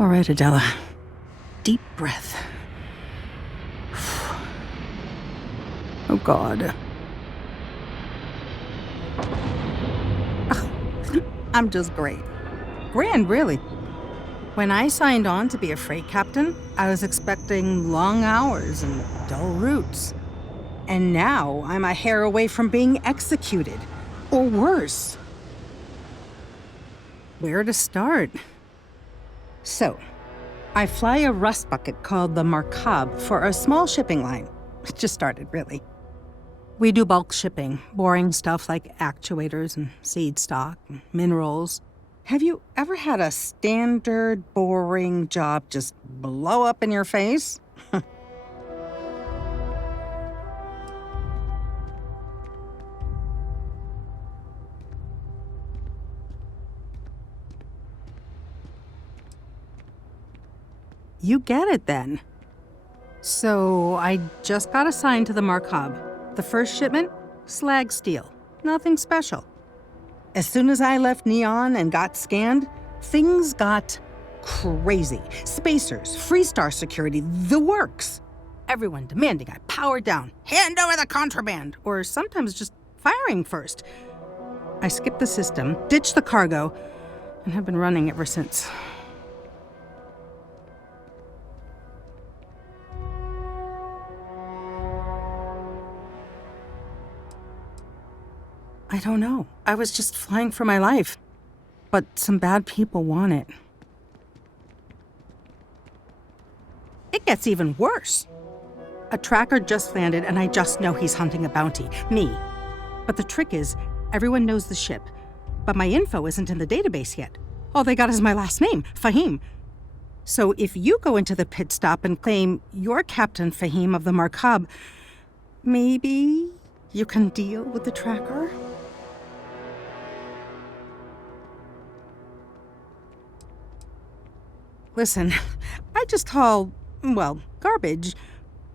All right, Adela. Deep breath. Oh, God. I'm just great. Grand, really. When I signed on to be a freight captain, I was expecting long hours and dull routes. And now I'm a hair away from being executed. Or worse. Where to start? So, I fly a rust bucket called the Markab for a small shipping line. It just started, really. We do bulk shipping, boring stuff like actuators and seed stock and minerals. Have you ever had a standard, boring job just blow up in your face? You get it, then. So, I just got assigned to the Markab. The first shipment? Slag steel. Nothing special. As soon as I left Neon and got scanned, things got crazy. Spacers, Freestar security, the works. Everyone demanding I power down, hand over the contraband, or sometimes just firing first. I skipped the system, ditched the cargo, and have been running ever since. I don't know. I was just flying for my life. But some bad people want it. It gets even worse. A tracker just landed and I just know he's hunting a bounty. Me. But the trick is, everyone knows the ship. But my info isn't in the database yet. All they got is my last name, Fahim. So if you go into the pit stop and claim you're Captain Fahim of the Markab, maybe you can deal with the tracker? Listen, I just haul, well, garbage.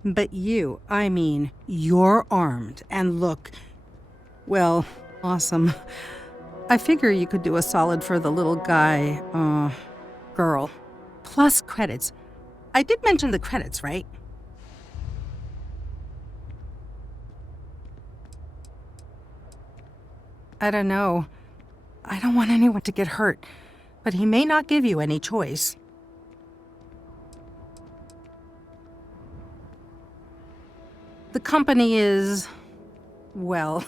But you, I mean, you're armed and look, well, awesome. I figure you could do a solid for the little guy, girl. Plus credits. I did mention the credits, right? I don't know. I don't want anyone to get hurt, but he may not give you any choice. The company is, well,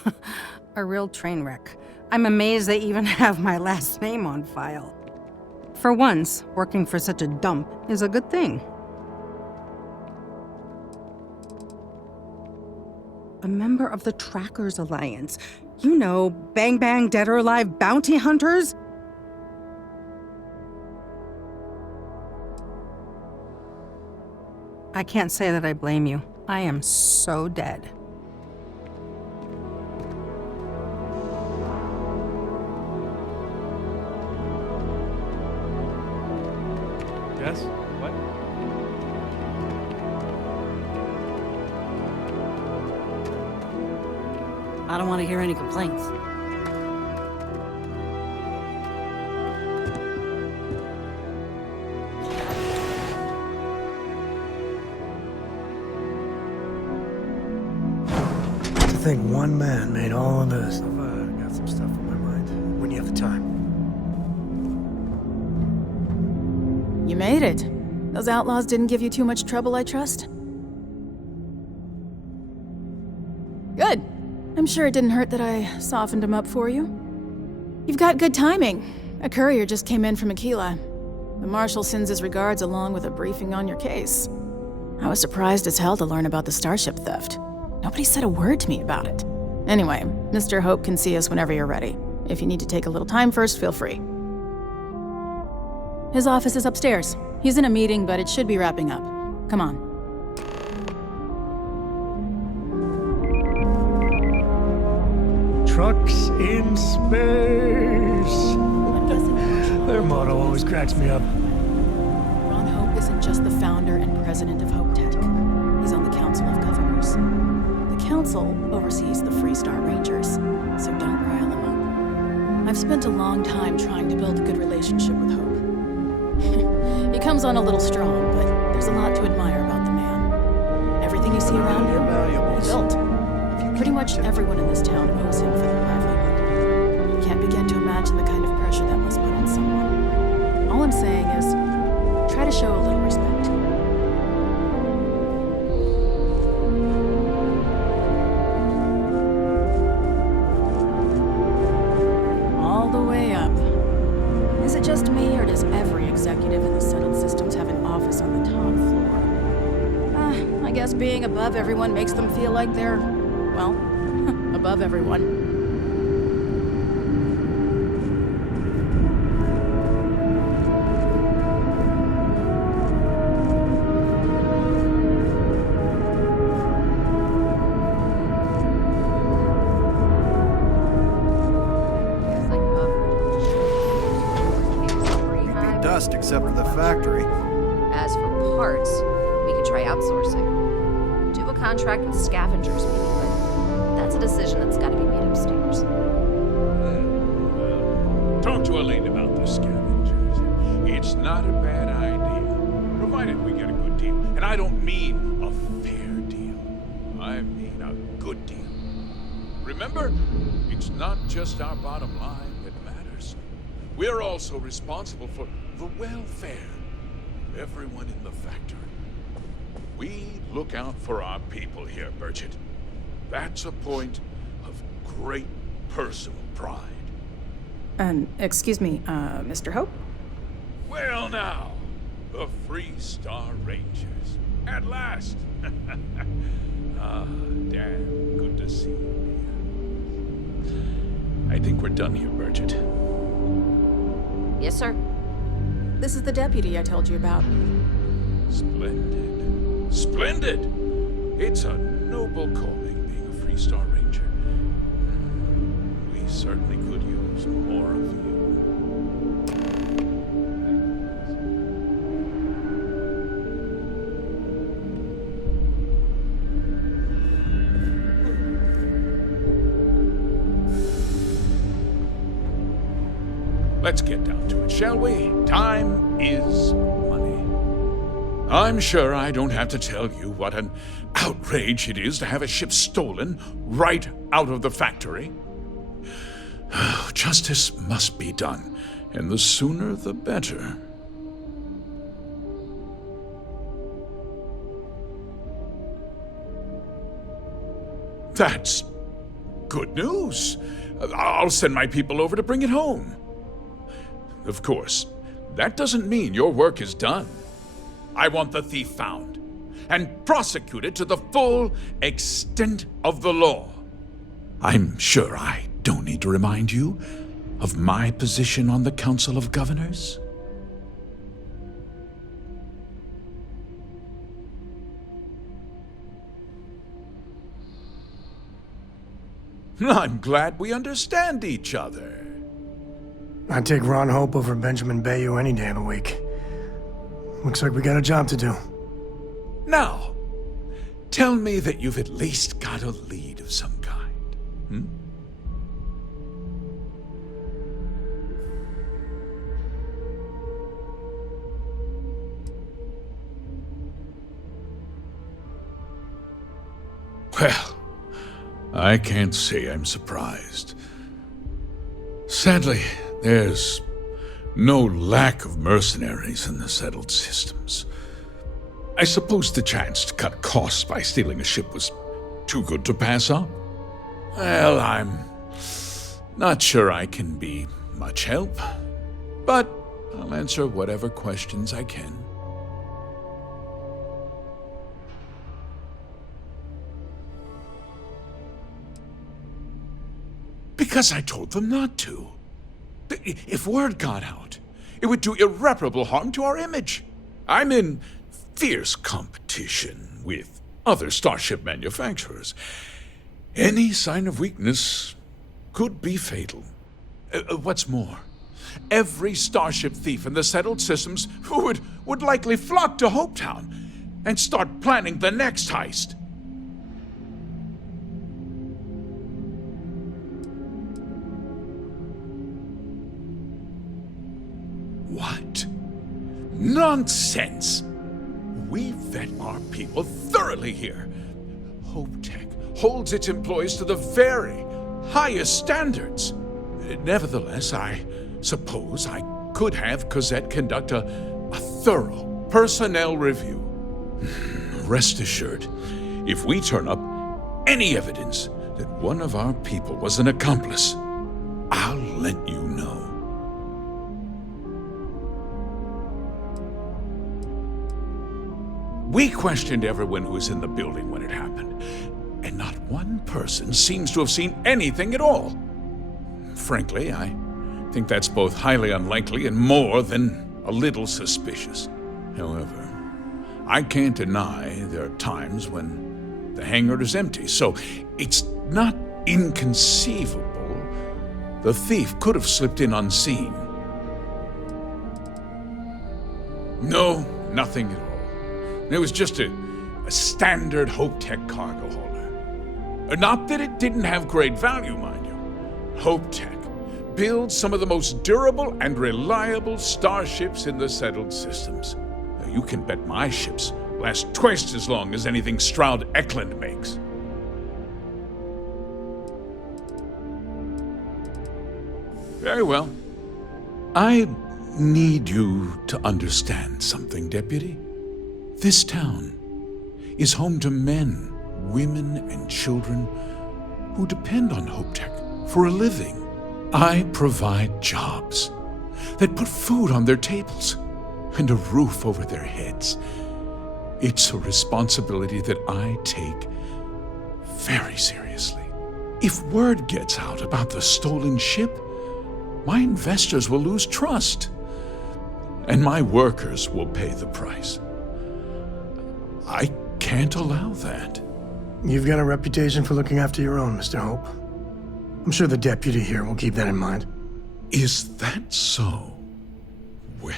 a real train wreck. I'm amazed they even have my last name on file. For once, working for such a dump is a good thing. A member of the Trackers Alliance. You know, bang bang dead or alive bounty hunters? I can't say that I blame you. I am so dead. Yes? What? I don't want to hear any complaints. To think one man made all of this. I've got some stuff on my mind. When you have the time. You made it. Those outlaws didn't give you too much trouble, I trust? Good. I'm sure it didn't hurt that I softened him up for you. You've got good timing. A courier just came in from Aquila. The Marshal sends his regards along with a briefing on your case. I was surprised as hell to learn about the starship theft. Nobody said a word to me about it. Anyway, Mr. Hope can see us whenever you're ready. If you need to take a little time first, feel free. His office is upstairs. He's in a meeting, but it should be wrapping up. Come on. Trucks in space. Their motto always cracks me up. Ron Hope isn't just the founder and president of Hope Tech. He's on the Council of Governors. The Council oversees the Freestar Rangers, so don't rile him up. I've spent a long time trying to build a good relationship with Hope. He comes on a little strong, but there's a lot to admire about the man. Everything you see around you, he built. Pretty much everyone in this town owes him for their livelihood. Can't begin to imagine the kind of pressure that must put on someone. All I'm saying is, try to show a little respect. All the way up. Is it just me, or does every executive in the settled systems have an office on the top floor? I guess being above everyone makes them feel like they're, well, above everyone. Dust except for the factory. As for parts, we could try outsourcing. Do a contract with scavengers, maybe, but that's a decision that's got to be made upstairs. Talk to Elaine about the scavengers. It's not a bad idea, provided we get a good deal. And I don't mean a fair deal. I mean a good deal. Remember, it's not just our bottom line that matters. We're also responsible for the welfare of everyone in the factory. We look out for our people here, Bridget. That's a point of great personal pride. Excuse me, Mr. Hope? Well now, the Free Star Rangers. At last! Ah, damn good to see you here. I think we're done here, Bridget. Yes, sir. This is the deputy I told you about. Splendid. Splendid! It's a noble calling, being a Free Star Ranger. We certainly could use more of you. Let's get down to it, shall we? Time is money. I'm sure I don't have to tell you what an outrage it is to have a ship stolen right out of the factory. Justice must be done, and the sooner the better. That's good news. I'll send my people over to bring it home. Of course, that doesn't mean your work is done. I want the thief found and prosecuted to the full extent of the law. I'm sure I don't need to remind you of my position on the Council of Governors. I'm glad we understand each other. I'd take Ron Hope over Benjamin Bayou any day of the week. Looks like we got a job to do. Now, tell me that you've at least got a lead of some kind. Hmm? Well, I can't say I'm surprised. Sadly, there's no lack of mercenaries in the settled systems. I suppose the chance to cut costs by stealing a ship was too good to pass up. Well, I'm not sure I can be much help, but I'll answer whatever questions I can. Because I told them not to. If word got out, it would do irreparable harm to our image. I'm in fierce competition with other starship manufacturers. Any sign of weakness could be fatal. What's more, every starship thief in the settled systems would likely flock to Hopetown and start planning the next heist. What? Nonsense! We vet our people thoroughly here. Hope Tech holds its employees to the very highest standards. Nevertheless, I suppose I could have Cosette conduct a thorough personnel review. Rest assured, if we turn up any evidence that one of our people was an accomplice, I'll let you know. We questioned everyone who was in the building when it happened, and not one person seems to have seen anything at all. Frankly, I think that's both highly unlikely and more than a little suspicious. However, I can't deny there are times when the hangar is empty, so it's not inconceivable the thief could have slipped in unseen. No, nothing at all. It was just a standard Hope Tech cargo holder. Not that it didn't have great value, mind you. Hope Tech builds some of the most durable and reliable starships in the settled systems. You can bet my ships last twice as long as anything Stroud Eklund makes. Very well. I need you to understand something, Deputy. This town is home to men, women, and children who depend on Hope Tech for a living. I provide jobs that put food on their tables and a roof over their heads. It's a responsibility that I take very seriously. If word gets out about the stolen ship, my investors will lose trust, and my workers will pay the price. I can't allow that. You've got a reputation for looking after your own, Mr. Hope. I'm sure the deputy here will keep that in mind. Is that so? Well,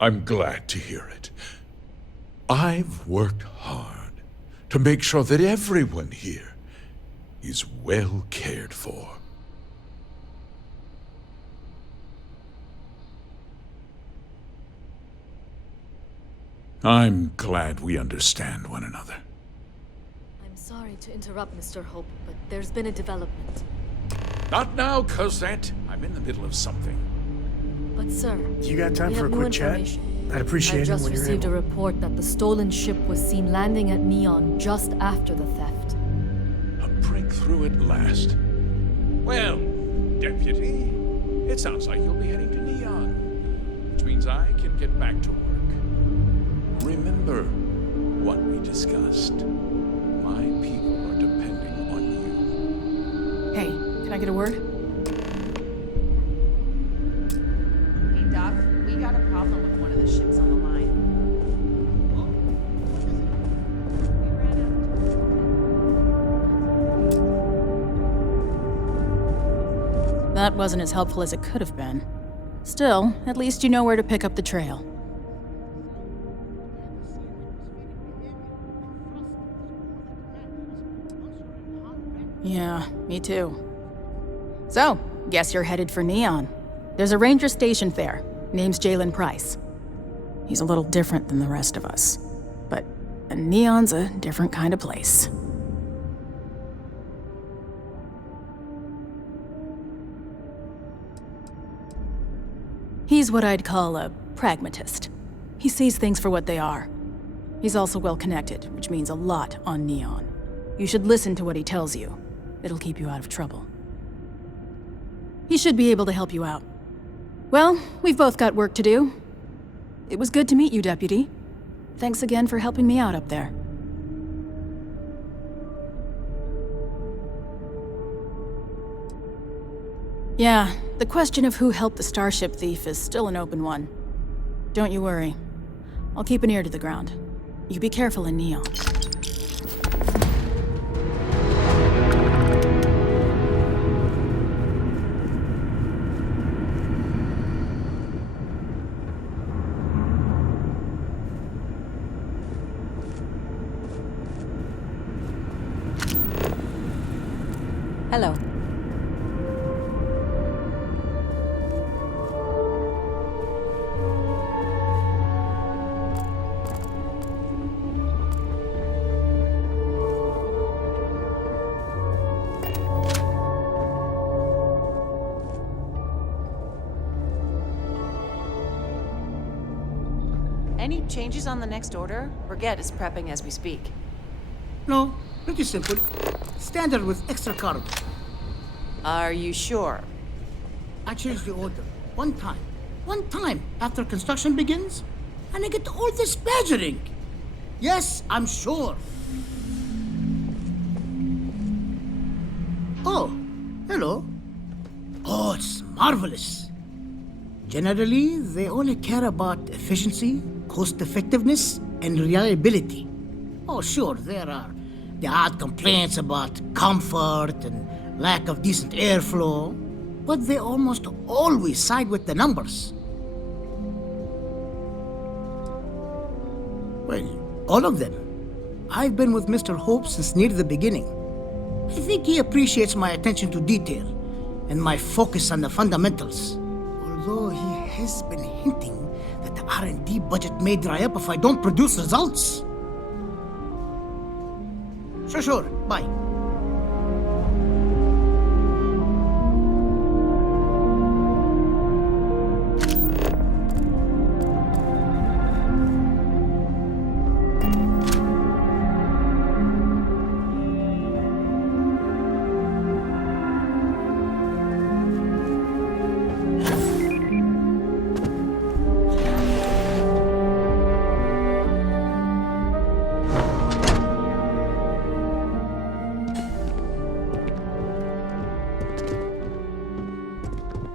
I'm glad to hear it. I've worked hard to make sure that everyone here is well cared for. I'm glad we understand one another. I'm sorry to interrupt, Mr. Hope, but there's been a development. Not now, Cosette. I'm in the middle of something. But sir, You got time we for a have new quick chat? information. I'd appreciate I've it just when you're received a able. report that the stolen ship was seen landing at Neon just after the theft. A breakthrough at last. Well, Deputy, it sounds like you'll be heading to Neon, which means I can get back to work. Remember what we discussed. My people are depending on you. Hey, can I get a word? Hey, Doc, we got a problem with one of the ships on the line. That wasn't as helpful as it could have been. Still, at least you know where to pick up the trail. Yeah, me too. So, guess you're headed for Neon. There's a ranger stationed there. Name's Jalen Price. He's a little different than the rest of us. But Neon's a different kind of place. He's what I'd call a pragmatist. He sees things for what they are. He's also well connected, which means a lot on Neon. You should listen to what he tells you. It'll keep you out of trouble. He should be able to help you out. Well, we've both got work to do. It was good to meet you, Deputy. Thanks again for helping me out up there. Yeah, the question of who helped the Starship thief is still an open one. Don't you worry. I'll keep an ear to the ground. You be careful in Neon. Hello. Any changes on the next order? Brigette is prepping as we speak. No, pretty simple. Standard with extra cargo. Are you sure? I changed the order. One time. One time after construction begins. And I get all this badgering. Yes, I'm sure. Oh, hello. Oh, it's marvelous. Generally, they only care about efficiency, cost effectiveness, and reliability. Oh, sure, there are the odd complaints about comfort and lack of decent airflow, but they almost always side with the numbers. Well, all of them. I've been with Mr. Hope since near the beginning. I think he appreciates my attention to detail and my focus on the fundamentals. Although he has been hinting that the R&D budget may dry up if I don't produce results. Sure, bye.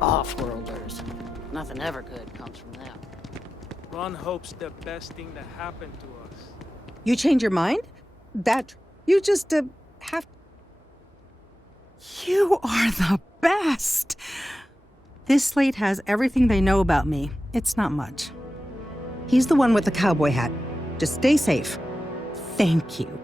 Off-worlders. Nothing ever good comes from them. Ron Hope's the best thing that happened to us. You change your mind? That you just have. You are the best. This slate has everything they know about me. It's not much. He's the one with the cowboy hat. Just stay safe. Thank you.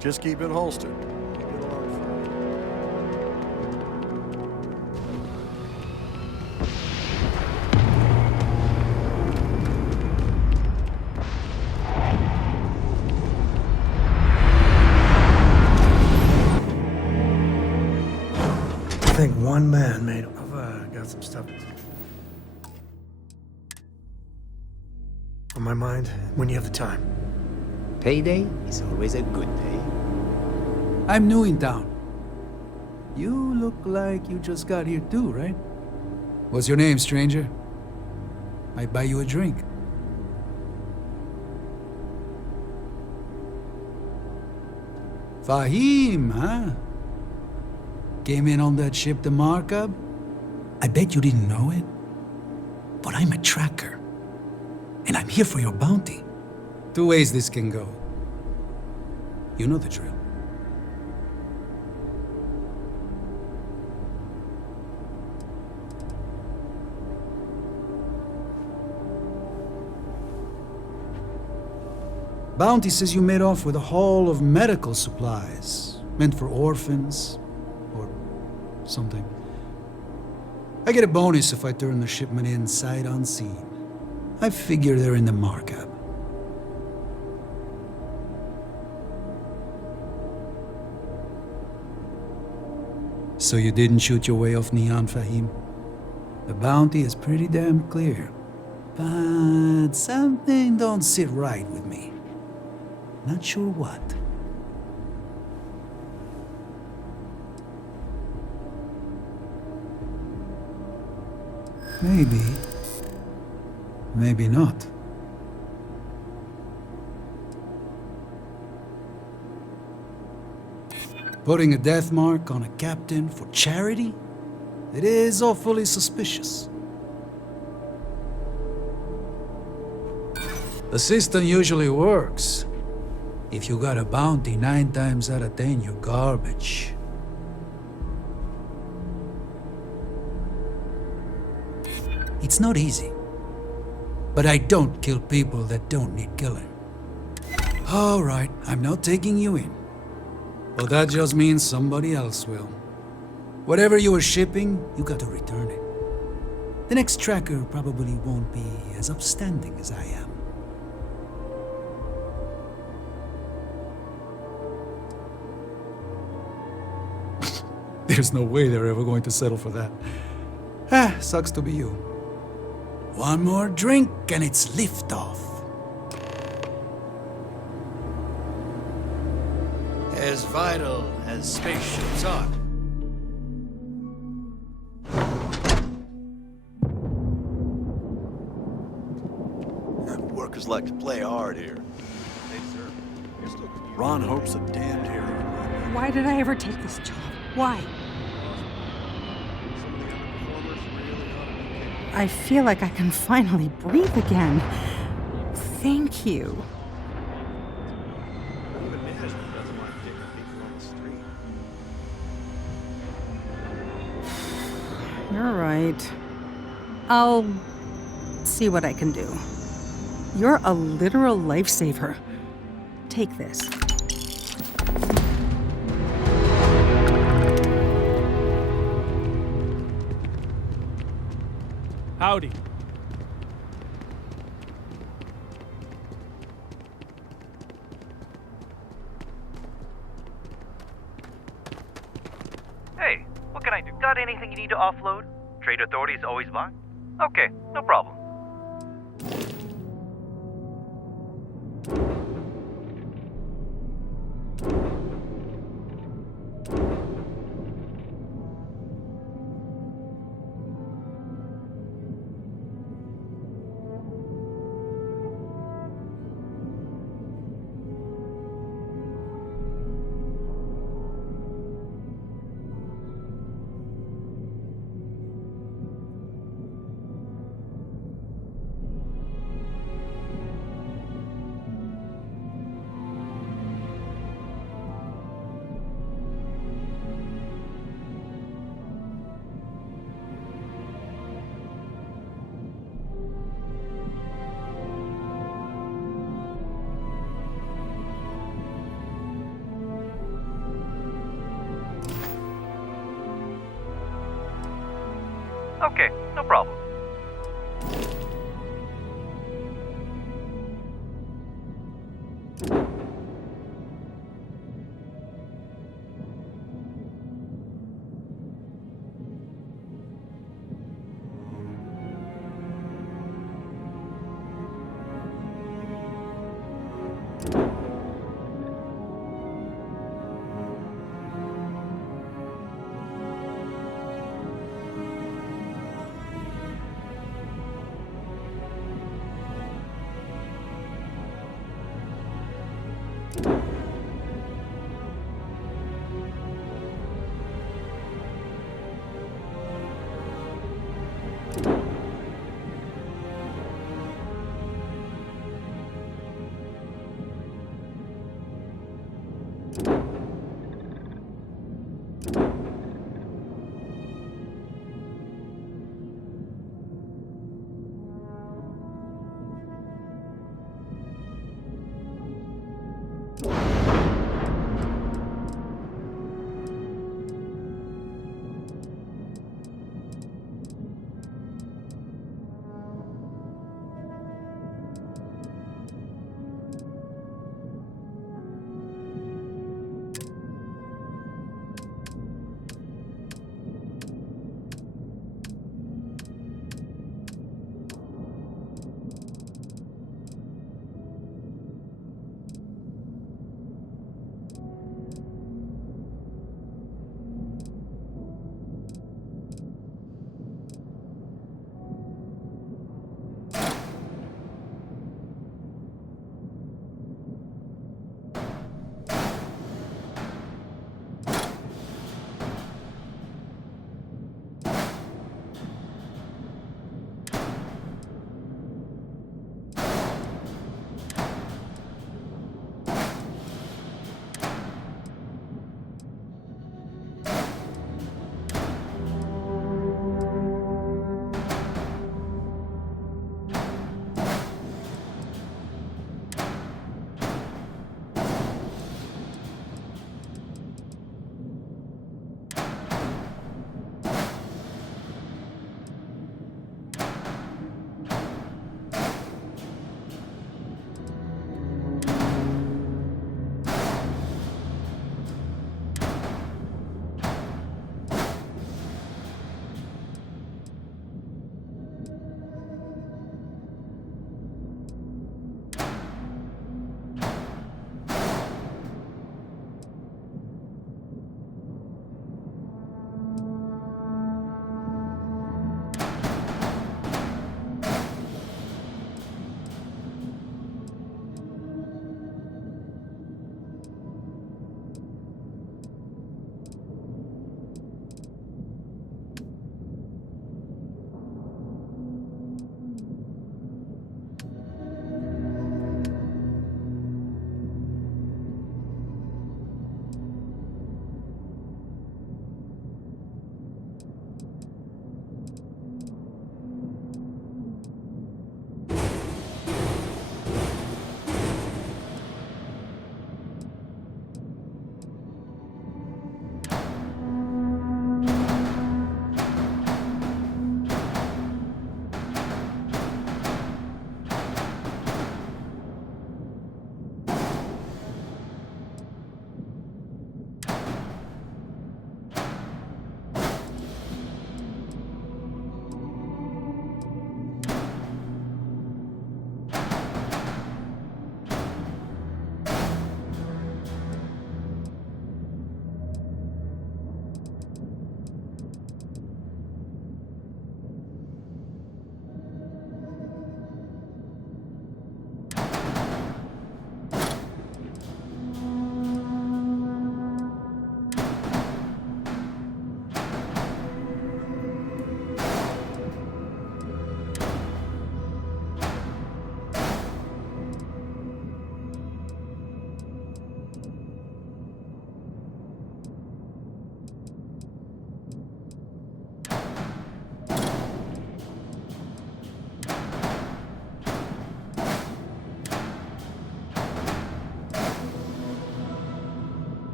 Just keep it holstered. I think one man made. I've got some stuff on my mind when you have the time. Payday is always a good day. I'm new in town. You look like you just got here too, right? What's your name, stranger? Might buy you a drink. Fahim, huh? Came in on that ship, the Markup? I bet you didn't know it. But I'm a tracker. And I'm here for your bounty. Two ways this can go. You know the drill. Bounty says you made off with a haul of medical supplies, meant for orphans, or something. I get a bonus if I turn the shipment in sight unseen. I figure they're in the markup. So you didn't shoot your way off Neon, Fahim? The bounty is pretty damn clear. But something don't sit right with me. Not sure what. Maybe. Maybe not. Putting a death mark on a captain for charity? It is awfully suspicious. The system usually works. If you got a bounty, 9 times out of 10, you're garbage. It's not easy. But I don't kill people that don't need killing. All right, I'm not taking you in. But that just means somebody else will. Whatever you were shipping, you got to return it. The next tracker probably won't be as upstanding as I am. There's no way they're ever going to settle for that. Sucks to be you. One more drink and it's liftoff. As vital as spaceships are. Workers like to play hard here. Hey, sir. Ron Hope's a damned hero. Why did I ever take this job? Why? I feel like I can finally breathe again. Thank you. You're right. I'll see what I can do. You're a literal lifesaver. Take this. Howdy. Hey, what can I do? Got anything you need to offload? Trade authorities always buy? Okay, no problem. Okay, no problem.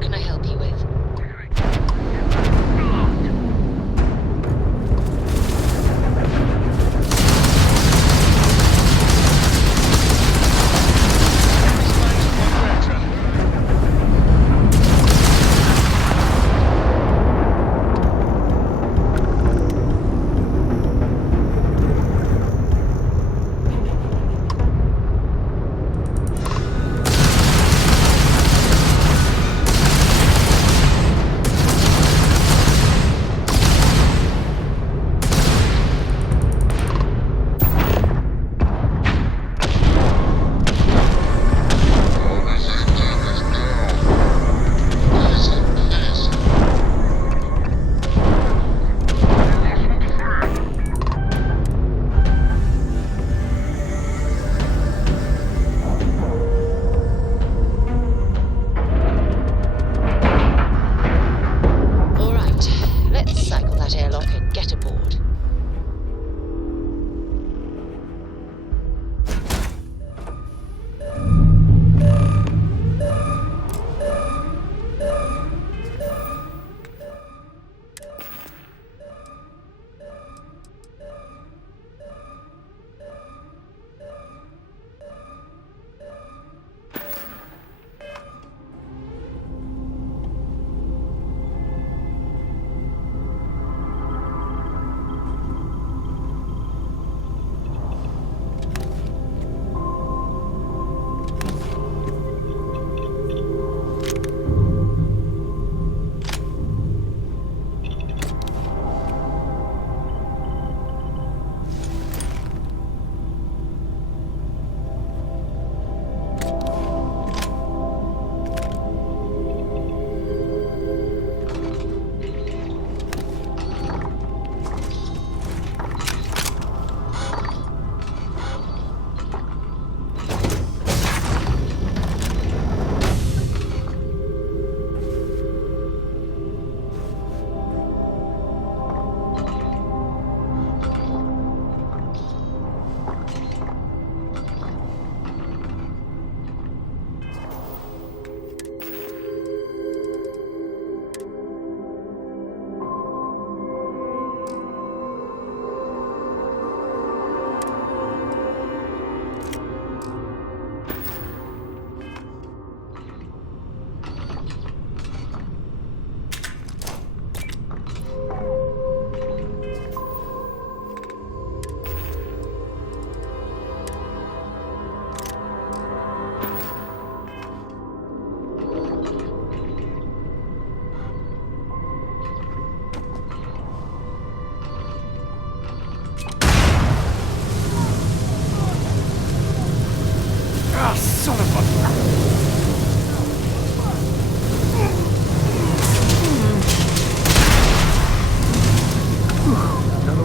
What can I help you with?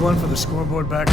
One for the scoreboard back.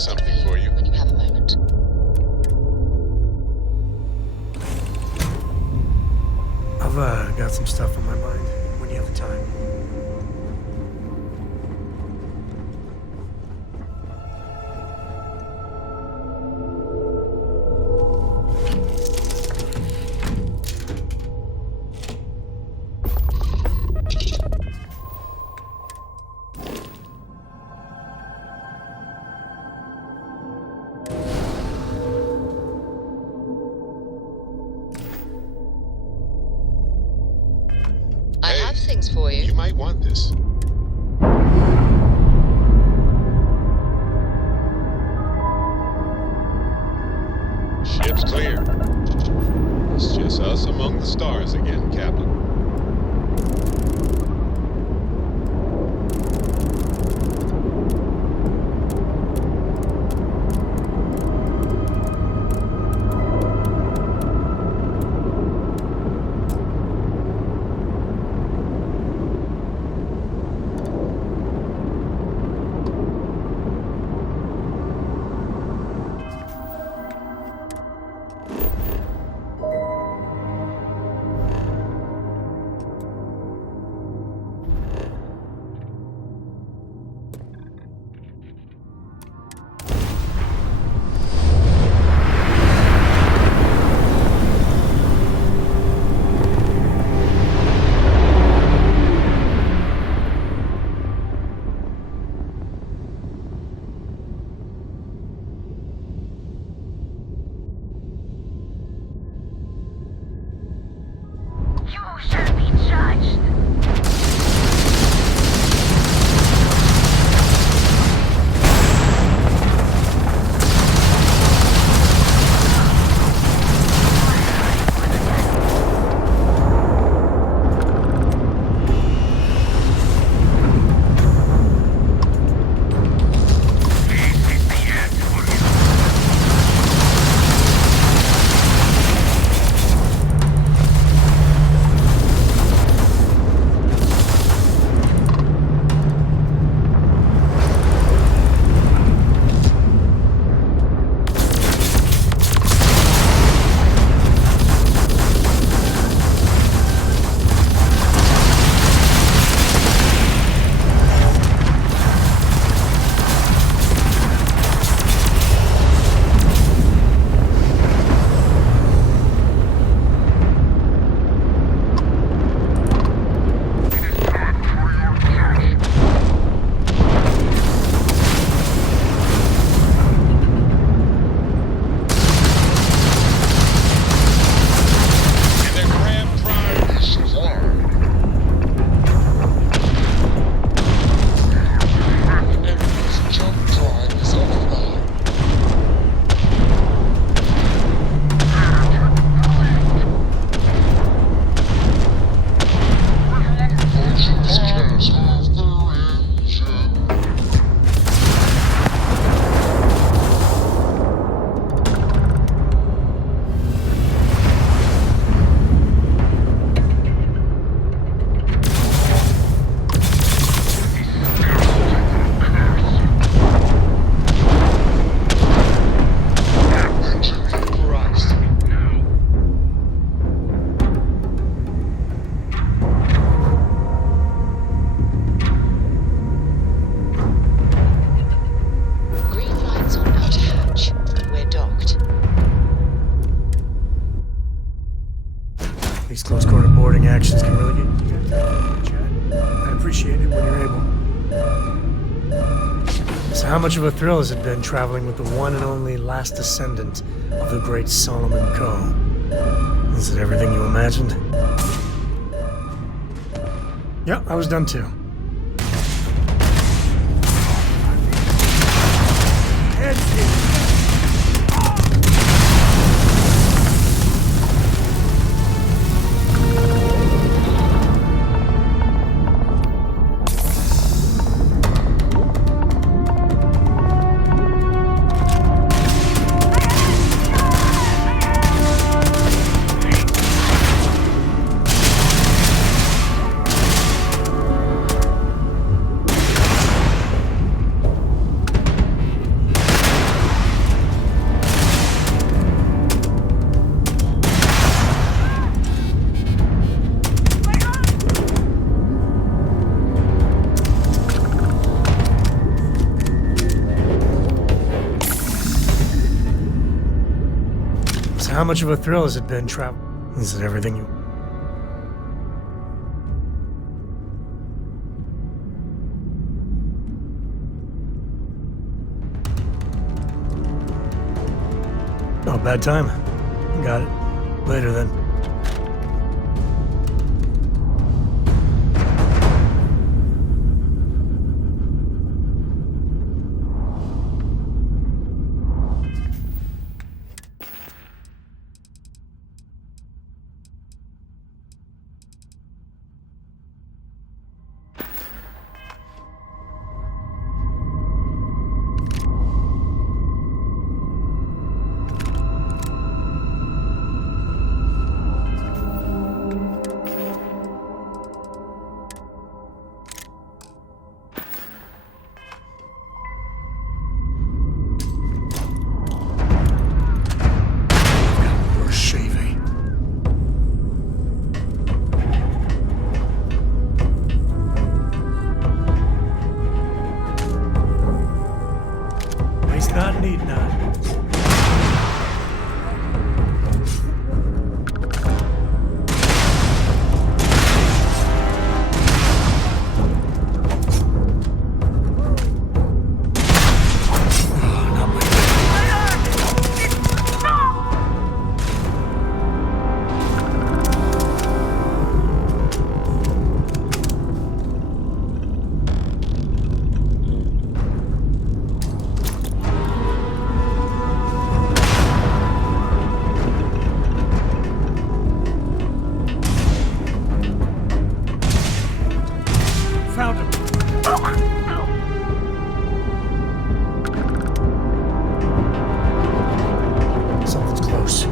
something for you. When you have a moment. I've got some stuff on my mind when you have the time. I have things for you. You might want this. Ship's clear. It's just us among the stars again, Captain. These close-quarter boarding actions can really get you guys chat. I appreciate it when you're able. So how much of a thrill has it been traveling with the one and only last descendant of the great Solomon Coe? Is it everything you imagined? Yeah, I was done too. So how much of a thrill has it been traveling? Is it everything you... Oh, bad time. Got it. Later then. Not need not. Something's close.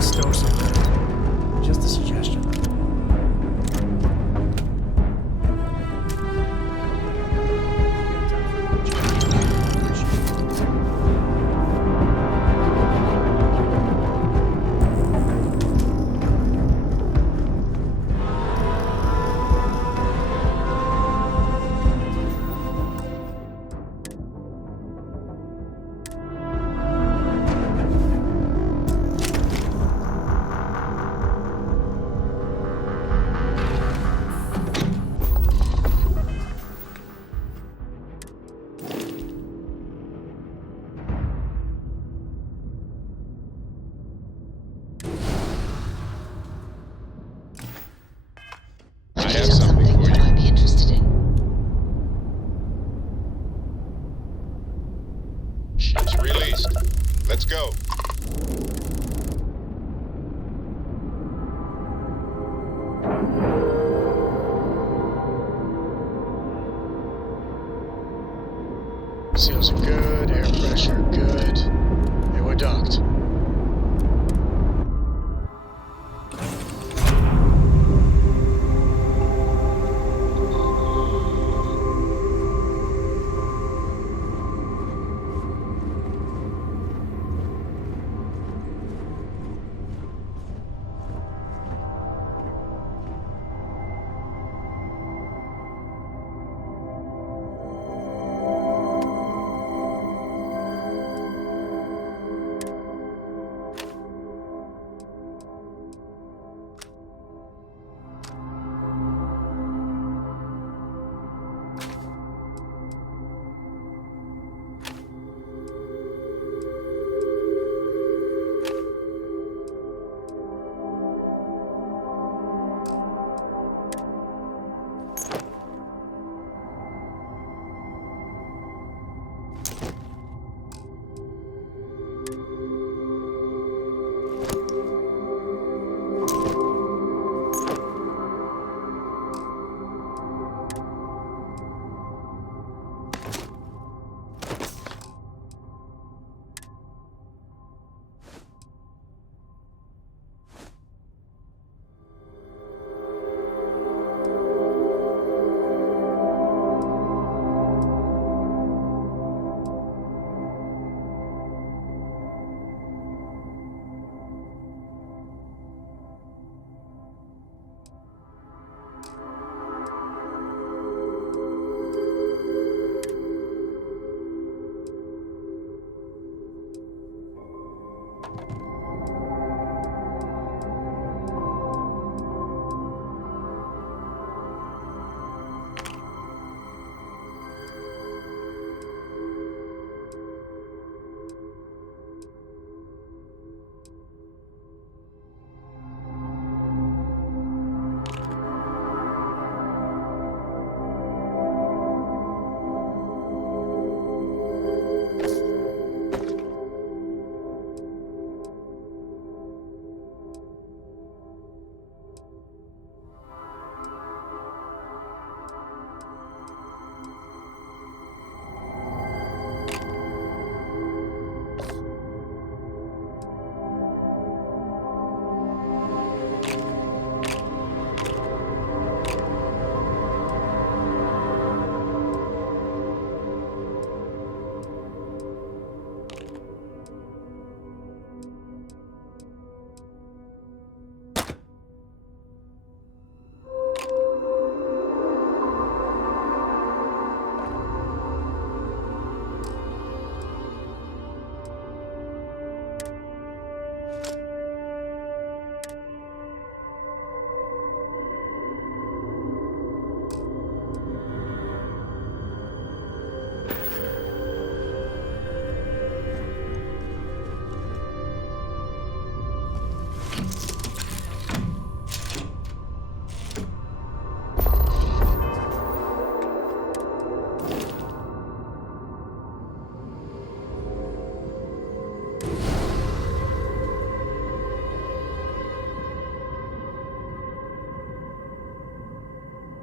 Store something. Just a suggestion.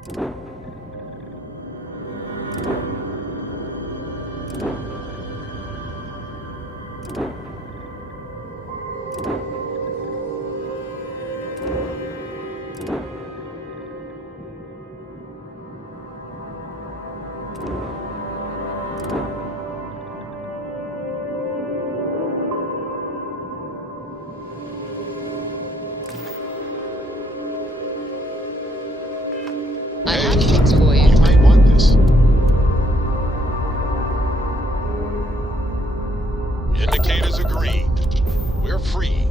I have things for you. You might want this. Indicators are green. We're free.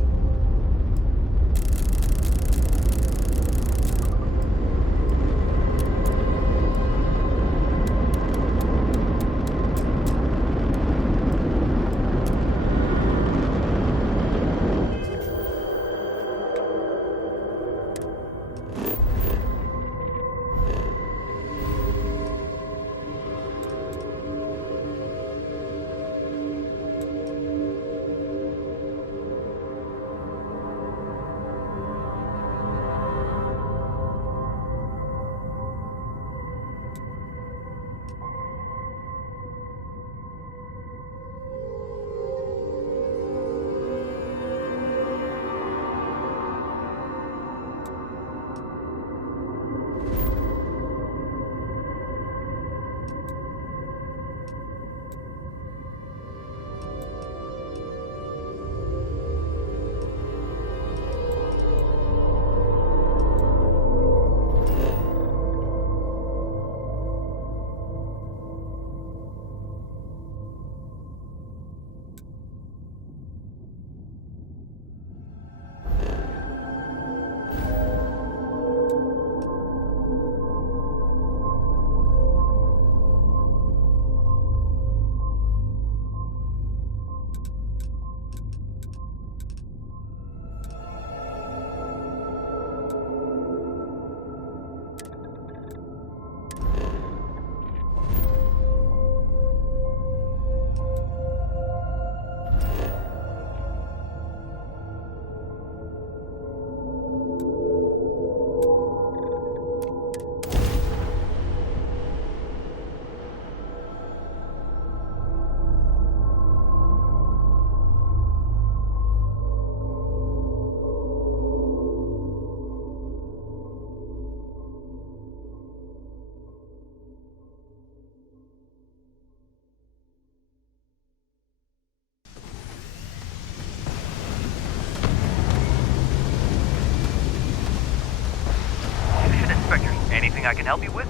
Anything I can help you with?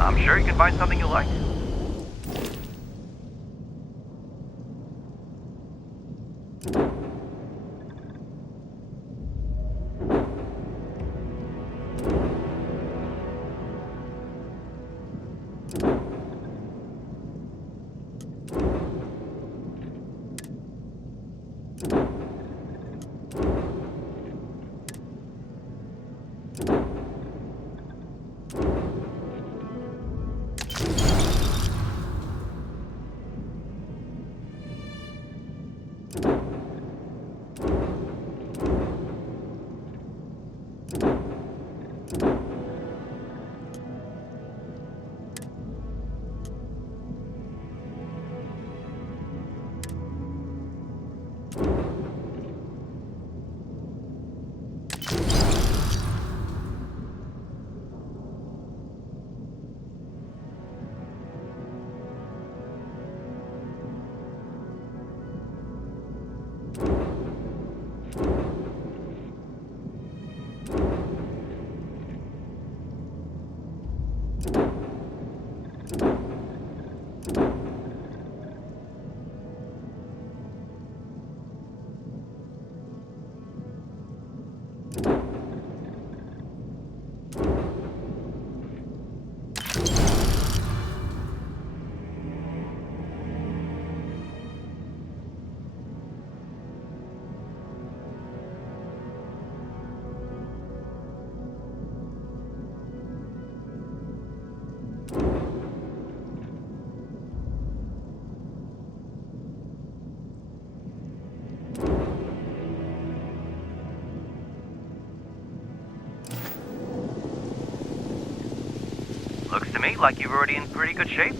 I'm sure you can find something you like. Looks to me like you're already in pretty good shape.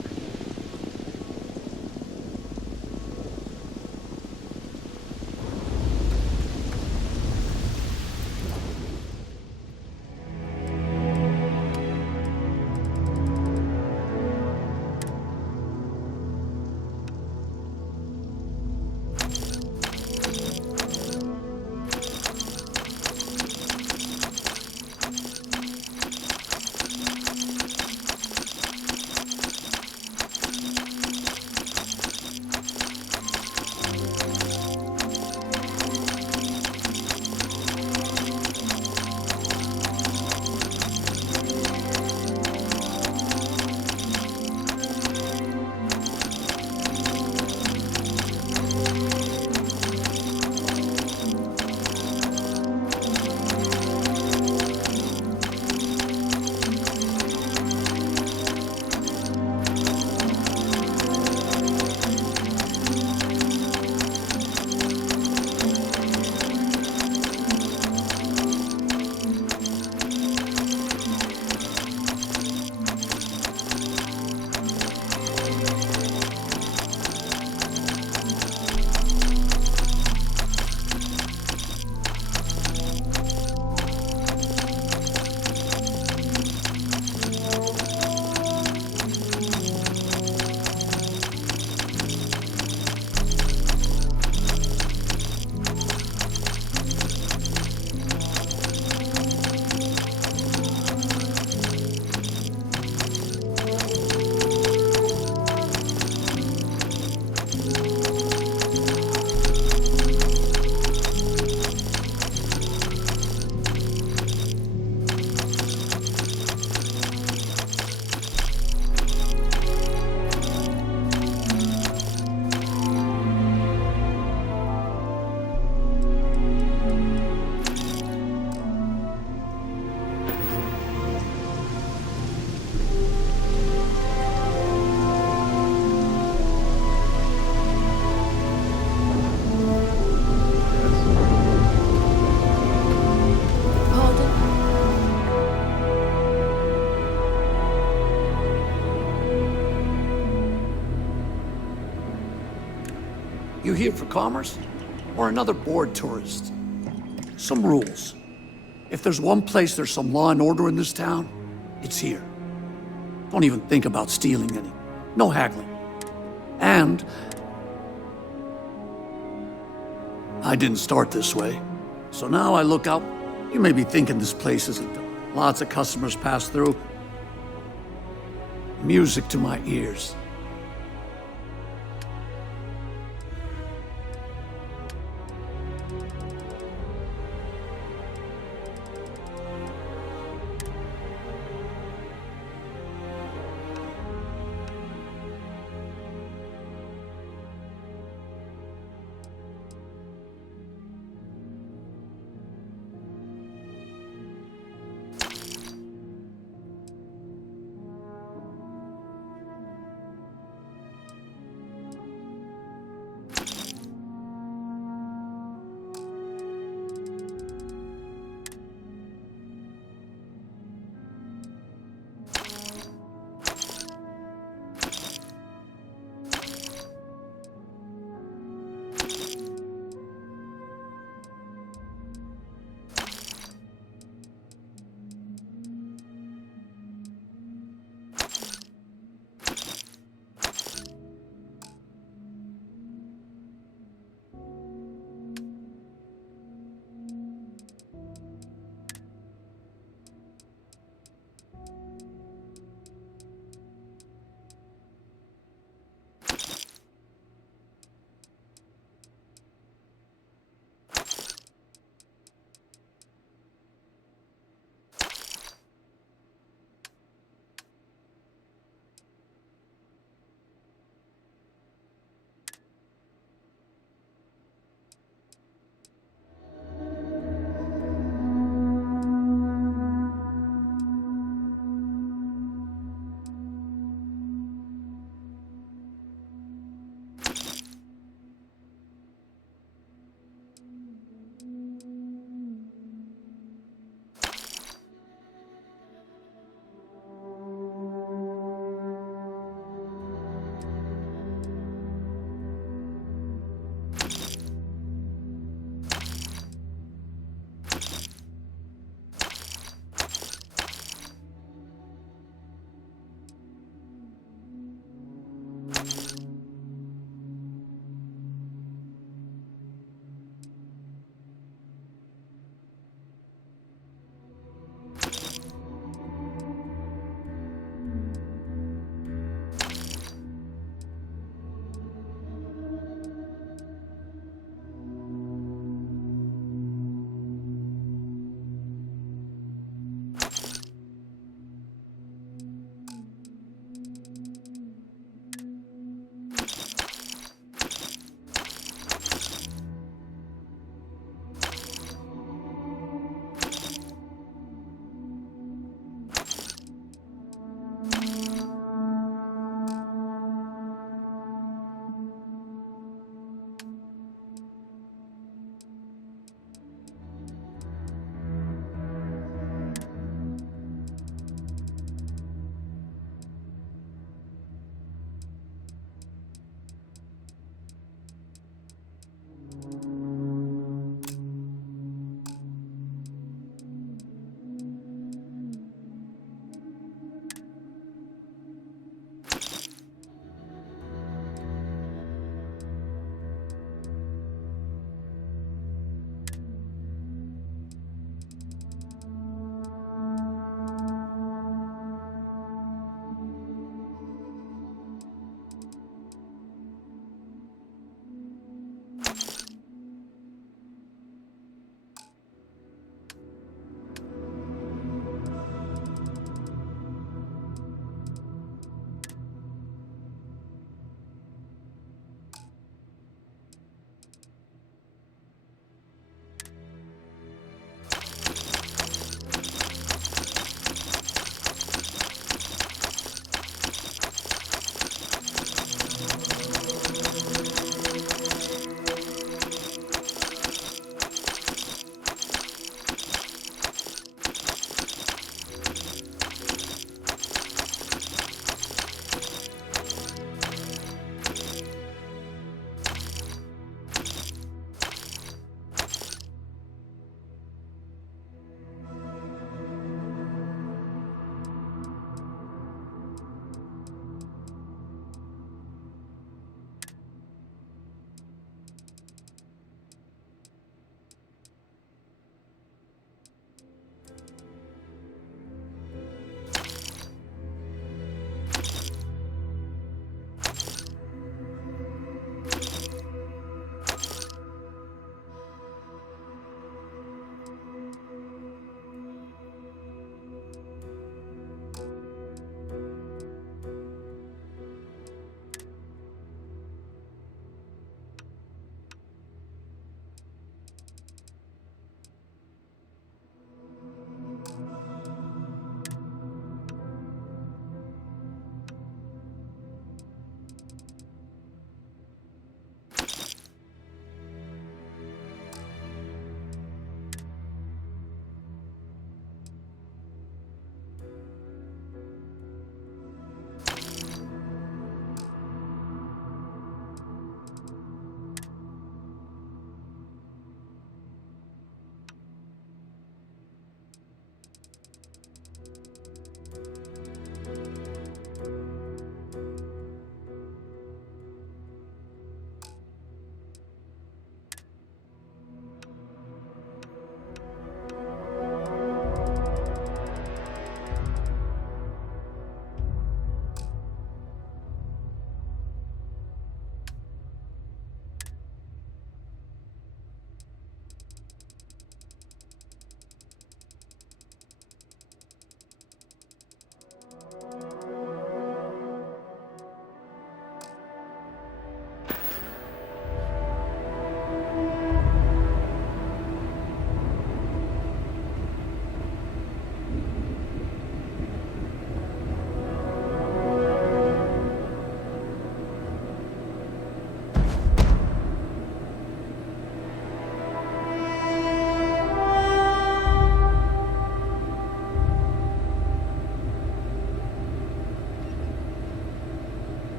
You here for commerce? Or another bored tourist? Some rules. If there's one place there's some law and order in this town, it's here. Don't even think about stealing any. No haggling. And I didn't start this way. So now I look out. You may be thinking this place isn't done. Lots of customers pass through. Music to my ears.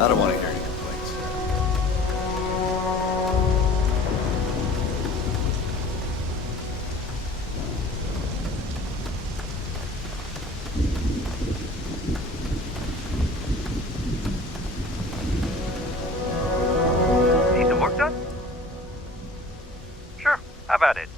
I don't want to hear any complaints. Need some work done? Sure, how about it?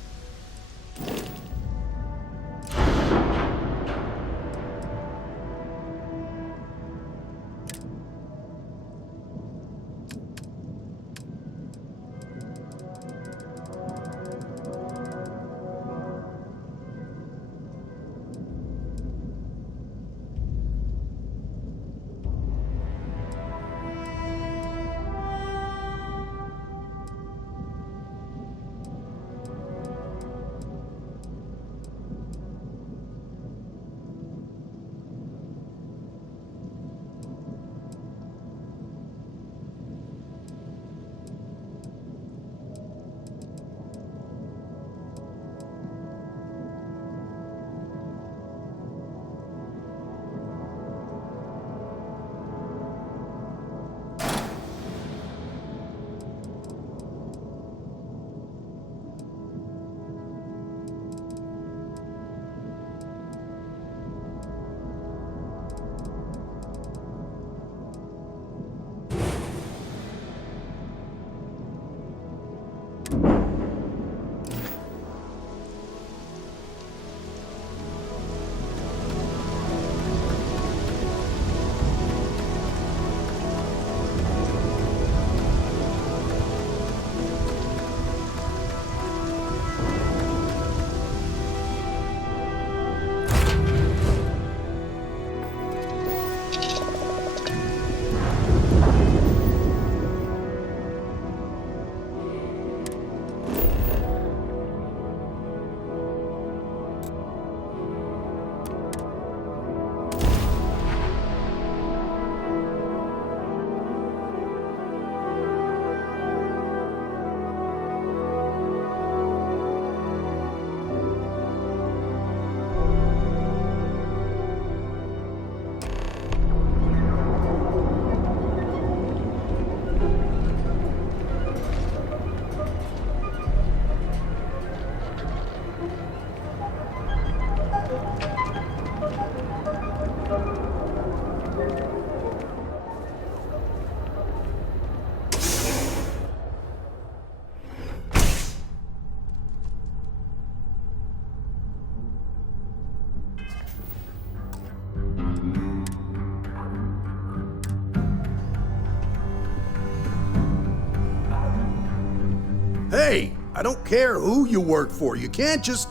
Hey, I don't care who you work for. You can't just...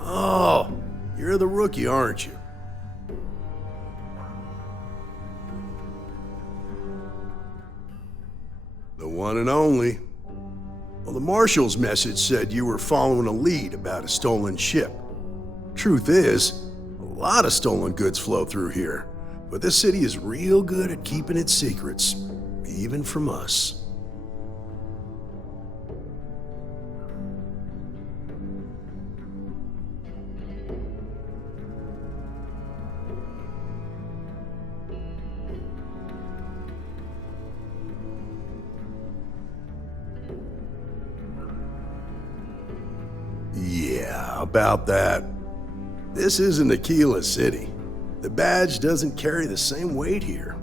Oh, you're the rookie, aren't you? The one and only. Well, the marshal's message said you were following a lead about a stolen ship. Truth is, a lot of stolen goods flow through here, but this city is real good at keeping its secrets, even from us. Yeah, about that. This isn't Aquila City. The badge doesn't carry the same weight here.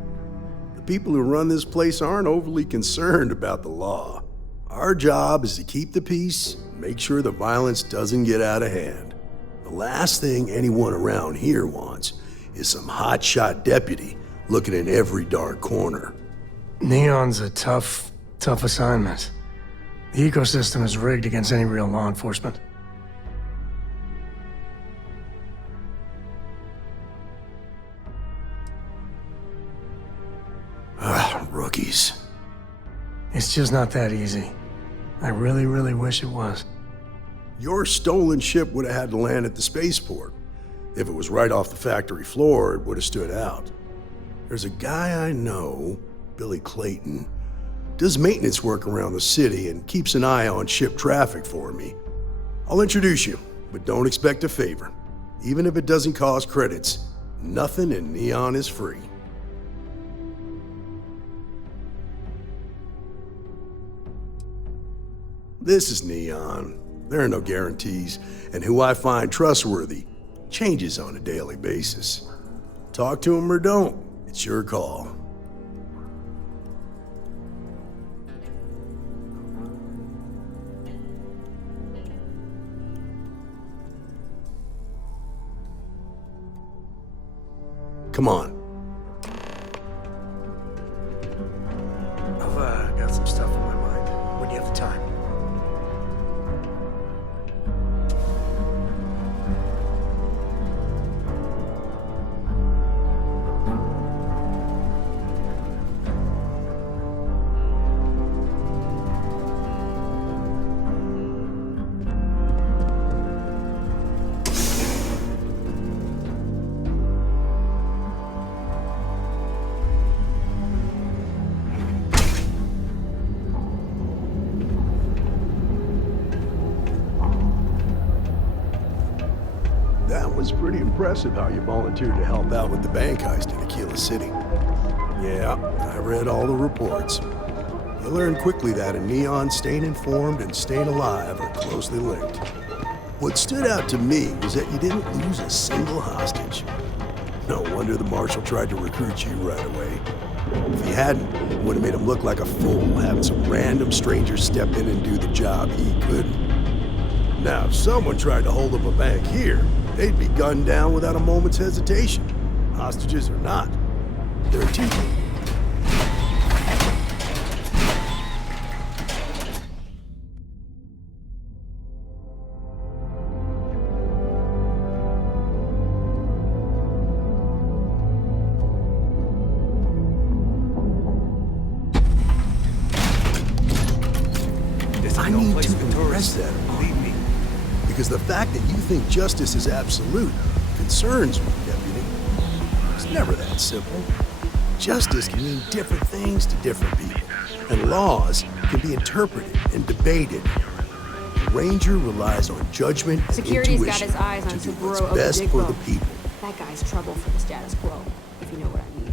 The people who run this place aren't overly concerned about the law. Our job is to keep the peace, make sure the violence doesn't get out of hand. The last thing anyone around here wants is some hotshot deputy looking in every dark corner. Neon's a tough assignment. The ecosystem is rigged against any real law enforcement. Rookies. It's just not that easy. I really wish it was. Your stolen ship would have had to land at the spaceport. If it was right off the factory floor, it would have stood out. There's a guy I know, Billy Clayton, does maintenance work around the city and keeps an eye on ship traffic for me. I'll introduce you, but don't expect a favor. Even if it doesn't cost credits, nothing in Neon is free. This is Neon. There are no guarantees, and who I find trustworthy changes on a daily basis. Talk to him or don't. It's your call. Come on. I've got some stuff on my mind. When do you have the time? That was pretty impressive how you volunteered to help out with the bank heist in Aquila City. Yeah, I read all the reports. You learned quickly that a Neon staying informed and staying alive are closely linked. What stood out to me was that you didn't lose a single hostage. No wonder the Marshal tried to recruit you right away. If he hadn't, it would have made him look like a fool having some random stranger step in and do the job he couldn't. Now, if someone tried to hold up a bank here, they'd be gunned down without a moment's hesitation. Hostages or not, they're a team. I need to impress that, believe me. Because the fact that you think justice is absolute concerns me, Deputy. It's never that simple. Justice can mean different things to different people, and laws can be interpreted and debated. The Ranger relies on judgment and Security's got intuition his eyes on to do what's Saburo best for the Odigbo. people. That guy's trouble for the status quo, if you know what I mean.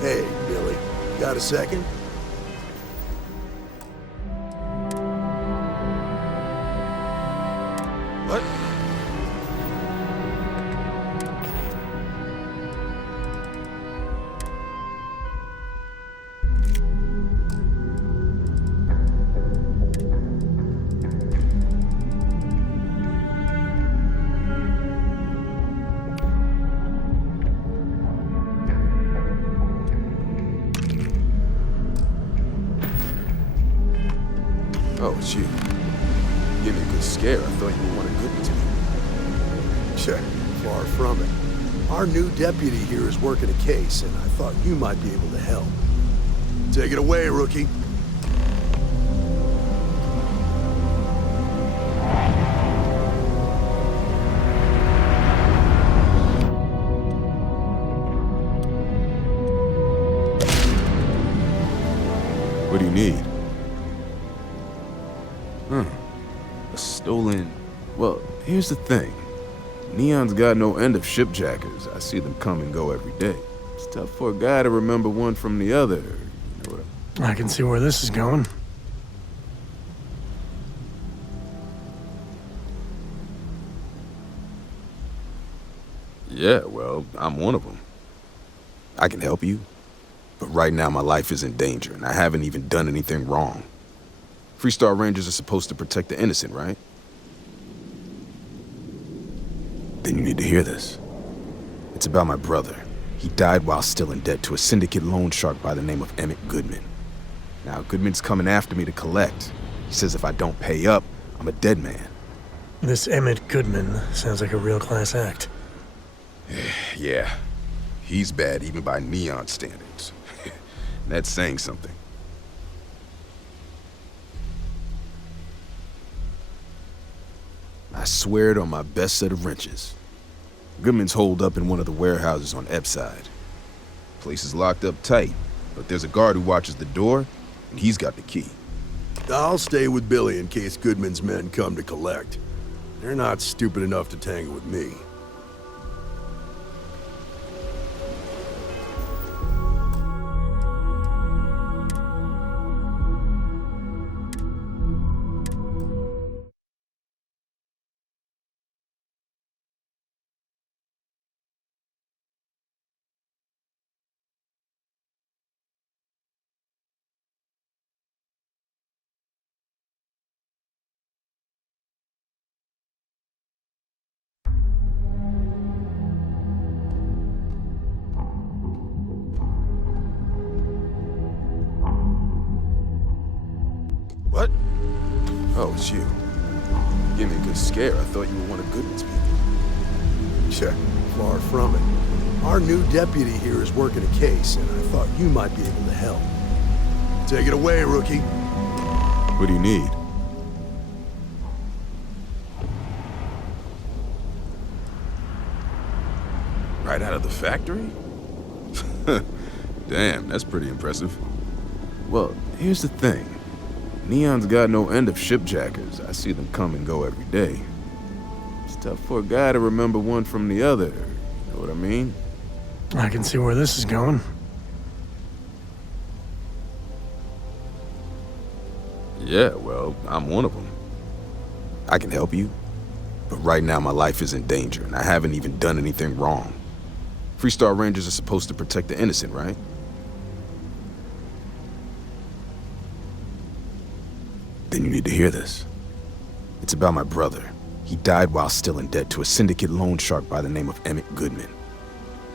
Hey, Billy, got a second? What? Oh, it's you. Give me a good scare. I thought you wanted good to me. Sure, far from it. Our new deputy here is working a case, and I thought you might be able to help. Take it away, rookie. What do you need? A stolen... Well, here's the thing. Neon's got no end of shipjackers. I see them come and go every day. It's tough for a guy to remember one from the other. You know what I can see where this is going. Yeah, well, I'm one of them. I can help you, but right now my life is in danger, and I haven't even done anything wrong. Freestar Rangers are supposed to protect the innocent, right? Then you need to hear this. It's about my brother. He died while still in debt to a syndicate loan shark by the name of Emmett Goodman. Now, Goodman's coming after me to collect. He says if I don't pay up, I'm a dead man. This Emmett Goodman sounds like a real class act. Yeah, he's bad even by Neon standards. That's saying something. swear it on my best set of wrenches. Goodman's holed up in one of the warehouses on Epside. Place is locked up tight, but there's a guard who watches the door, and he's got the key. I'll stay with Billy in case Goodman's men come to collect. They're not stupid enough to tangle with me. What? Oh, it's you. You gave me a good scare. I thought you were one of Goodman's people. Check. Far from it. Our new deputy here is working a case, and I thought you might be able to help. Take it away, rookie. What do you need? Right out of the factory? Damn, that's pretty impressive. Well, here's the thing. Neon's got no end of shipjackers. I see them come and go every day. It's tough for a guy to remember one from the other. You know what I mean? I can see where this is going. Yeah, well, I'm one of them. I can help you, but right now my life is in danger, and I haven't even done anything wrong. Freestar Rangers are supposed to protect the innocent, right? Then you need to hear this. It's about my brother. He died while still in debt to a syndicate loan shark by the name of Emmett Goodman.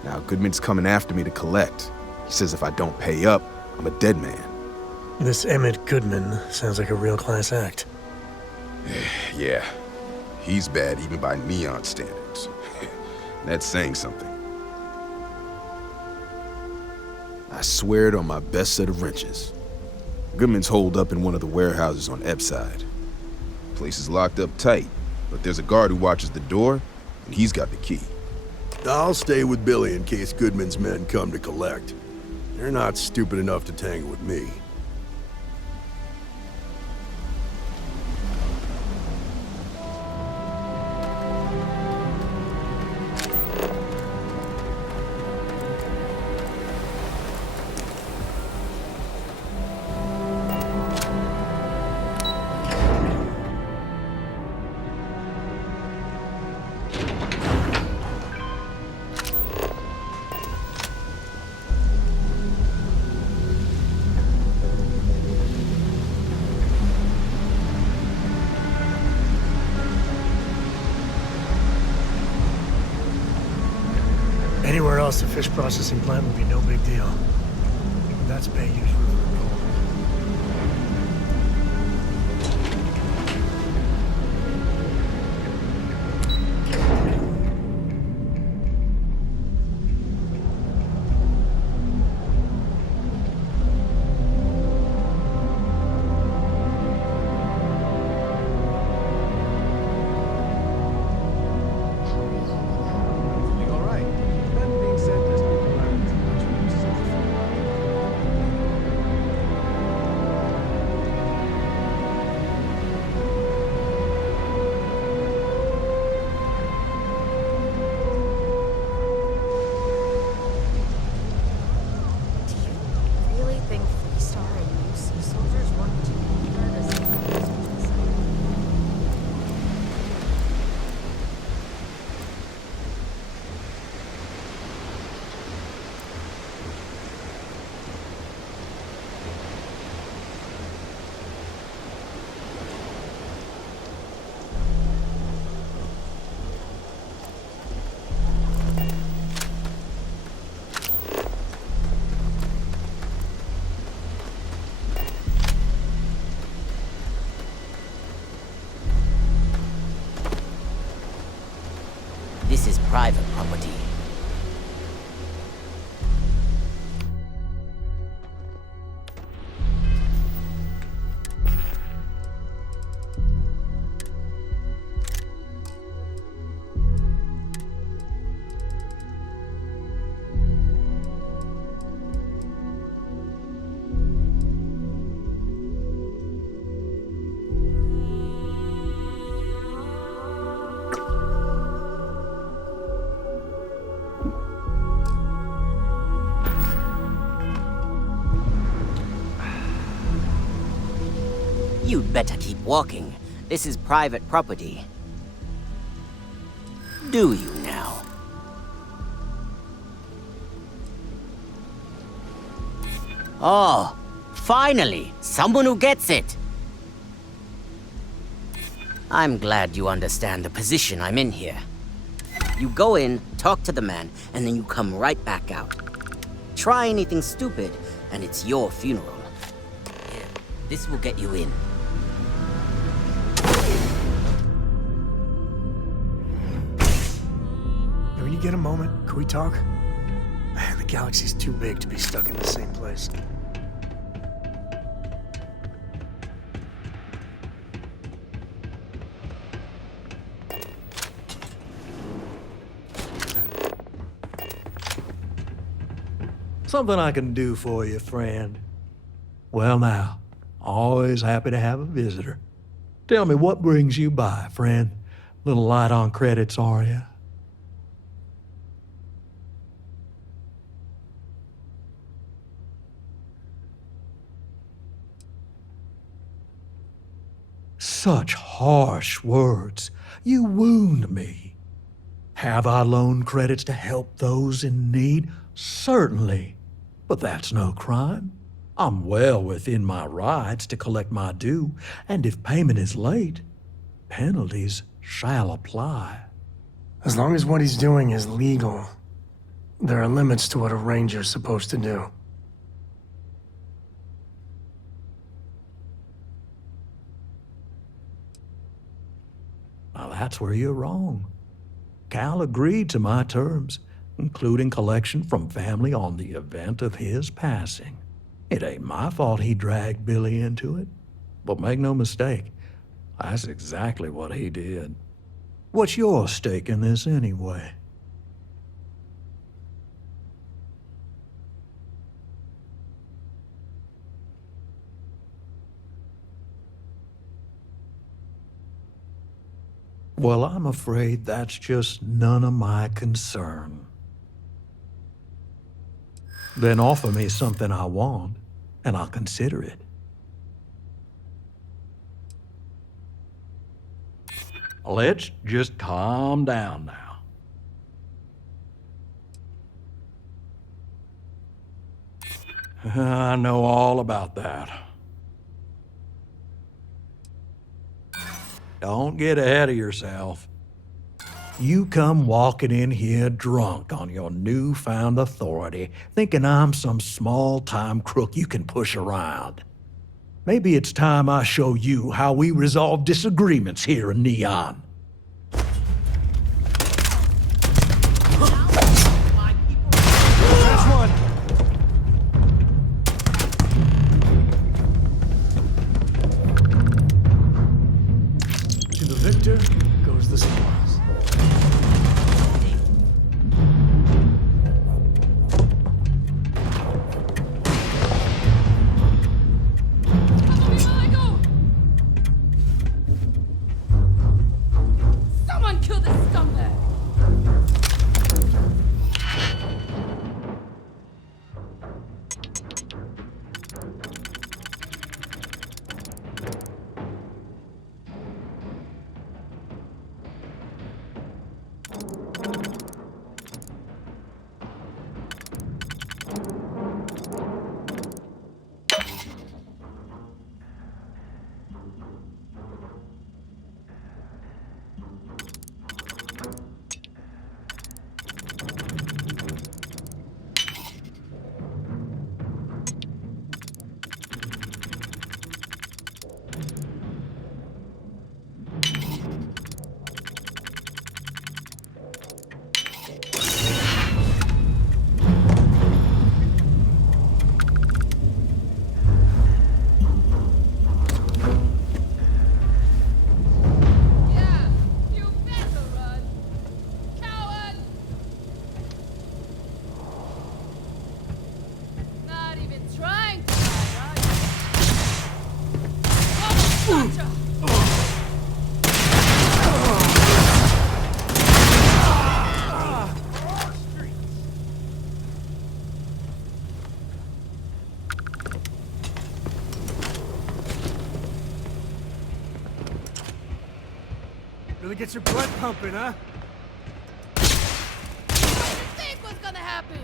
Now, Goodman's coming after me to collect. He says if I don't pay up, I'm a dead man. This Emmett Goodman sounds like a real class act. Yeah, he's bad even by Neon standards. That's saying something. I swear it on my best set of wrenches. Goodman's holed up in one of the warehouses on Epside. Place is locked up tight, but there's a guard who watches the door, and he's got the key. I'll stay with Billy in case Goodman's men come to collect. They're not stupid enough to tangle with me. Anywhere else, a fish processing plant would be no big deal. That's Bayou's River of gold. This is private property. better keep walking. This is private property. Do you now? Oh, finally! Someone who gets it! I'm glad you understand the position I'm in here. You go in, talk to the man, and then you come right back out. Try anything stupid, and it's your funeral. Here, this will get you in. When you get a moment, can we talk? Man, the galaxy's too big to be stuck in the same place. Something I can do for you, friend. Well now, always happy to have a visitor. Tell me, what brings you by, friend? Little light on credits, are you? Such harsh words. You wound me. Have I loaned credits to help those in need? Certainly. But that's no crime. I'm well within my rights to collect my due, and if payment is late, penalties shall apply. As long as what he's doing is legal, there are limits to what a ranger's supposed to do. Now that's where you're wrong. Cal agreed to my terms, including collection from family on the event of his passing. It ain't my fault he dragged Billy into it. But make no mistake, that's exactly what he did. What's your stake in this anyway? Well, I'm afraid that's just none of my concern. Then offer me something I want, and I'll consider it. Let's just calm down now. I know all about that. Don't get ahead of yourself. You come walking in here drunk on your newfound authority, thinking I'm some small-time crook you can push around. Maybe it's time I show you how we resolve disagreements here in Neon. That's one. To the victor goes the spoils. get your blood pumping, huh? What did you think was gonna happen?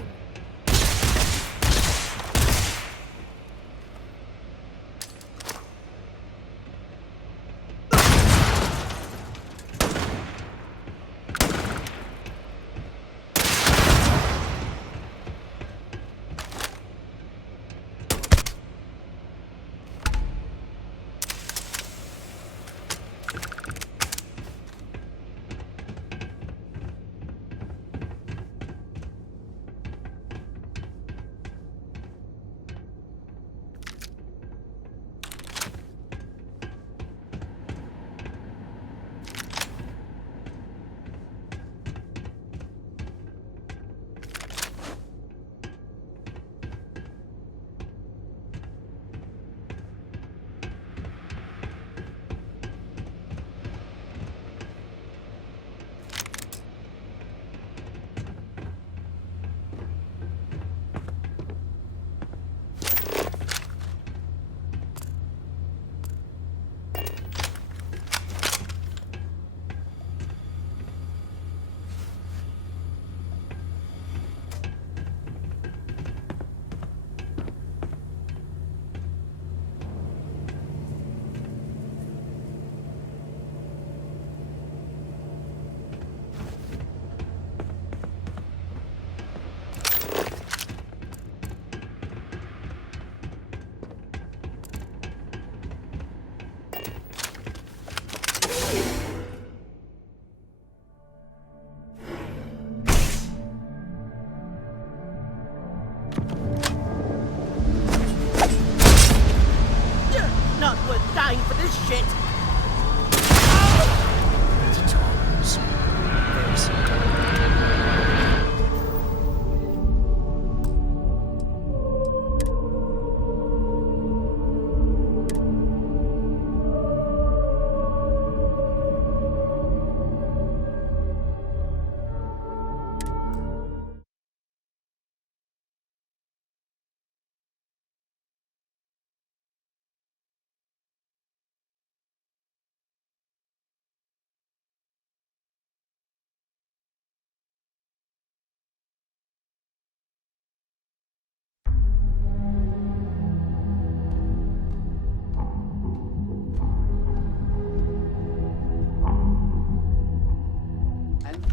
Not worth dying for this shit.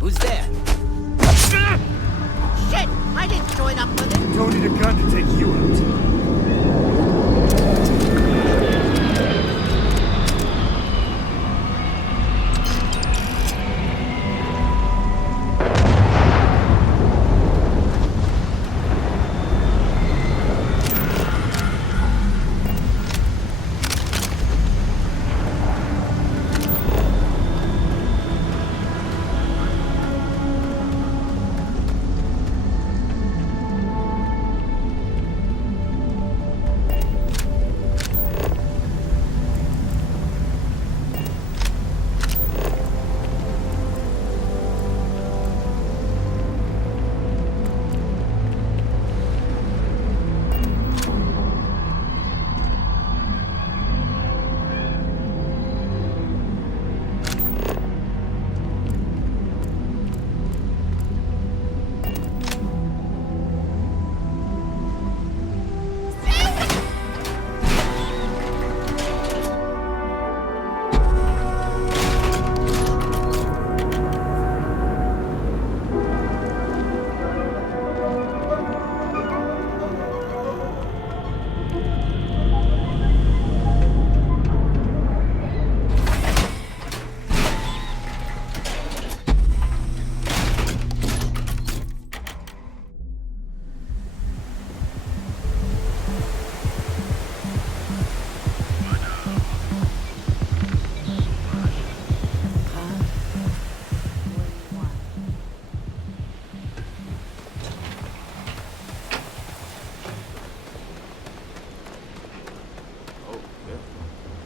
Who's there? Shit! I didn't join up with it. Don't need a gun to take you out.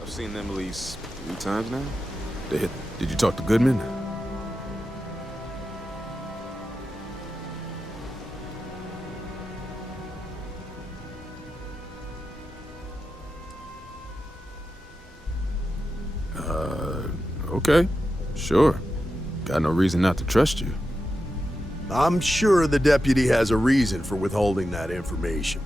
Seen them at least 3 times now. Did you talk to Goodman? Okay, sure. Got no reason not to trust you. I'm sure the deputy has a reason for withholding that information.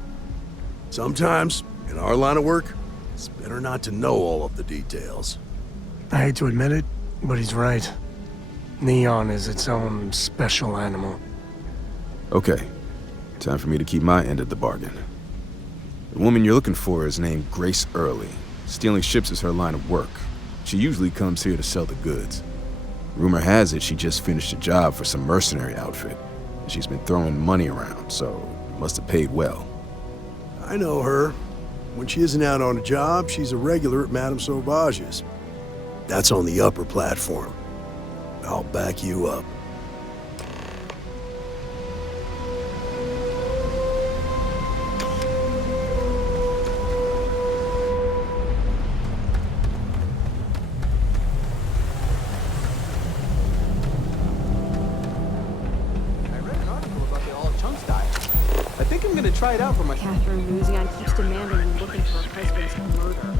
Sometimes, in our line of work, it's better not to know all of the details. I hate to admit it, but he's right. Neon is its own special animal. Okay, time for me to keep my end of the bargain. The woman you're looking for is named Grace Early. Stealing ships is her line of work. She usually comes here to sell the goods. Rumor has it she just finished a job for some mercenary outfit. She's been throwing money around, so must have paid well. I know her. When she isn't out on a job, she's a regular at Madame Sauvage's. That's on the upper platform. I'll back you up. Try it out for my Catherine Muzion keeps demanding and looking for her husband's murder.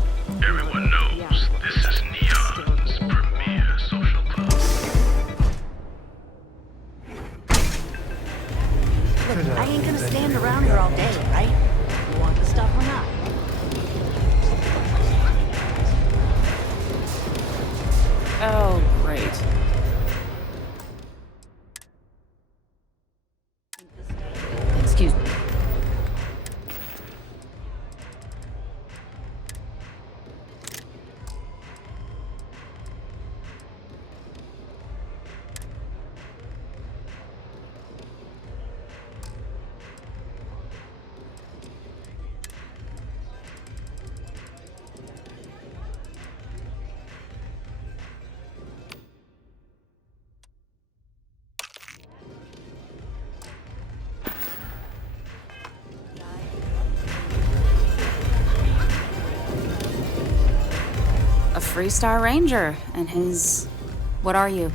Everyone knows this is Neon's premier social club. Look, I ain't gonna stand around here all day, right? You want the stuff or not? Oh, great. Excuse me. A Freestar Ranger and his... what are you?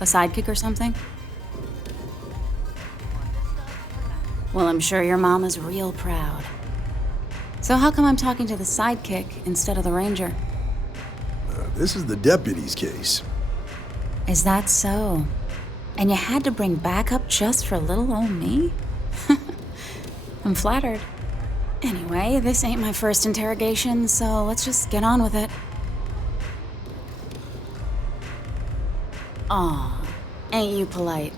A sidekick or something? Well, I'm sure your mom is real proud. So how come I'm talking to the sidekick instead of the ranger? This is the deputy's case. Is that so? And you had to bring backup just for little old me? I'm flattered. Anyway, this ain't my first interrogation, so let's just get on with it. Aw, ain't you polite?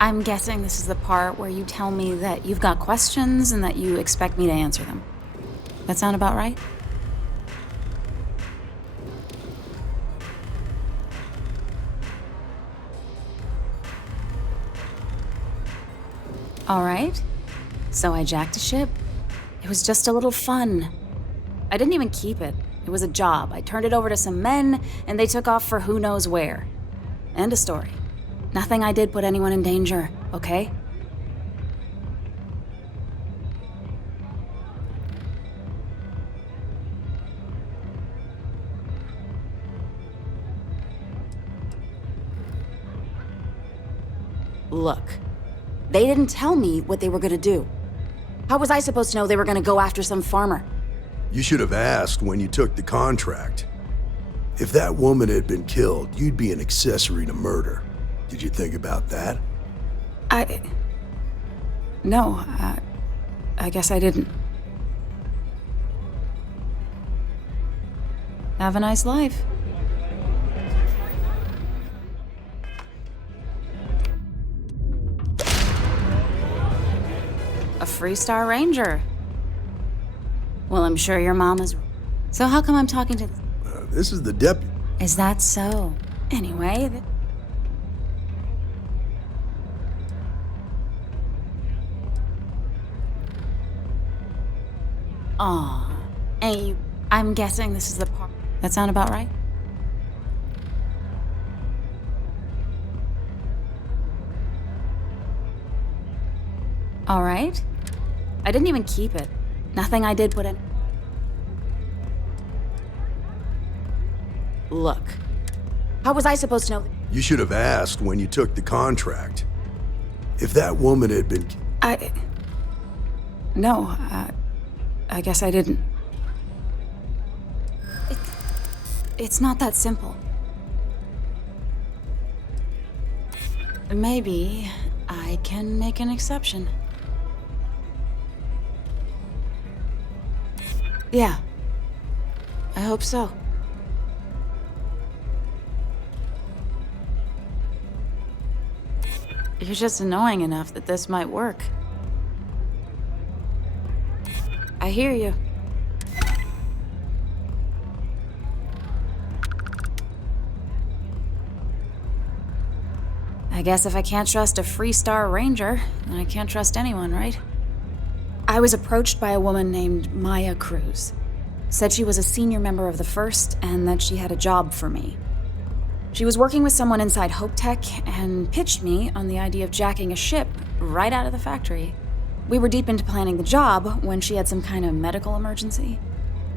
I'm guessing this is the part where you tell me that you've got questions and that you expect me to answer them. That sound about right? All right. So I jacked a ship. It was just a little fun. I didn't even keep it. It was a job. I turned it over to some men, and they took off for who knows where. End of story. Nothing I did put anyone in danger, okay? Look, they didn't tell me what they were gonna do. How was I supposed to know they were gonna go after some farmer? You should have asked when you took the contract. If that woman had been killed, you'd be an accessory to murder. Did you think about that? No, I guess I didn't. Have a nice life. A Freestar Ranger. Well, I'm sure your mom is... So how come I'm talking to... This is the deputy. Is that so? Anyway... Aw, ain't you... I'm guessing this is the part... That sound about right? All right. I didn't even keep it. Nothing I did put in... Look. How was I supposed to know... You should have asked when you took the contract. If that woman had been... No, I guess I didn't. It's not that simple. Maybe I can make an exception. Yeah. I hope so. You're just annoying enough that this might work. I hear you. I guess if I can't trust a Freestar Ranger, then I can't trust anyone, right? I was approached by a woman named Maya Cruz. Said she was a senior member of the First and that she had a job for me. She was working with someone inside Hope Tech and pitched me on the idea of jacking a ship right out of the factory. We were deep into planning the job when she had some kind of medical emergency.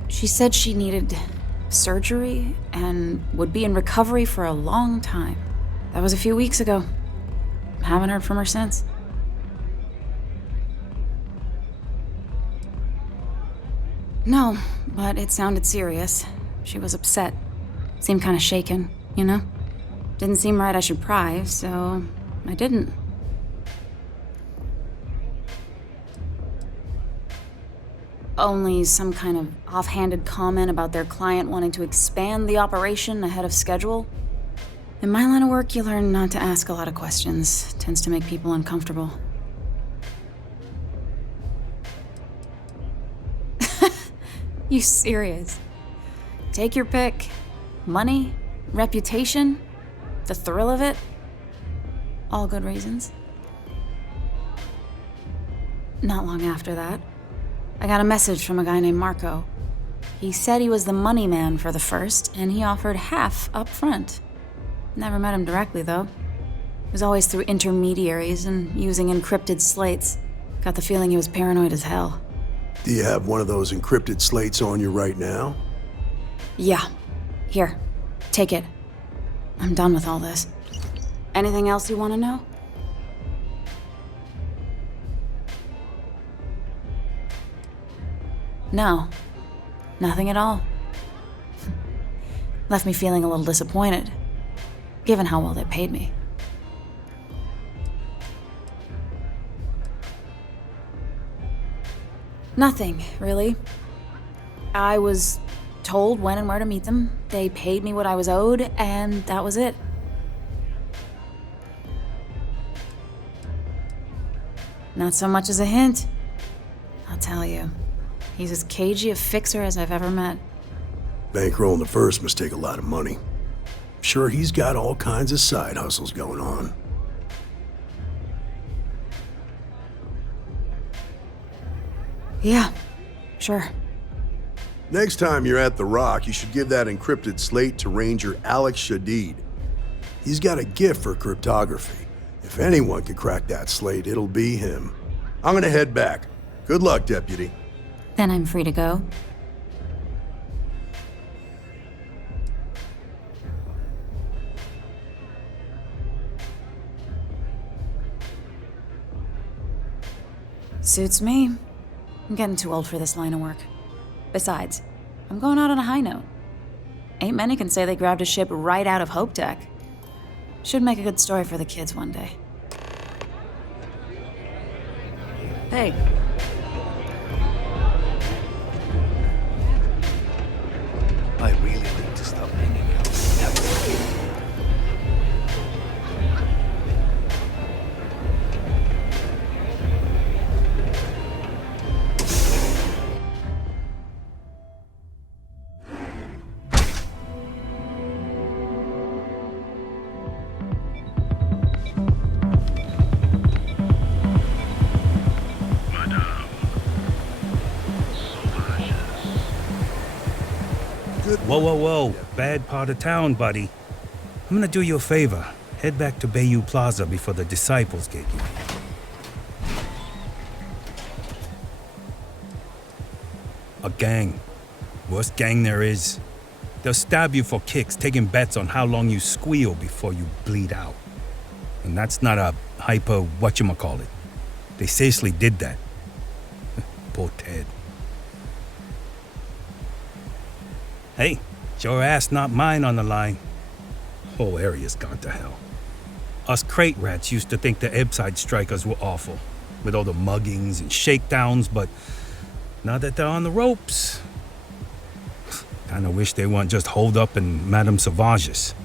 She said she needed surgery and would be in recovery for a long time. That was a few weeks ago. Haven't heard from her since. No, but it sounded serious. She was upset. Seemed kind of shaken, you know? Didn't seem right I should pry, so I didn't. Only some kind of offhanded comment about their client wanting to expand the operation ahead of schedule. In my line of work, you learn not to ask a lot of questions. Tends to make people uncomfortable. You serious? Take your pick. Money, reputation, the thrill of it. All good reasons. Not long after that, I got a message from a guy named Marco. He said he was the money man for the First, and he offered half up front. Never met him directly, though. It was always through intermediaries and using encrypted slates. Got the feeling he was paranoid as hell. Do you have one of those encrypted slates on you right now? Yeah. Here. Take it. I'm done with all this. Anything else you want to know? No. Nothing at all. Left me feeling a little disappointed, given how well they paid me. Nothing, really. I was told when and where to meet them. They paid me what I was owed, and that was it. Not so much as a hint. I'll tell you. He's as cagey a fixer as I've ever met. Bankrolling the First must take a lot of money. Sure, he's got all kinds of side hustles going on. Yeah, sure. Next time you're at the Rock, you should give that encrypted slate to Ranger Alex Shadid. He's got a gift for cryptography. If anyone can crack that slate, it'll be him. I'm gonna head back. Good luck, Deputy. Then I'm free to go. Suits me. I'm getting too old for this line of work. Besides, I'm going out on a high note. Ain't many can say they grabbed a ship right out of Hope Tech. Should make a good story for the kids one day. Hey. I really need to stop hanging out. Whoa, whoa, whoa. Bad part of town, buddy. I'm gonna do you a favor. Head back to Bayou Plaza before the disciples get you. A gang. Worst gang there is. They'll stab you for kicks, taking bets on how long you squeal before you bleed out. And that's not a hyper whatchamacallit. They seriously did that. Poor Ted. Hey, it's your ass, not mine on the line. Whole area's gone to hell. Us crate rats used to think the Ebbside strikers were awful, with all the muggings and shakedowns, but now that they're on the ropes, kinda wish they weren't just holed up in Madame Sauvage's.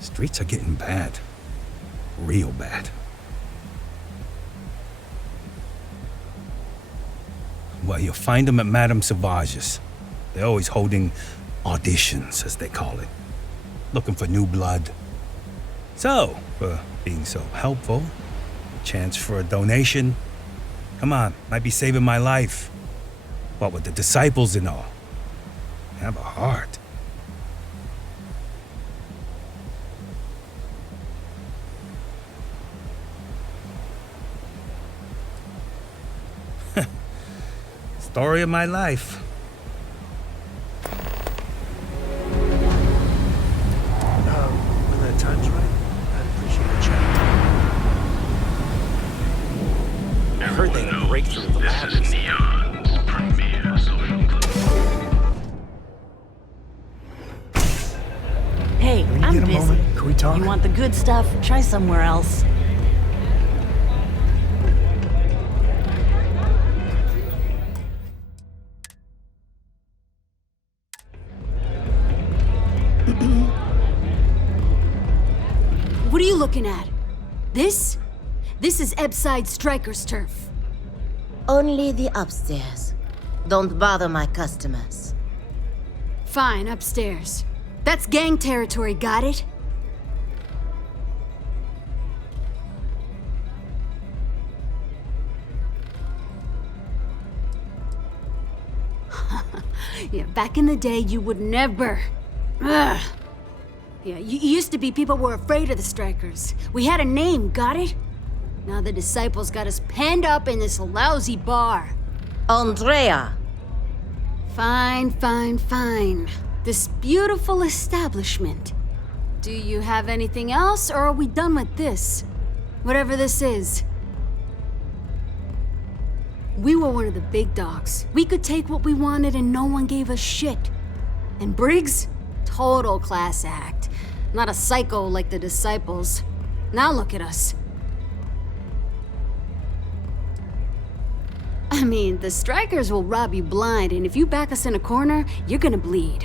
Streets are getting bad. Real bad. Well, you'll find them at Madame Sauvage's. They're always holding auditions, as they call it. Looking for new blood. So, for being so helpful, chance for a donation. Come on, might be saving my life. What with the disciples and all. Have a heart. Story of my life. When the time's right, I'd appreciate a chat. I heard they had a breakthrough with the labs. This is Neon's premier social club. Hey, Can you I'm get a busy. moment? Can we talk? You want the good stuff? Try somewhere else. What are you looking at? This? This is Ebbside Striker's turf. Only the upstairs. Don't bother my customers. Fine, upstairs. That's gang territory, got it? Yeah, back in the day, you would never. Ugh. Yeah, used to be people were afraid of the Strikers. We had a name, got it? Now the disciples got us penned up in this lousy bar. Andrea! Fine, fine, fine. This beautiful establishment. Do you have anything else, or are we done with this? Whatever this is. We were one of the big dogs. We could take what we wanted and no one gave us shit. And Briggs? Total class act. Not a psycho like the disciples. Now look at us. I mean, the Strikers will rob you blind, and if you back us in a corner, you're gonna bleed.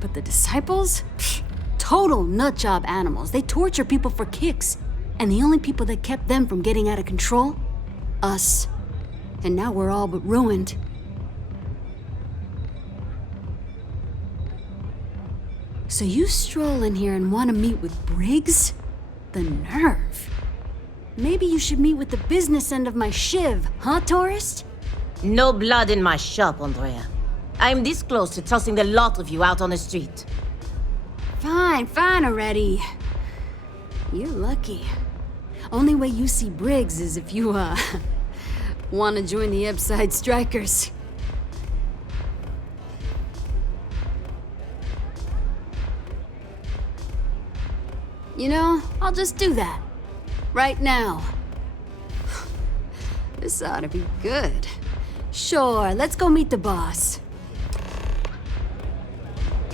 But the disciples? Pfft, total nutjob animals. They torture people for kicks. And the only people that kept them from getting out of control? Us. And now we're all but ruined. So you stroll in here and want to meet with Briggs? The nerve. Maybe you should meet with the business end of my shiv, huh, tourist? No blood in my shop, Andrea. I'm this close to tossing the lot of you out on the street. Fine, fine already. You're lucky. Only way you see Briggs is if you, want to join the Ebbside Strikers. You know, I'll just do that. Right now. This ought to be good. Sure, let's go meet the boss.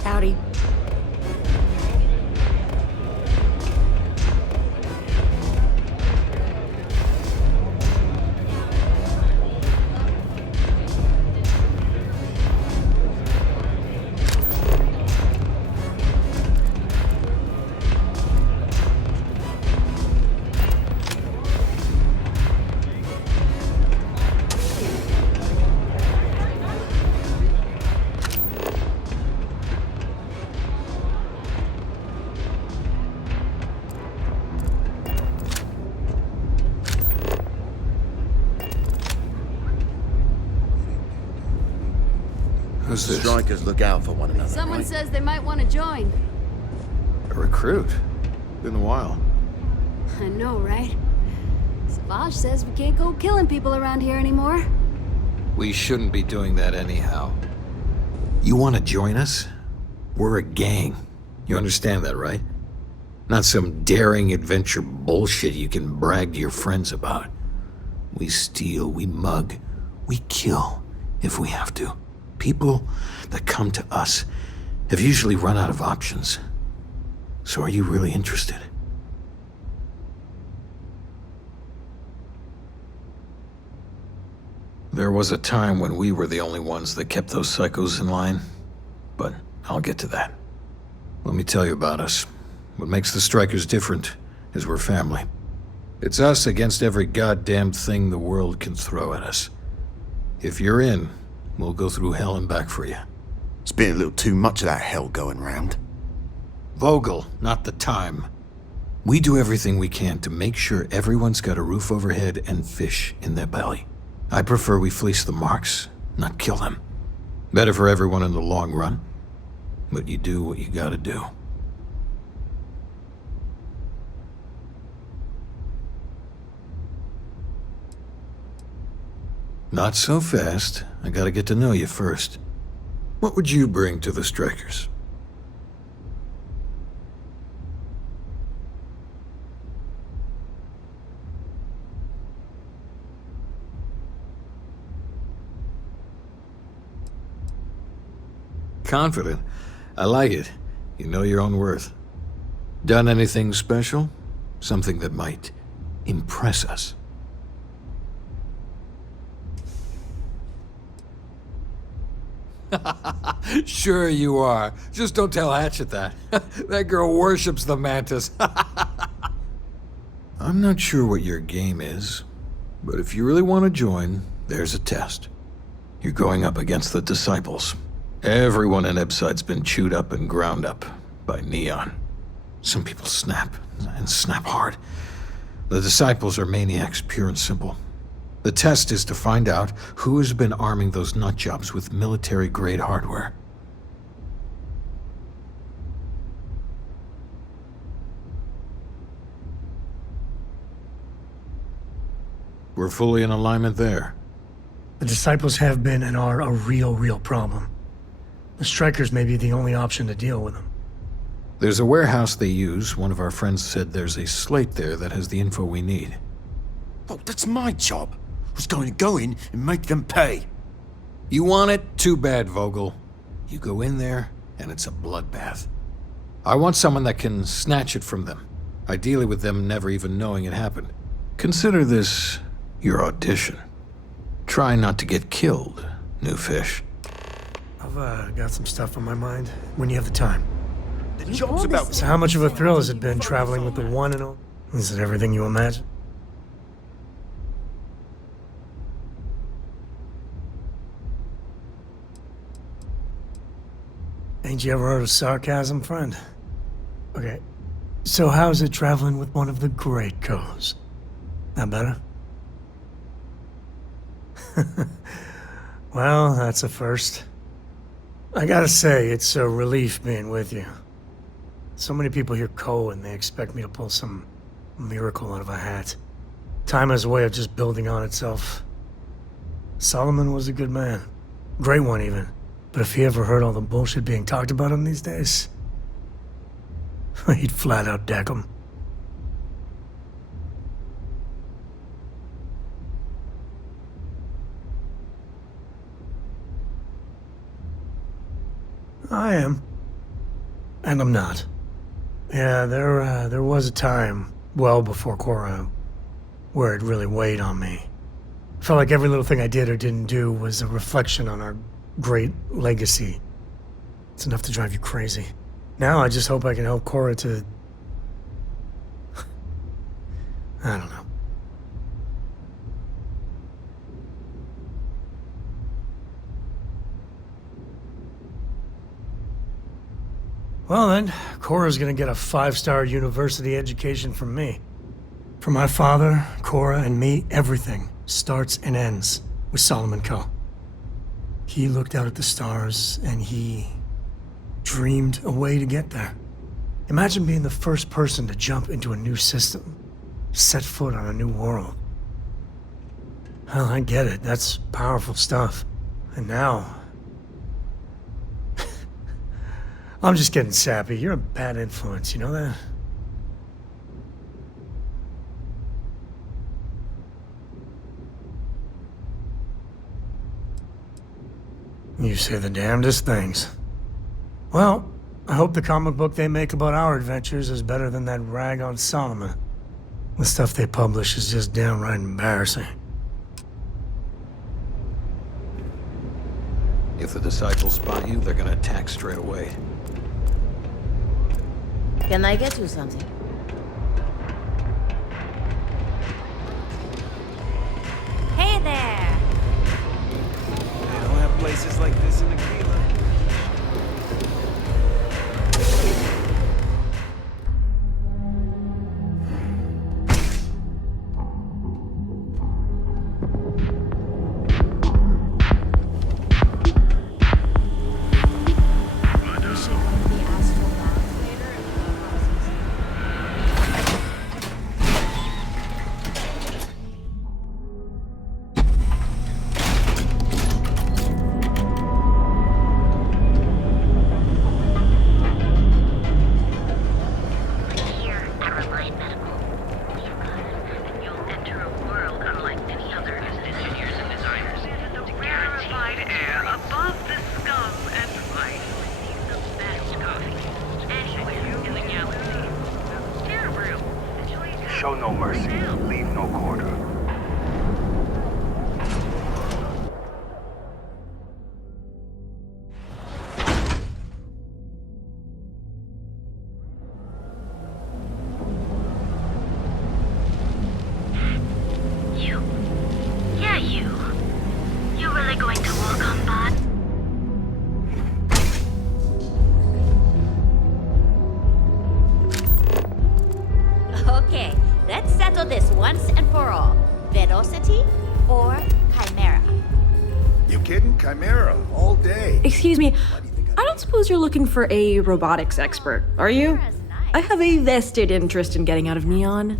Howdy. Who's this? Strikers look out for one another. Someone right? says they might want to join. A recruit. Been a while. I know, right? Savage says we can't go killing people around here anymore. We shouldn't be doing that anyhow. You want to join us? We're a gang. You understand that, right? Not some daring adventure bullshit you can brag to your friends about. We steal, we mug, we kill if we have to. People that come to us have usually run out of options. So are you really interested? There was a time when we were the only ones that kept those psychos in line, but I'll get to that. Let me tell you about us. What makes the Strikers different is we're family. It's us against every goddamn thing the world can throw at us. If you're in, we'll go through hell and back for you. It's been a little too much of that hell going round. Vogel, not the time. We do everything we can to make sure everyone's got a roof overhead and fish in their belly. I prefer we fleece the marks, not kill them. Better for everyone in the long run. But you do what you gotta do. Not so fast. I gotta get to know you first. What would you bring to the Strikers? Confident. I like it. You know your own worth. Done anything special? Something that might impress us? Sure you are. Just don't tell Hatchet that. That girl worships the Mantis. I'm not sure what your game is, but if you really want to join, there's a test. You're going up against the Disciples. Everyone in Ebside's been chewed up and ground up by Neon. Some people snap, and snap hard. The Disciples are maniacs, pure and simple. The test is to find out who has been arming those nutjobs with military-grade hardware. We're fully in alignment there. The Disciples have been and are a real problem. The Strikers may be the only option to deal with them. There's a warehouse they use. One of our friends said there's a slate there that has the info we need. Oh, that's my job. I was going to go in and make them pay. You want it? Too bad, Vogel. You go in there, and it's a bloodbath. I want someone that can snatch it from them. Ideally with them never even knowing it happened. Consider this your audition. Try not to get killed, new fish. I've got some stuff on my mind when you have the time. The job's about... So how much of a thrill has it been traveling with the one and only? Is it everything you imagine? Ain't you ever heard of sarcasm, friend? Okay, so how's it traveling with one of the great co's? That better? Well, that's a first. I gotta say, it's a relief being with you. So many people hear Co and they expect me to pull some miracle out of a hat. Time has a way of just building on itself. Solomon was a good man. Great one, even. But if he ever heard all the bullshit being talked about him these days, he'd flat out deck him. I am. And I'm not. Yeah, there was a time, well before Cora, where it really weighed on me. I felt like every little thing I did or didn't do was a reflection on our great legacy. It's enough to drive you crazy. Now I just hope I can help Cora to... I don't know. Well then, Cora's gonna get a 5-star university education from me. For my father, Cora, and me, everything starts and ends with Solomon Co. He looked out at the stars, and he dreamed a way to get there. Imagine being the first person to jump into a new system, set foot on a new world. Well, I get it. That's powerful stuff. And now... I'm just getting sappy. You're a bad influence, you know that? You say the damnedest things. Well, I hope the comic book they make about our adventures is better than that rag on Solomon. The stuff they publish is just downright embarrassing. If the disciples spot you, they're gonna attack straight away. Can I get you something? Hey there! They don't have places like this in Aquila. Show no mercy, leave no quarter. You. Yeah, you. You really going to walk on bot? Okay, let's settle this once and for all. Velocity or Chimera? You kidding? Chimera, all day. Excuse me, I don't suppose you're looking for a robotics expert, are you? I have a vested interest in getting out of Neon.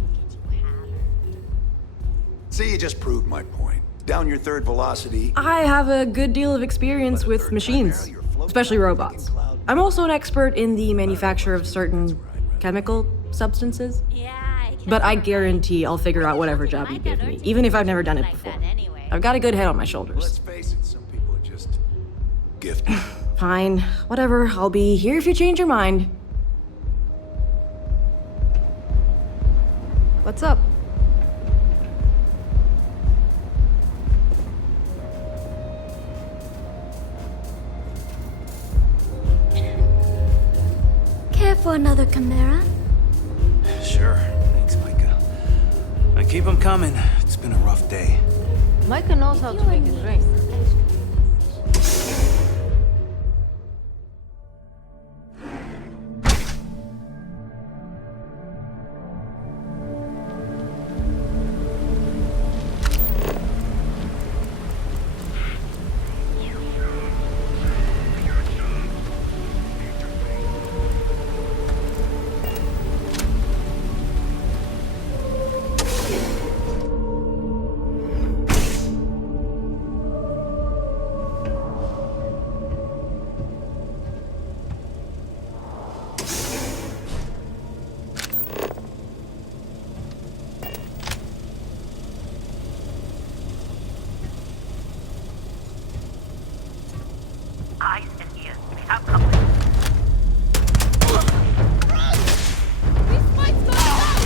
See, you just proved my point. Down your third velocity. I have a good deal of experience with machines, especially robots. I'm also an expert in the manufacture of certain chemical substances. But I guarantee I'll figure out whatever job you give me, even if I've never done it before. I've got a good head on my shoulders. Let's face it, some people are just gifted. Fine, whatever. I'll be here if you change your mind. What's up? Care for another Chimera? Sure. Thanks, Micah. And keep them coming. It's been a rough day. Micah knows how to make a drink. Eyes and ears. We have company. These fights go down!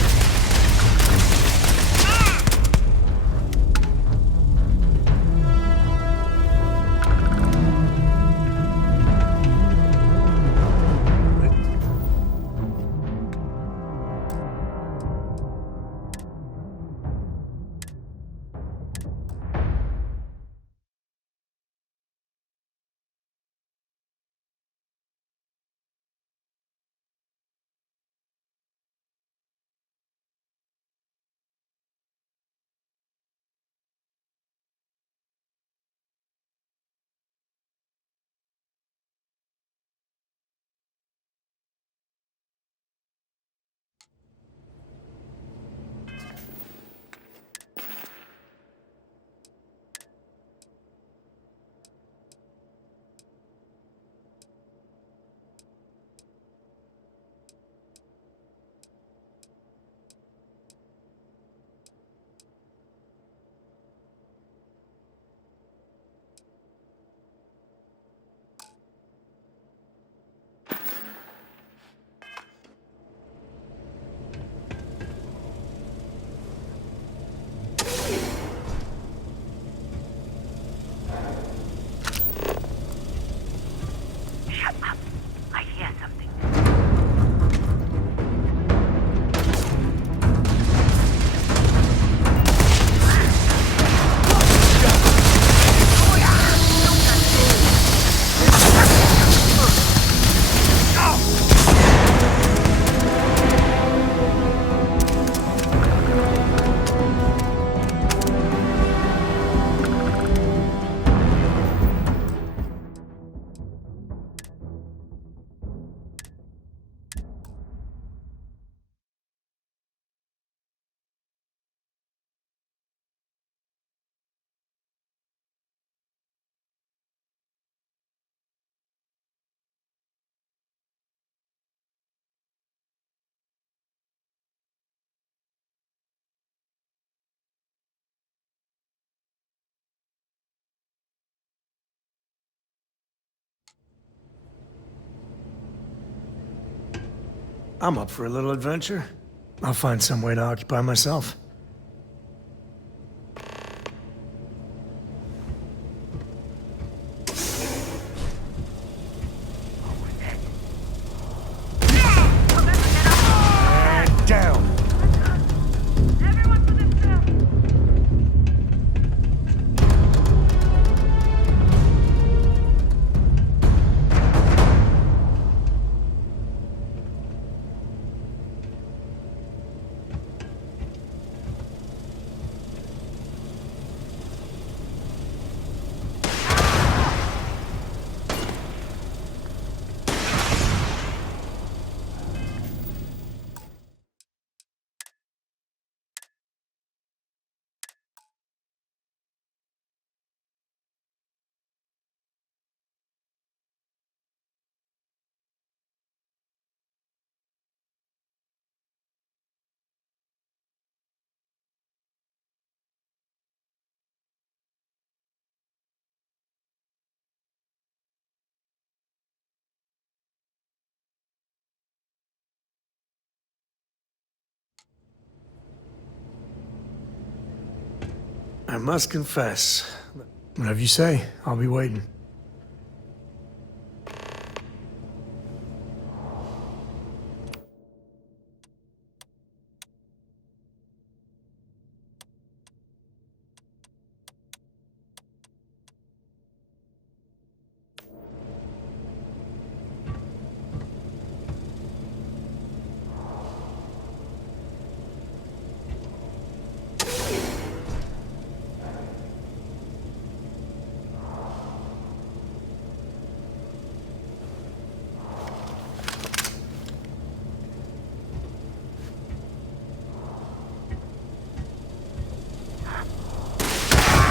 I'm up for a little adventure. I'll find some way to occupy myself. Down. I must confess. Whatever you say, I'll be waiting.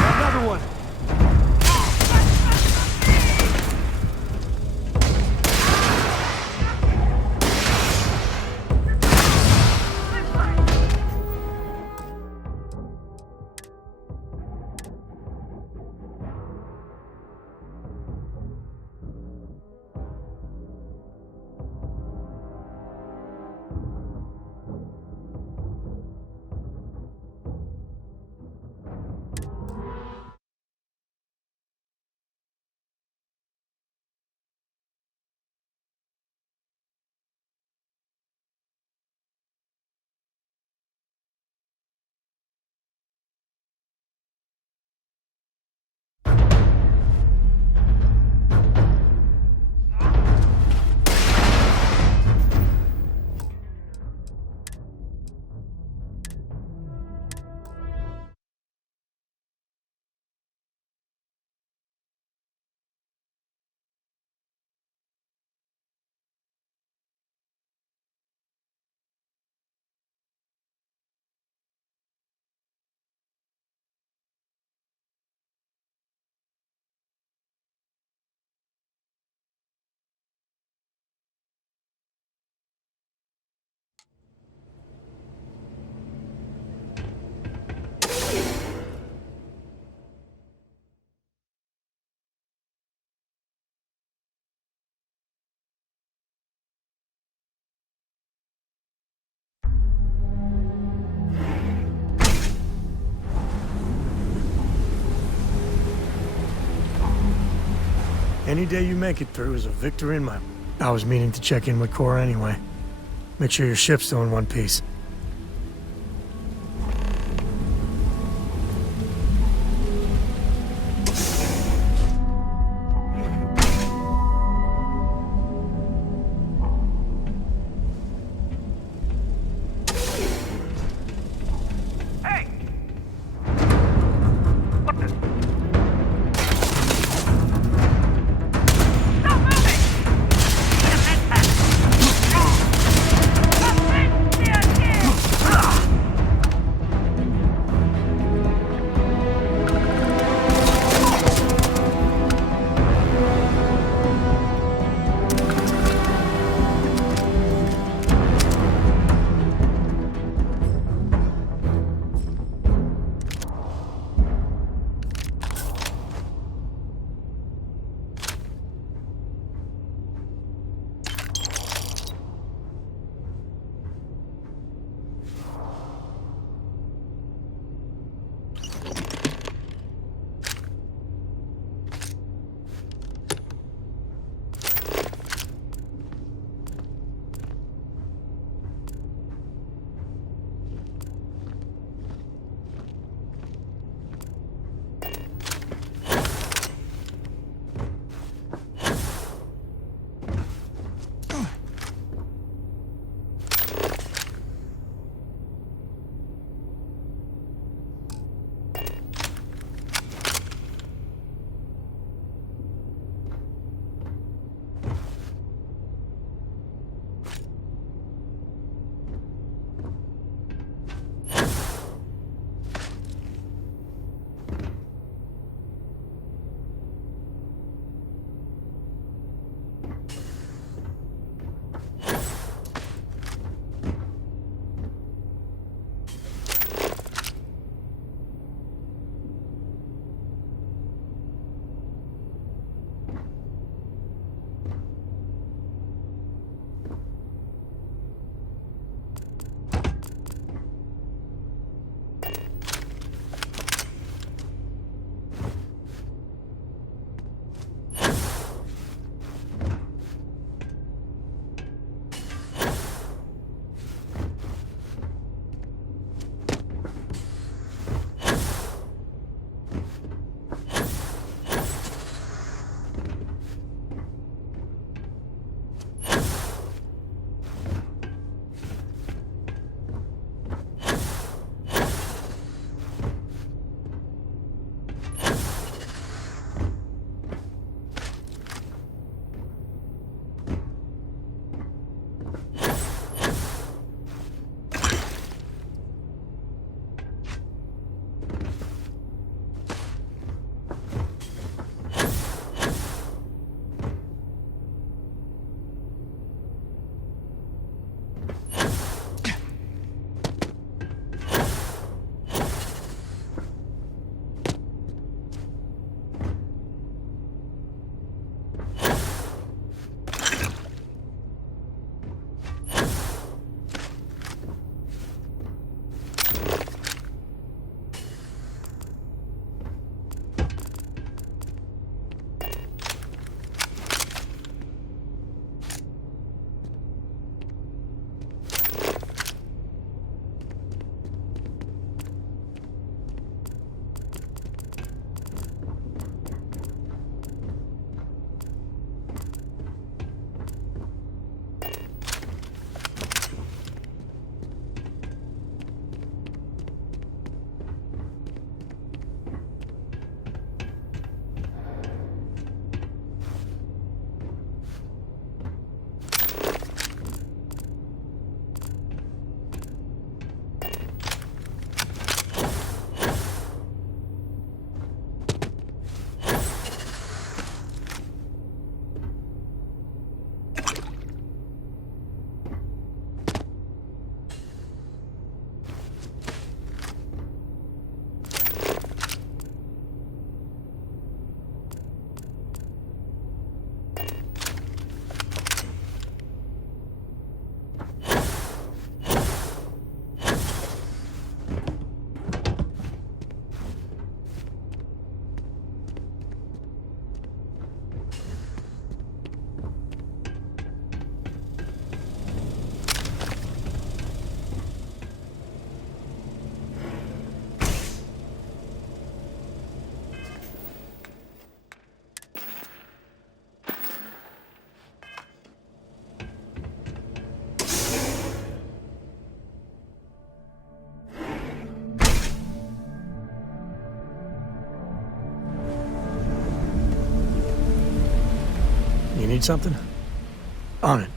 Another one! Any day you make it through is a victory in my... I was meaning to check in with Cora anyway. Make sure your ship's still in one piece. Defend that! Need something? On it.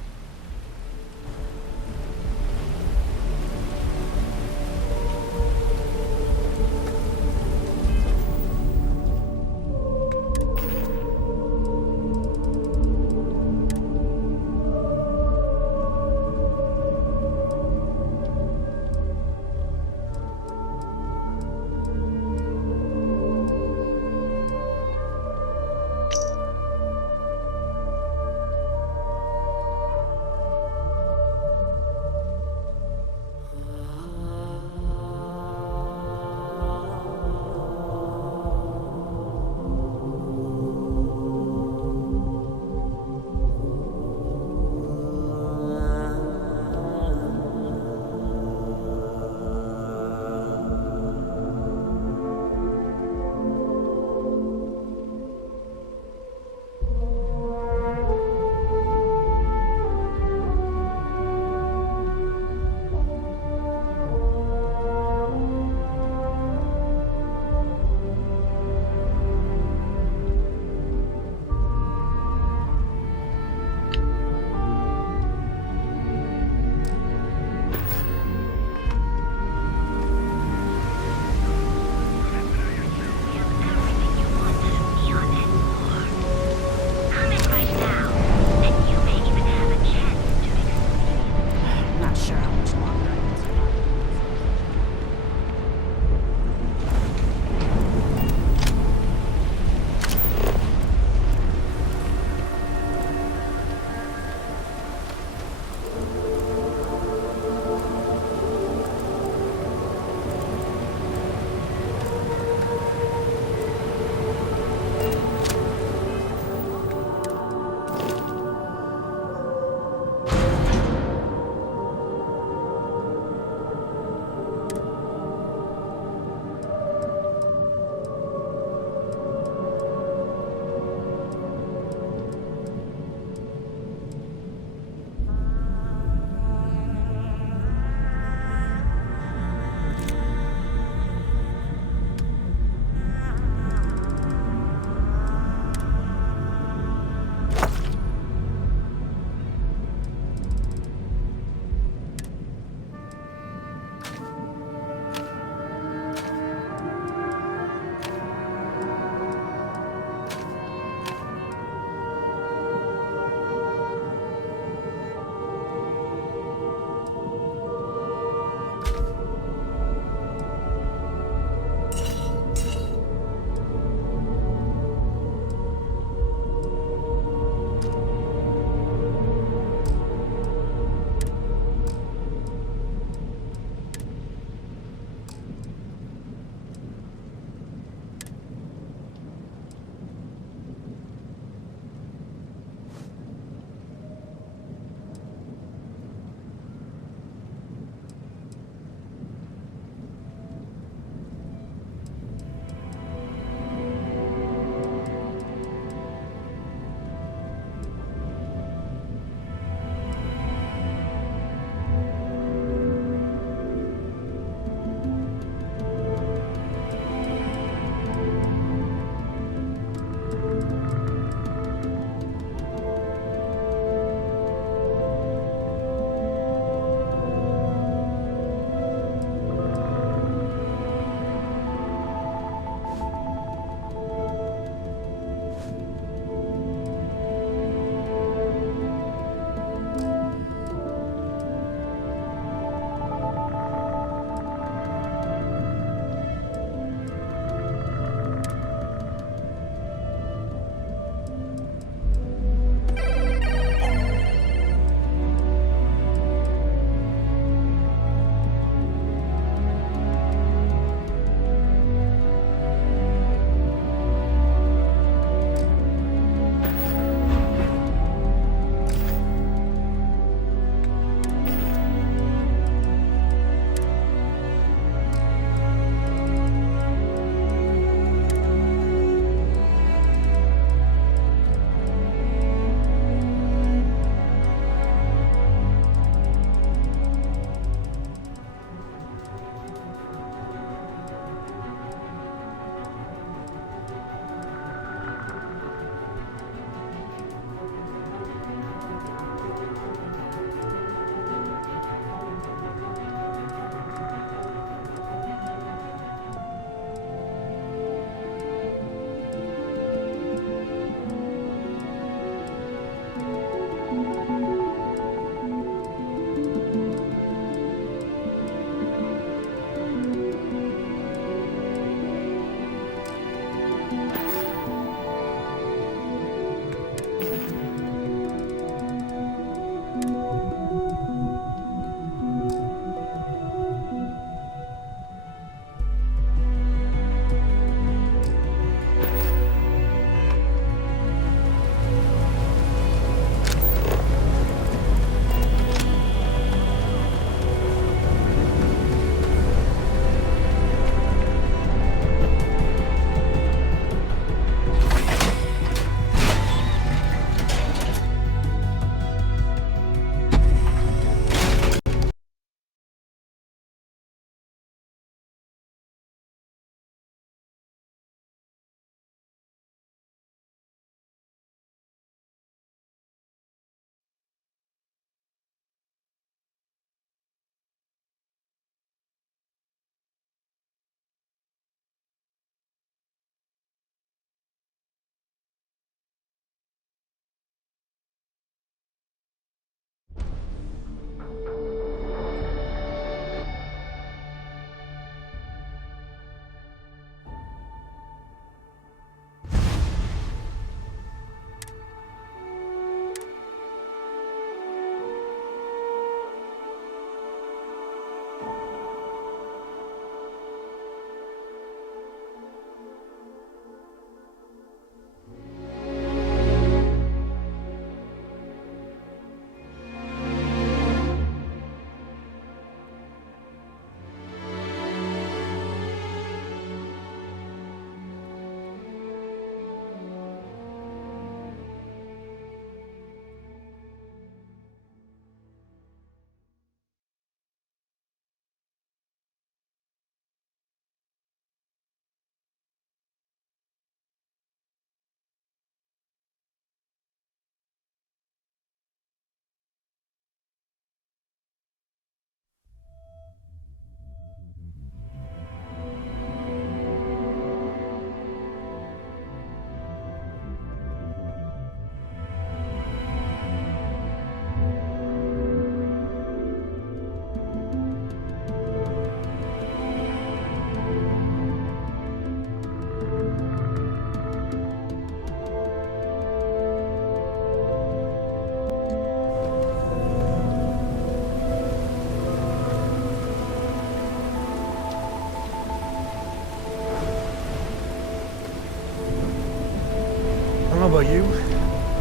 know about you,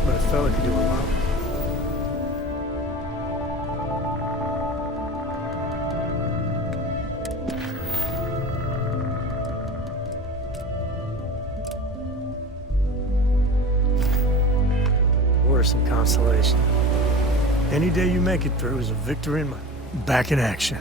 but a fella could do a lot. Or some consolation. Any day you make it through is a victory in my back in action.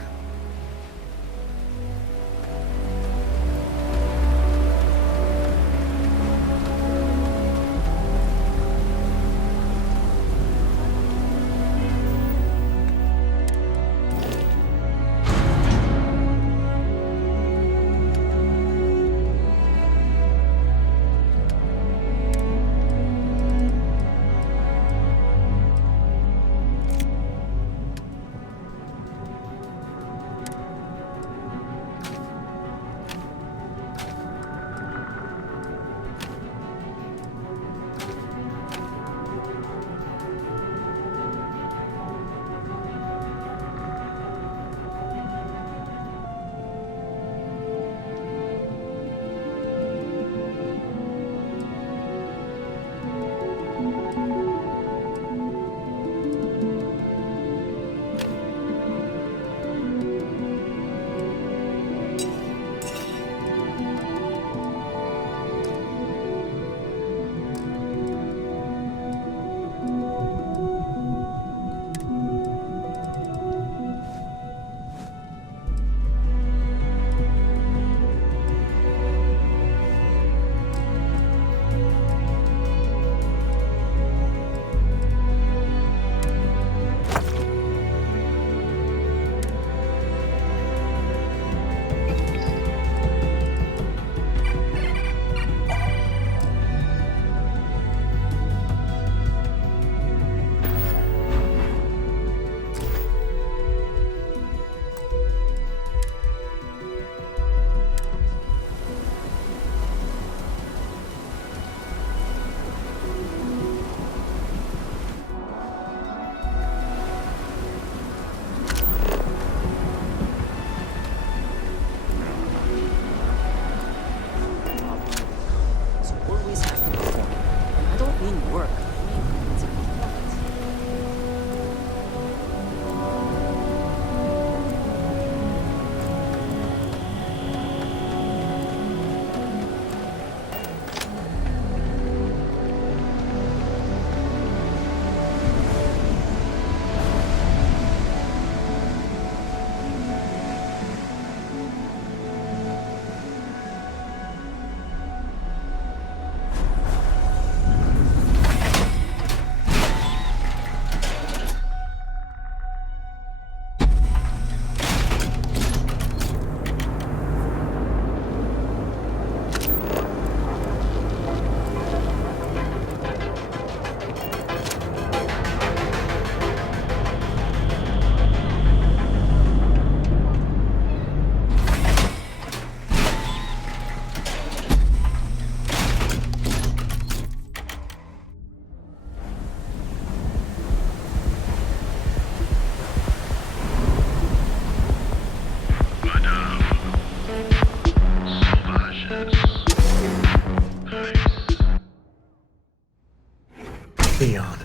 Leon,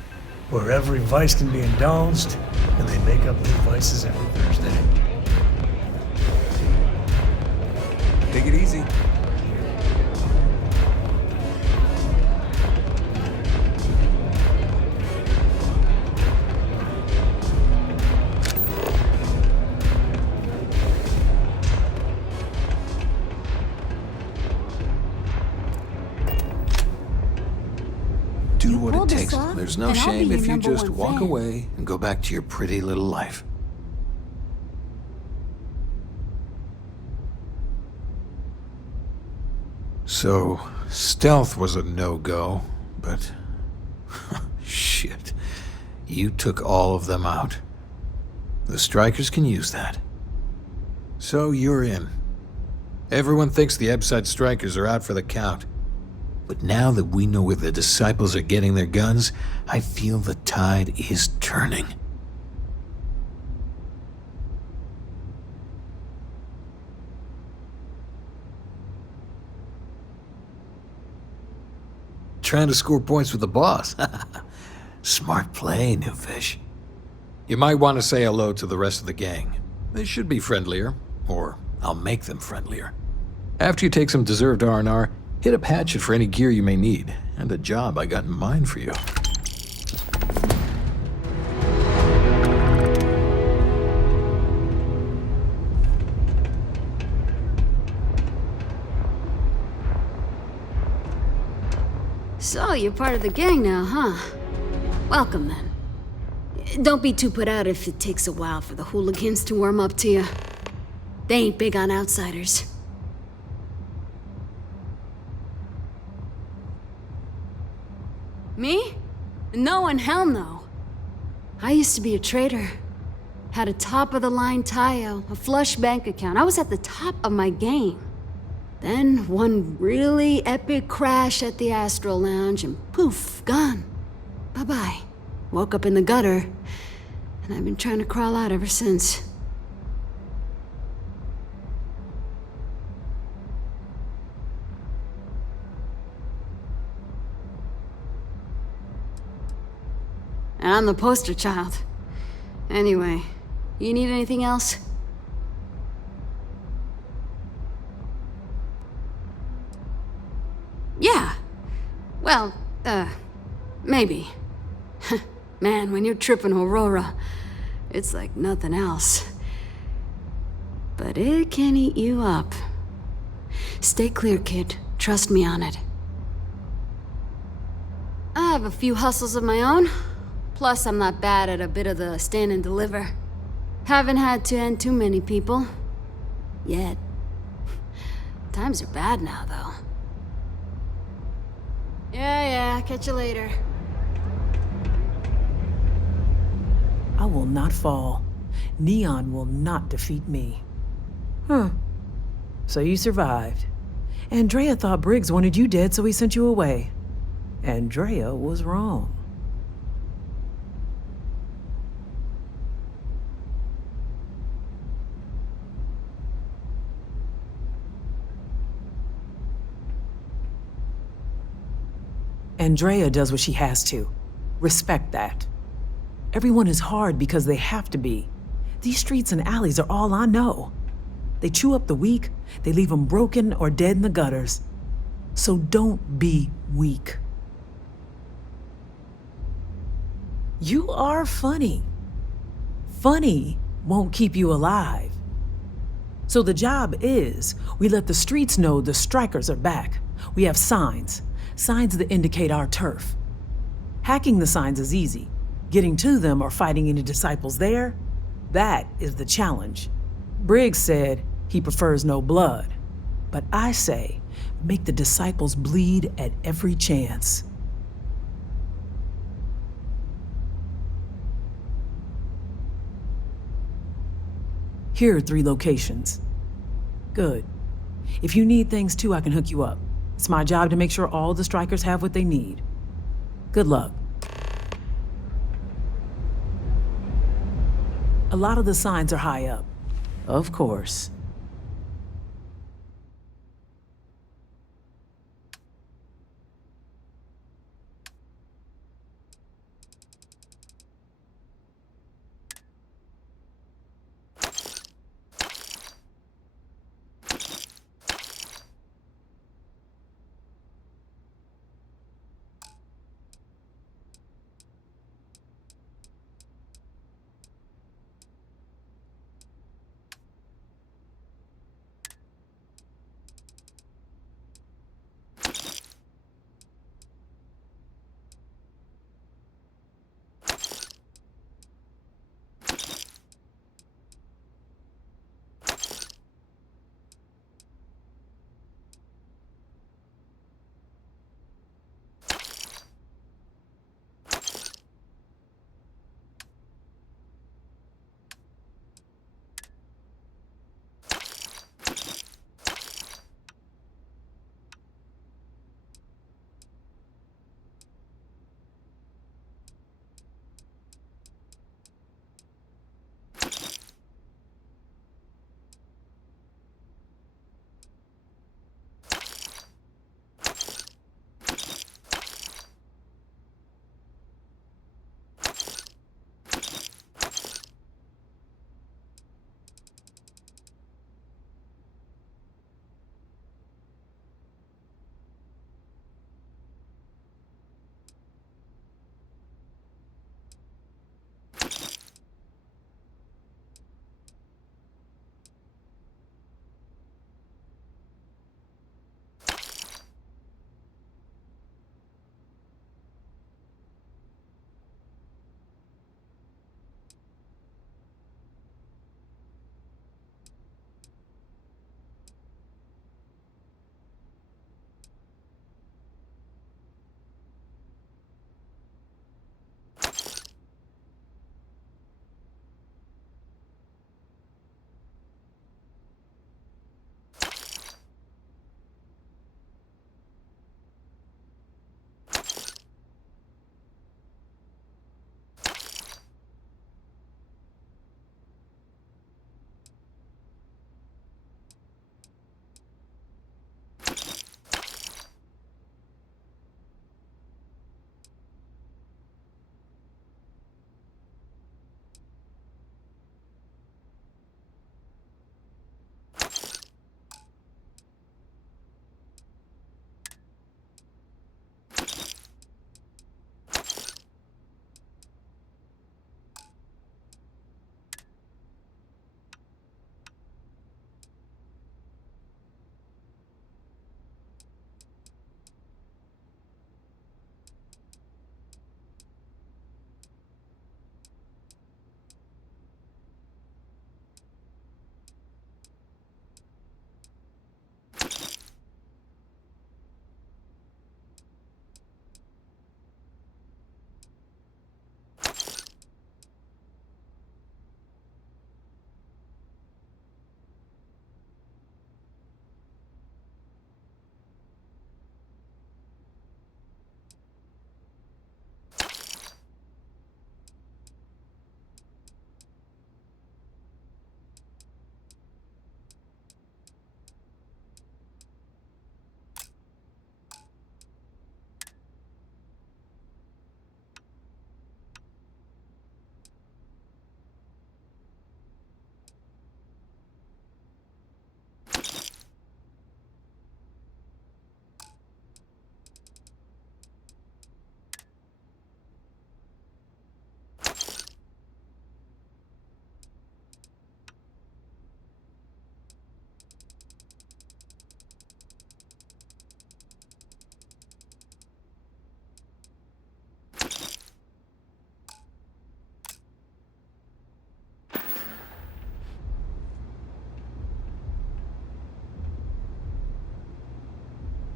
where every vice can be indulged, and they make up new vices every Thursday. Take it easy. Do what it pulled this takes. off, There's no and I'll be shame your if you number just one walk fan. away and go back to your pretty little life. So, stealth was a no-go, but... shit. You took all of them out. The strikers can use that. So you're in. Everyone thinks the Ebside strikers are out for the count. But now that we know where the disciples are getting their guns, I feel the tide is turning. trying to score points with the boss. Smart play, new fish. You might want to say hello to the rest of the gang. They should be friendlier, or I'll make them friendlier. After you take some deserved R&R, hit up Hatchet for any gear you may need, and a job I got in mind for you. So, you're part of the gang now, huh? Welcome, then. Don't be too put out if it takes a while for the hooligans to warm up to you. They ain't big on outsiders. Me? No and hell no. I used to be a trader. Had a top-of-the-line tie-out, a flush bank account. I was at the top of my game. Then one really epic crash at the Astro Lounge and poof, gone. Bye-bye. Woke up in the gutter, and I've been trying to crawl out ever since. And I'm the poster child. Anyway, you need anything else? Yeah. Well, maybe. Man, when you're tripping Aurora, it's like nothing else. But it can eat you up. Stay clear, kid. Trust me on it. I have a few hustles of my own. Plus, I'm not bad at a bit of the stand and deliver. Haven't had to end too many people. Yet. Times are bad now, though. Yeah, catch you later. I will not fall. Neon will not defeat me. Huh. So you survived. Andrea thought Briggs wanted you dead, so he sent you away. Andrea was wrong. Andrea does what she has to. Respect that. Everyone is hard because they have to be. These streets and alleys are all I know. They chew up the weak, they leave them broken or dead in the gutters. So don't be weak. You are funny. Funny won't keep you alive. So the job is, we let the streets know the strikers are back. We have signs that indicate our turf. Hacking the signs is easy. Getting to them or fighting any disciples there, that is the challenge. Briggs said he prefers no blood, but I say make the disciples bleed at every chance. Here are 3 locations. Good. If you need things too, I can hook you up. It's my job to make sure all the strikers have what they need. Good luck. A lot of the signs are high up. Of course.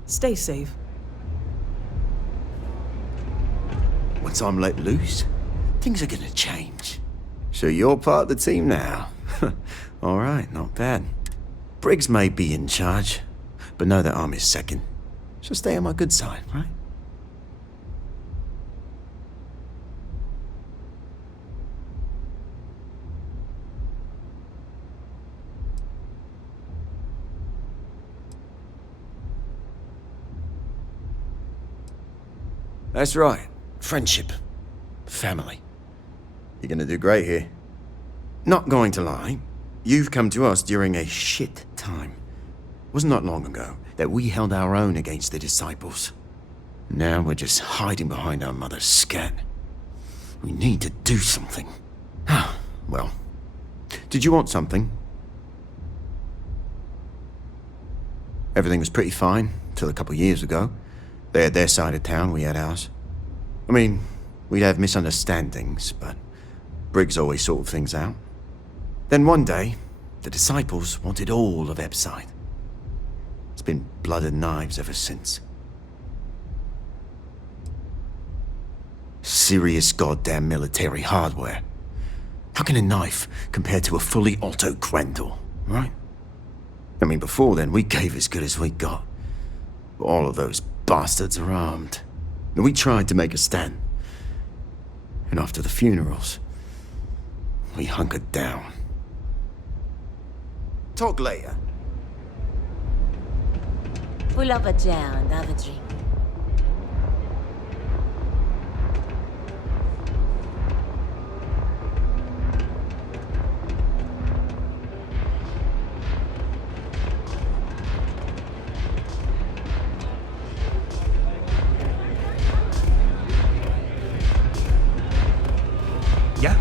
Stay safe. Once I'm let loose, things are gonna change. So you're part of the team now. All right, not bad. Briggs may be in charge, but know that I'm his second. So stay on my good side, right? That's right. Friendship. Family. You're gonna do great here. Not going to lie, you've come to us during a shit time. It was not long ago that we held our own against the disciples. Now we're just hiding behind our mother's scat. We need to do something. Well, did you want something? Everything was pretty fine till a couple years ago. They had their side of town, we had ours. I mean, we'd have misunderstandings, but Briggs always sorted things out. Then one day, the disciples wanted all of Epside. It's been blood and knives ever since. Serious goddamn military hardware. How can a knife compare to a fully auto Grendel, right? I mean, before then, we gave as good as we got. But all of those bastards are armed. And we tried to make a stand. And after the funerals, we hunkered down. Talk later. Pull up a chair and have a drink. Yeah?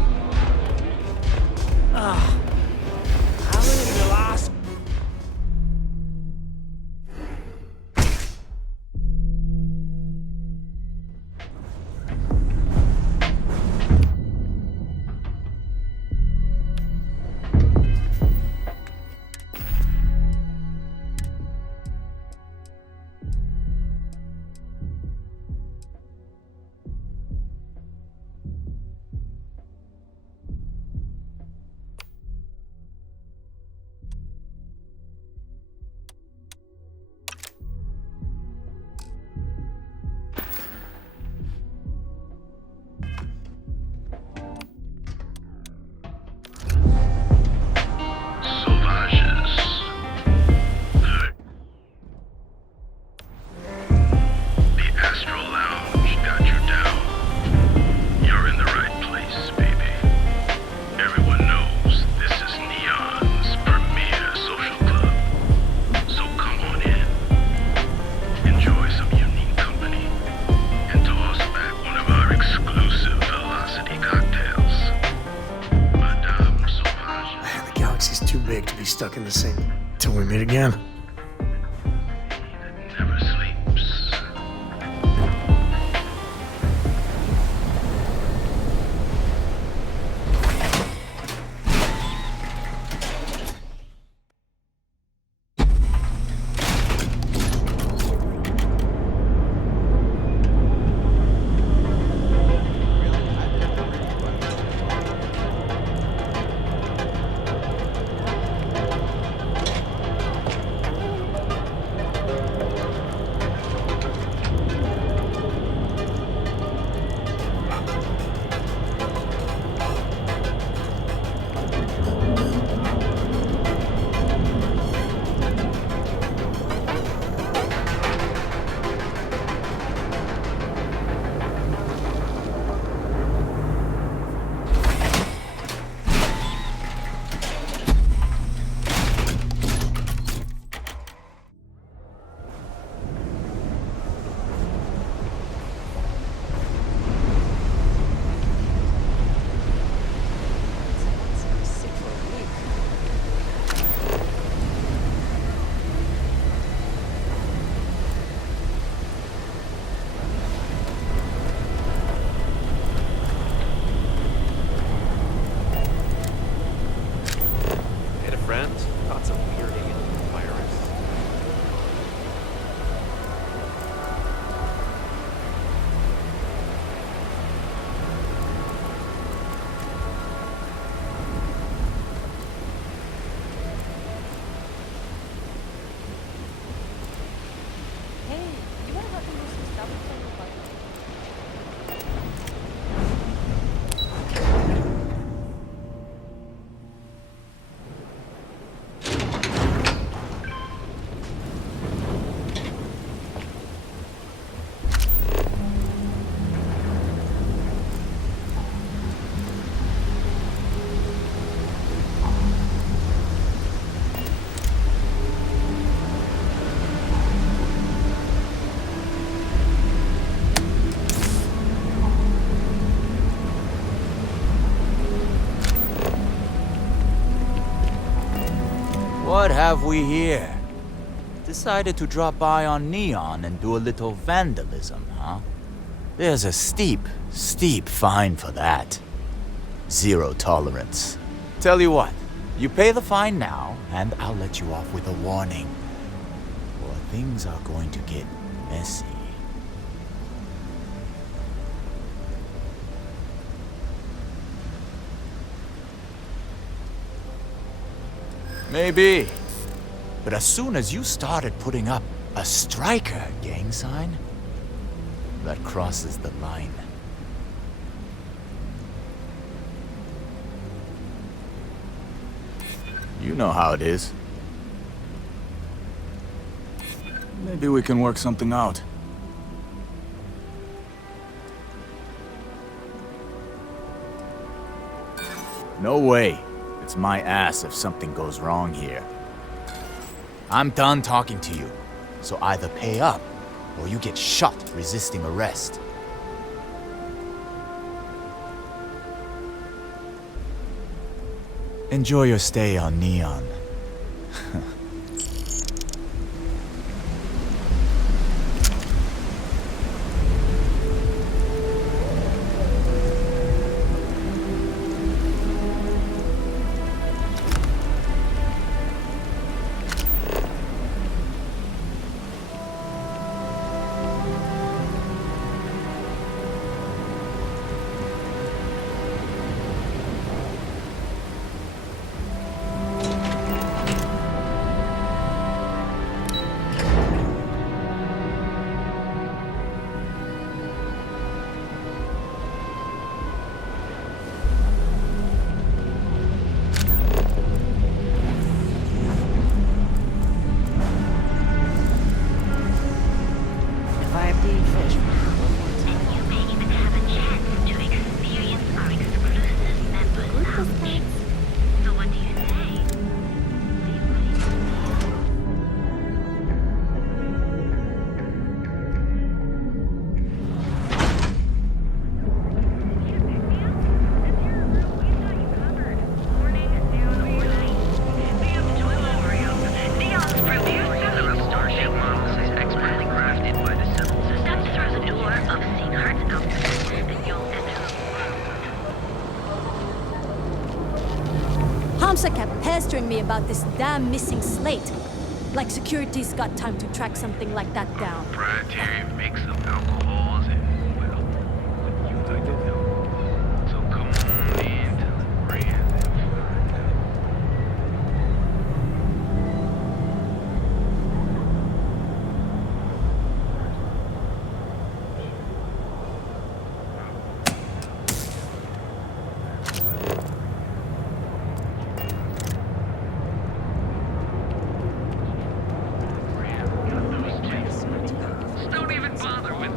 Stuck in the same till we meet again. Never sleeps. have we here? Decided to drop by on Neon and do a little vandalism, huh? There's a steep fine for that. Zero tolerance. Tell you what, you pay the fine now, and I'll let you off with a warning. Or things are going to get messy. Maybe. But as soon as you started putting up a striker gang sign, that crosses the line. You know how it is. Maybe we can work something out. No way. It's my ass if something goes wrong here. I'm done talking to you, so either pay up or you get shot resisting arrest. Enjoy your stay on Neon. Hamsa kept pestering me about this damn missing slate. Like security's got time to track something like that down. Proprietary mix of alcohols and, well, you like to know. So come on in to the brand. Don't even bother with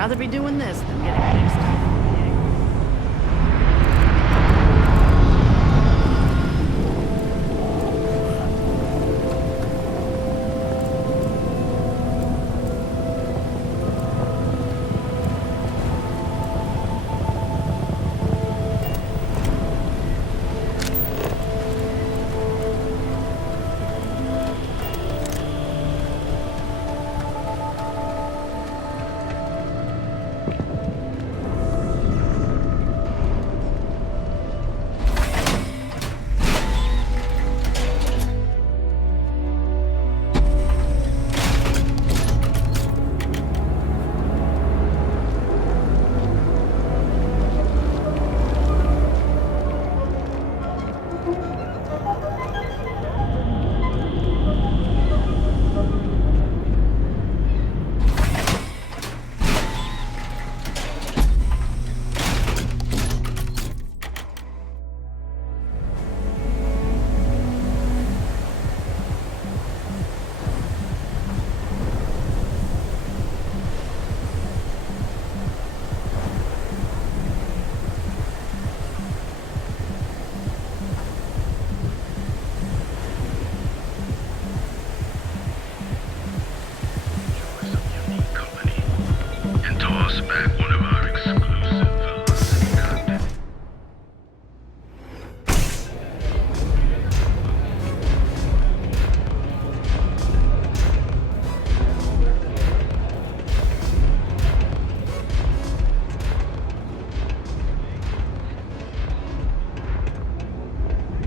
rather be doing this than getting fixed up.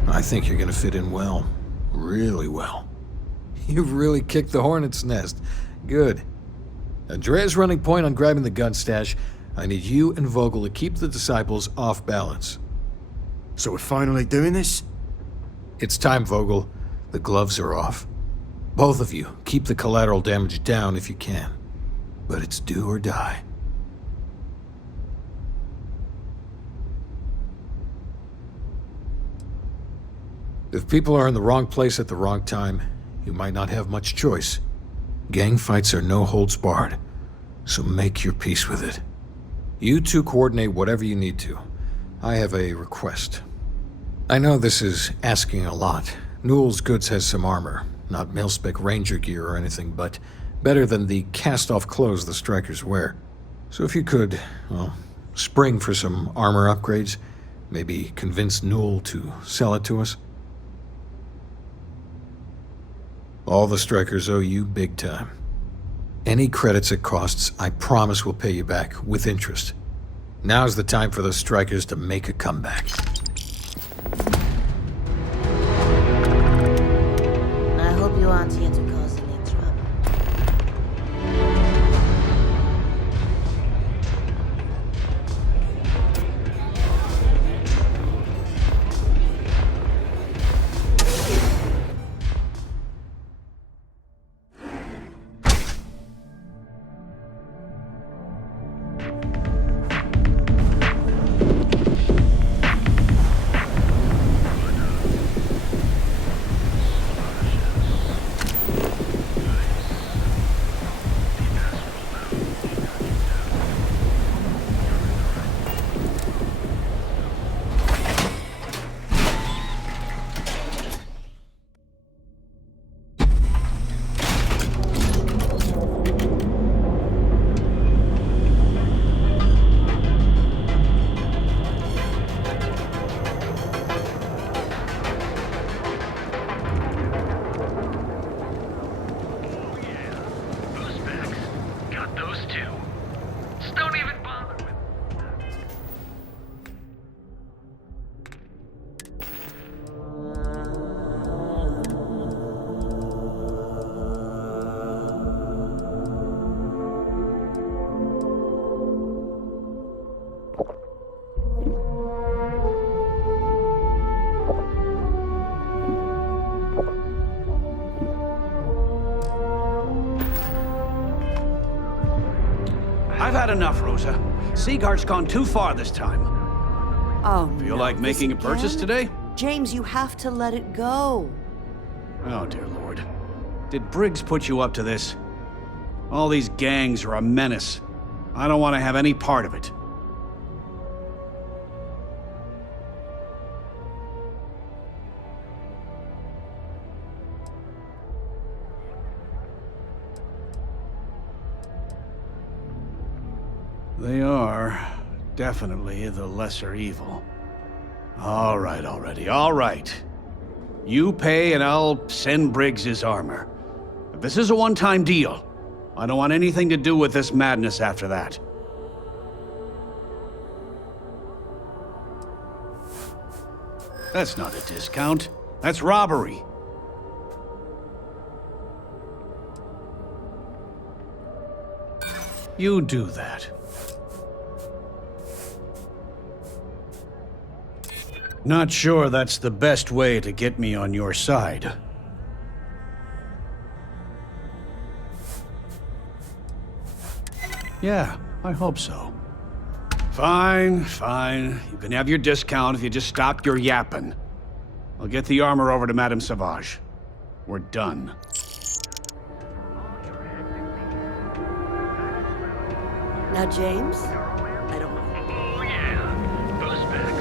I think you're gonna fit in well. Really well. You've really kicked the hornet's nest. Good. Andrea's running point on grabbing the gun stash. I need you and Vogel to keep the disciples off balance. So we're finally doing this? It's time, Vogel. The gloves are off. Both of you, keep the collateral damage down if you can. But it's do or die. If people are in the wrong place at the wrong time, you might not have much choice. Gang fights are no holds barred, so make your peace with it. You two coordinate whatever you need to. I have a request. I know this is asking a lot. Newell's Goods has some armor, not mil-spec ranger gear or anything, but better than the cast-off clothes the strikers wear. So if you could, well, spring for some armor upgrades, maybe convince Newell to sell it to us. All the strikers owe you big time. Any credits it costs, I promise we'll pay you back, with interest. Now's the time for those strikers to make a comeback. I hope you aren't here to cause any trouble. I've had enough, Rosa. Seaguard's gone too far this time. Oh, Feel like making a purchase today? James, you have to let it go. Oh, dear Lord. Did Briggs put you up to this? All these gangs are a menace. I don't want to have any part of it. They are definitely the lesser evil. All right, already, all right. You pay and I'll send Briggs his armor. But this is a one-time deal. I don't want anything to do with this madness after that. That's not a discount. That's robbery. You do that. Not sure that's the best way to get me on your side. Yeah, I hope so. Fine, fine. You can have your discount if you just stop your yapping. I'll get the armor over to Madame Sauvage. We're done. Now, James, I don't know. Oh, yeah. Those specs.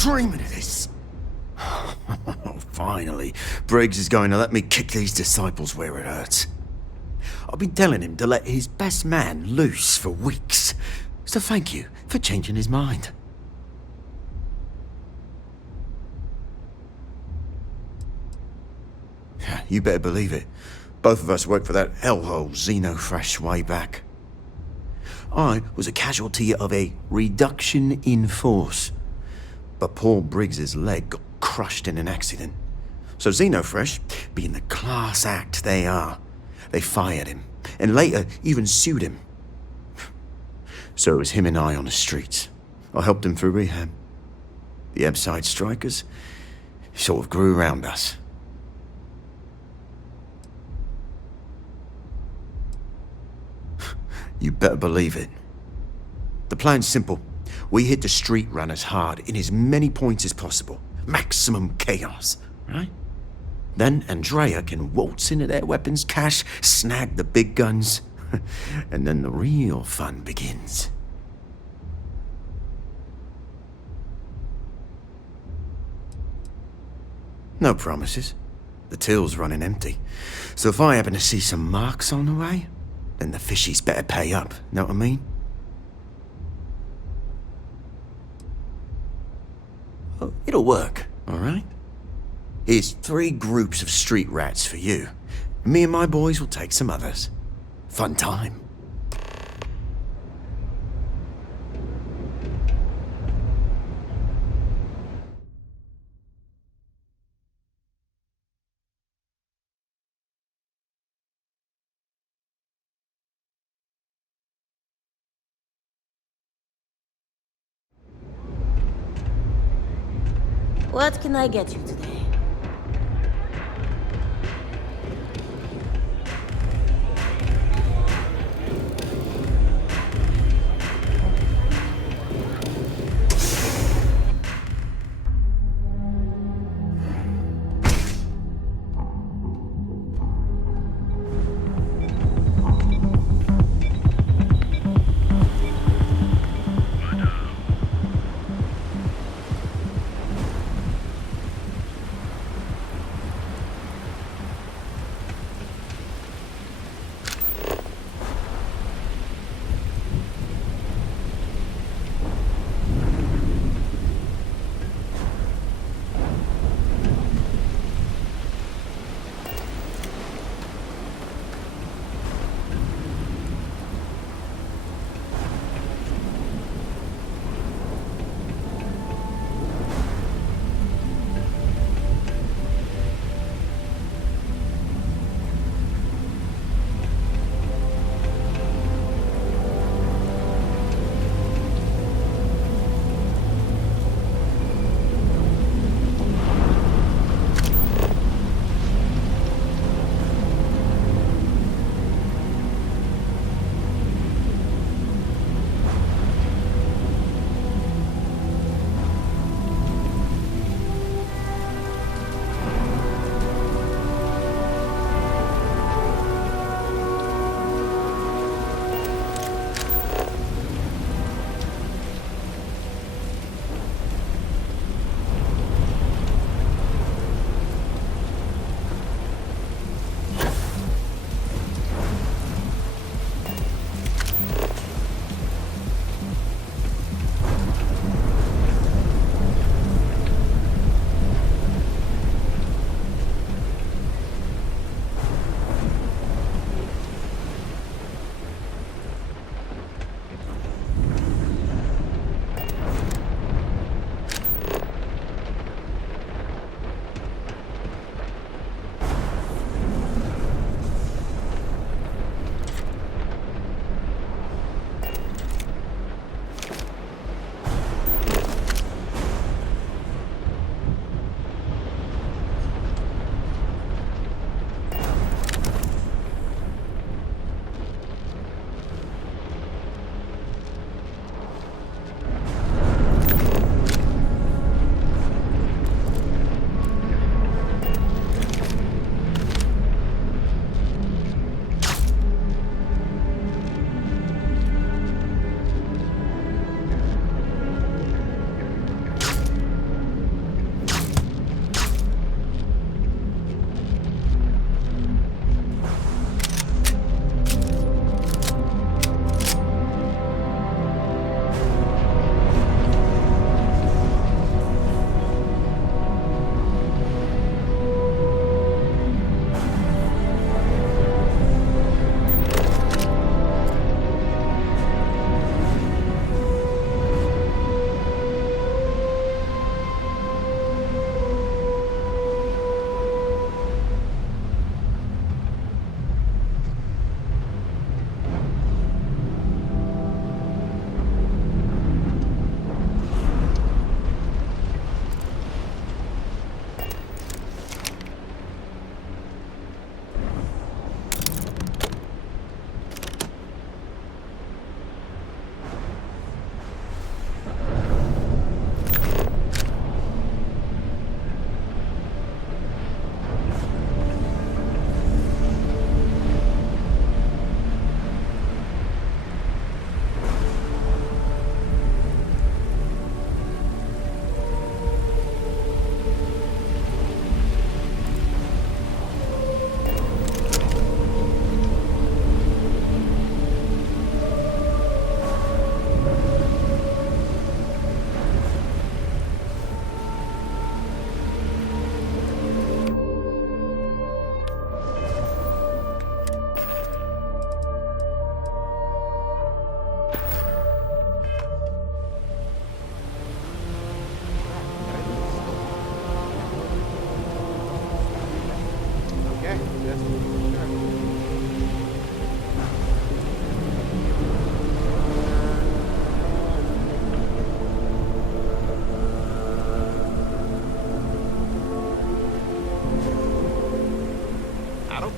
Dreaming of this. Finally, Briggs is going to let me kick these disciples where it hurts. I've been telling him to let his best man loose for weeks. So thank you for changing his mind. You better believe it. Both of us worked for that hellhole Xenofresh way back. I was a casualty of a reduction in force. But Paul Briggs's leg got crushed in an accident. So Xenofresh, being the class act they are, they fired him, and later even sued him. So it was him and I on the streets. I helped him through rehab. The Ebbside strikers sort of grew around us. You better believe it. The plan's simple. We hit the street runners hard in as many points as possible. Maximum chaos, right? Then Andrea can waltz into their weapons cache, snag the big guns, and then the real fun begins. No promises. The till's running empty. So if I happen to see some marks on the way, then the fishies better pay up, know what I mean? Oh, it'll work, all right? Here's 3 groups of street rats for you. Me and my boys will take some others. Fun time. What can I get you today?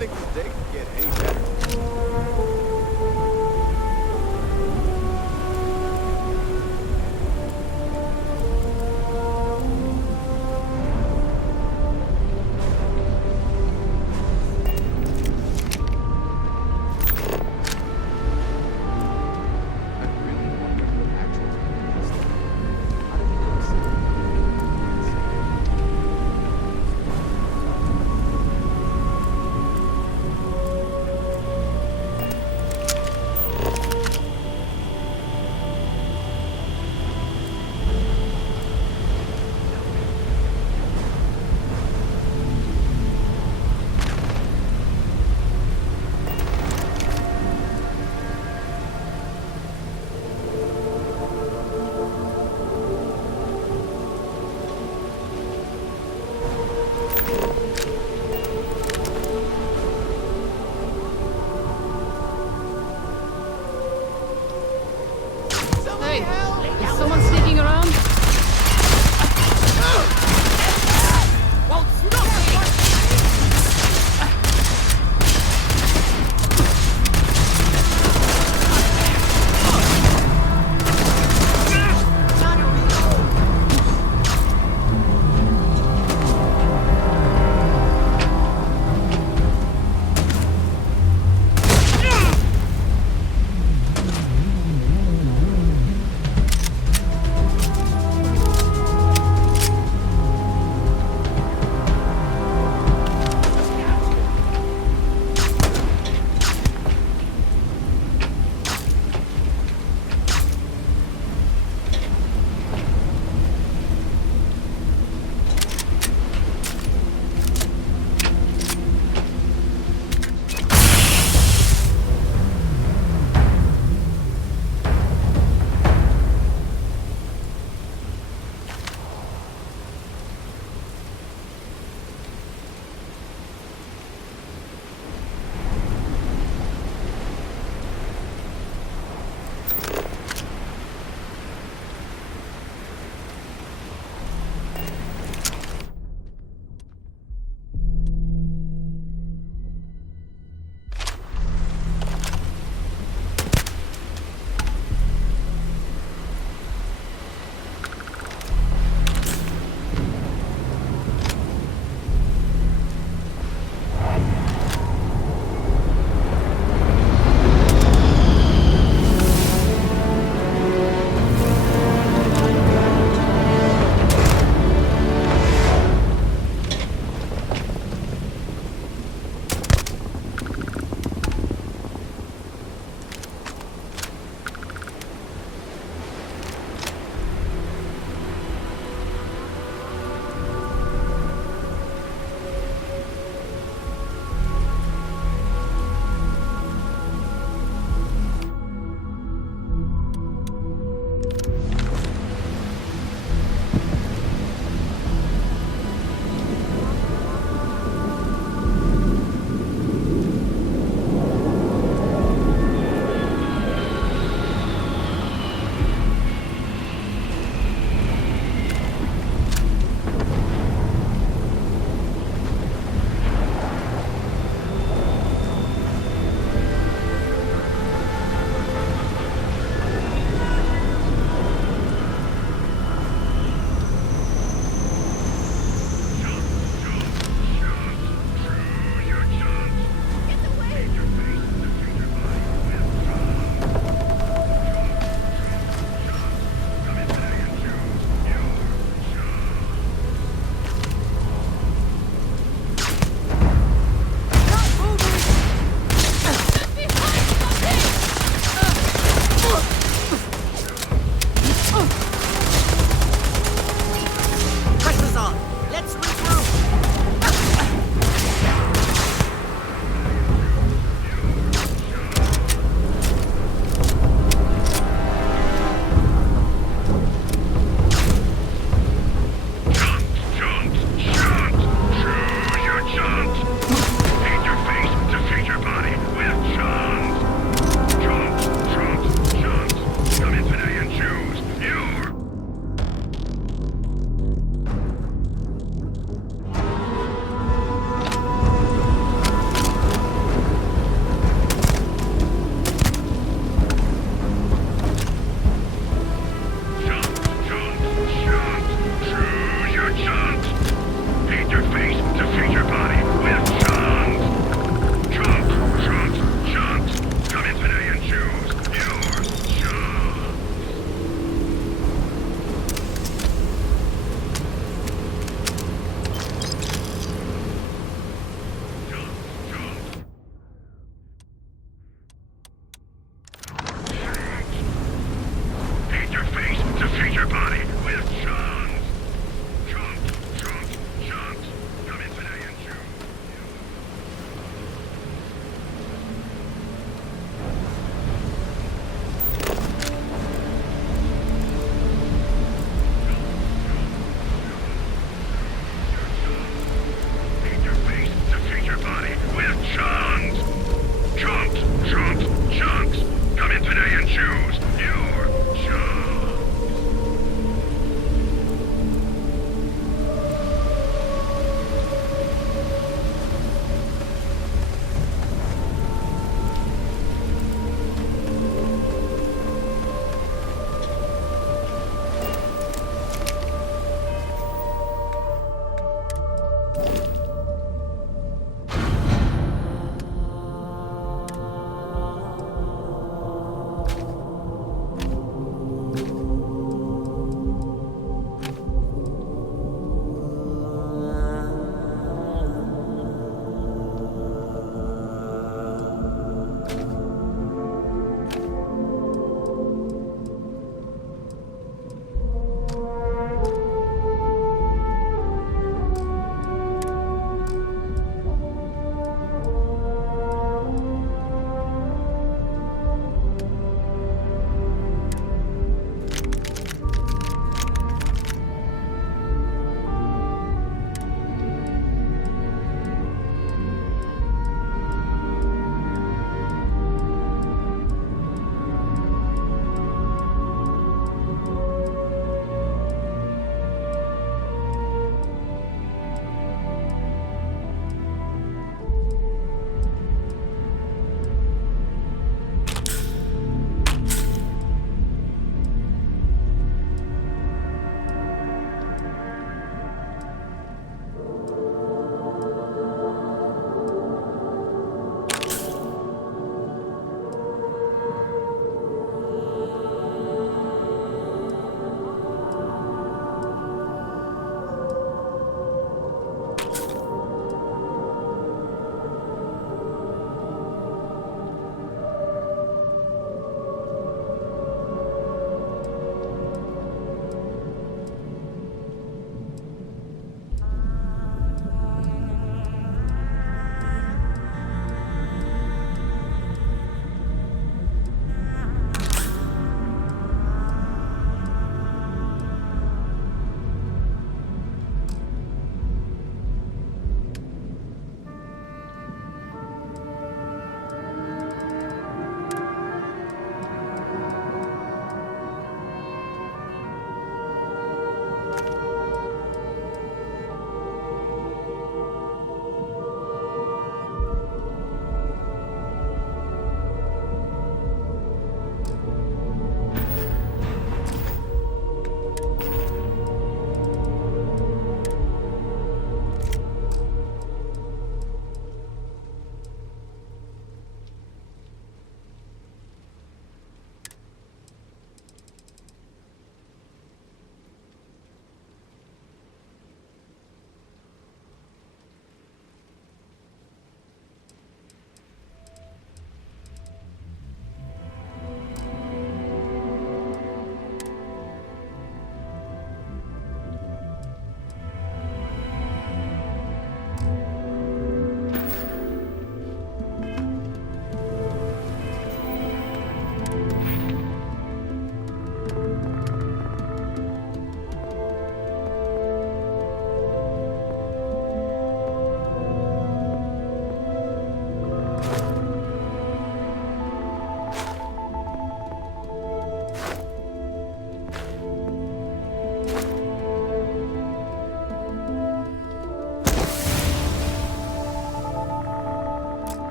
think this day could get any better.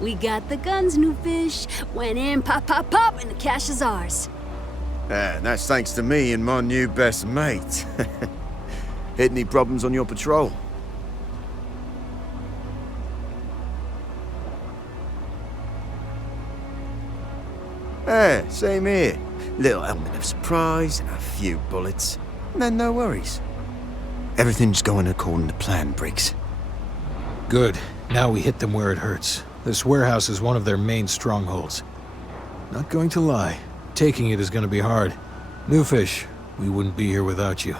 We got the guns, new fish. Went in, pop, pop, pop, and the cash is ours. And that's thanks to me and my new best mate. Hit any problems on your patrol? Same here. Little element of surprise, a few bullets, and then no worries. Everything's going according to plan, Briggs. Good. Now we hit them where it hurts. This warehouse is one of their main strongholds. Not going to lie, taking it is going to be hard. Newfish, we wouldn't be here without you.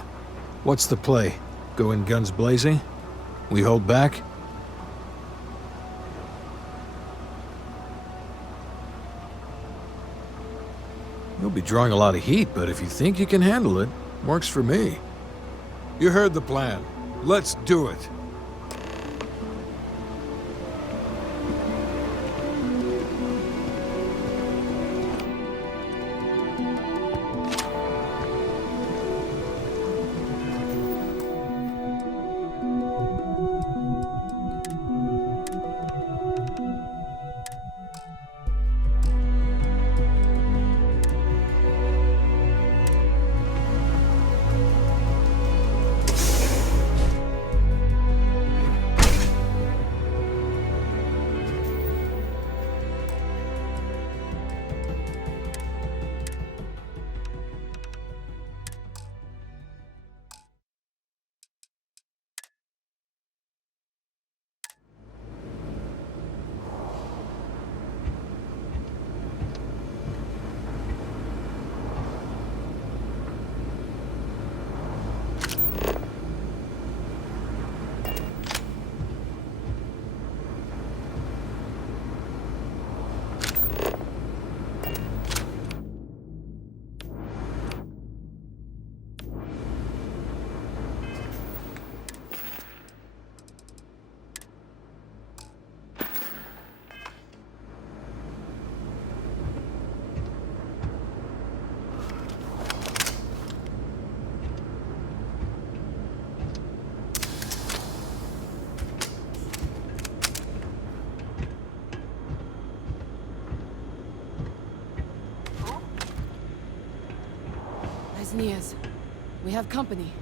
What's the play? Go in guns blazing? We hold back? You'll be drawing a lot of heat, but if you think you can handle it, works for me. You heard the plan. Let's do it. Nias, we have company.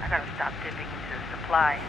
I gotta stop dipping into the supply.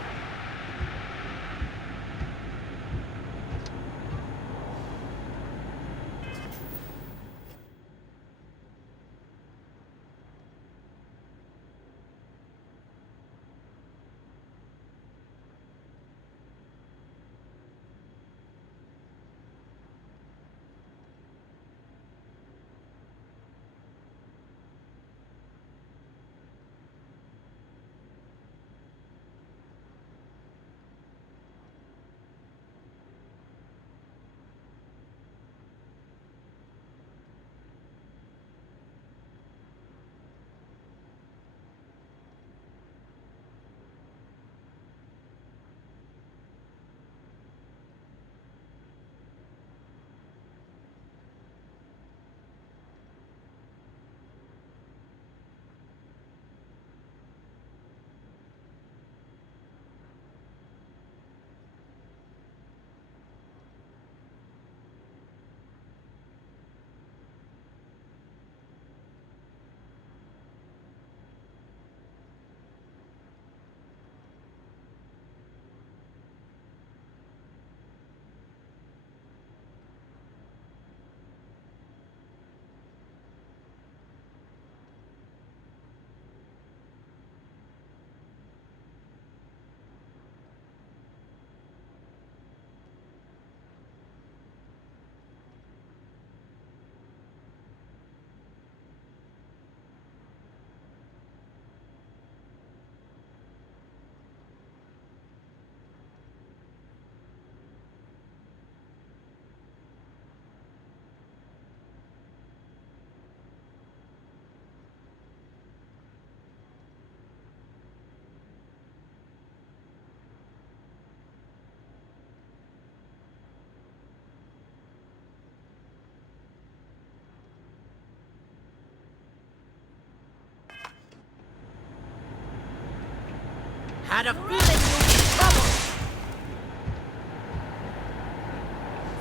Had a feeling you'd be trouble.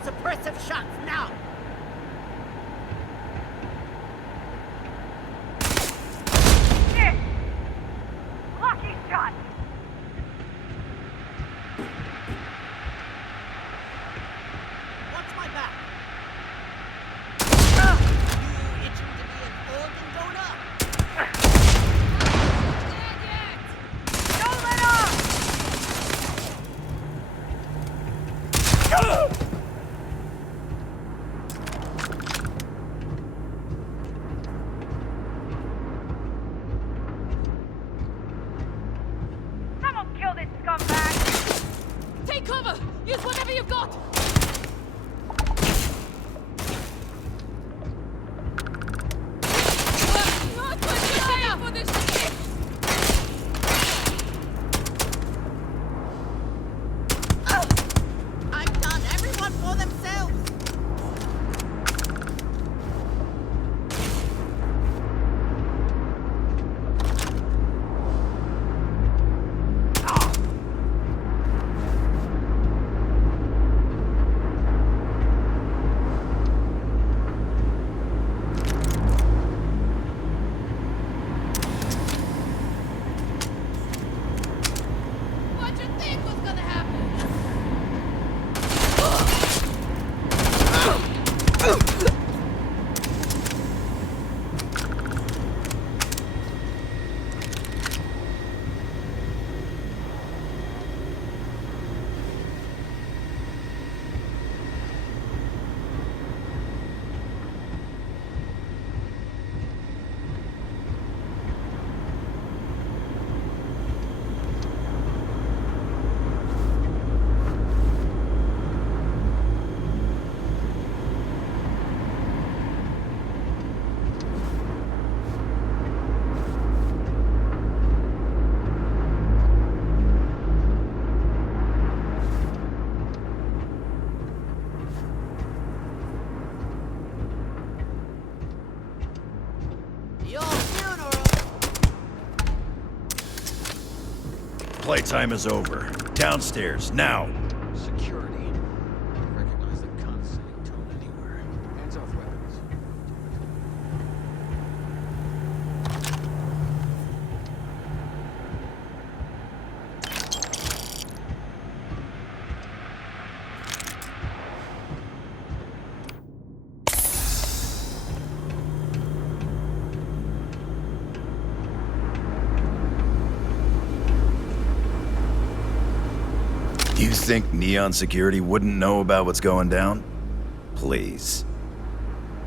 Suppressive shots now. Shit! Lucky shot! Watch my back. You itching to be an organ donor? Don't let up! Someone kill this scumbag! Take cover! Use whatever you've got! Not much fire for this shit! I've done everyone for themselves. What'd you think was gonna happen? Your funeral. Playtime is over. Downstairs, now. Security. Recognize the condescending tone anywhere. Hands off weapons. You think Neon Security wouldn't know about what's going down? Please.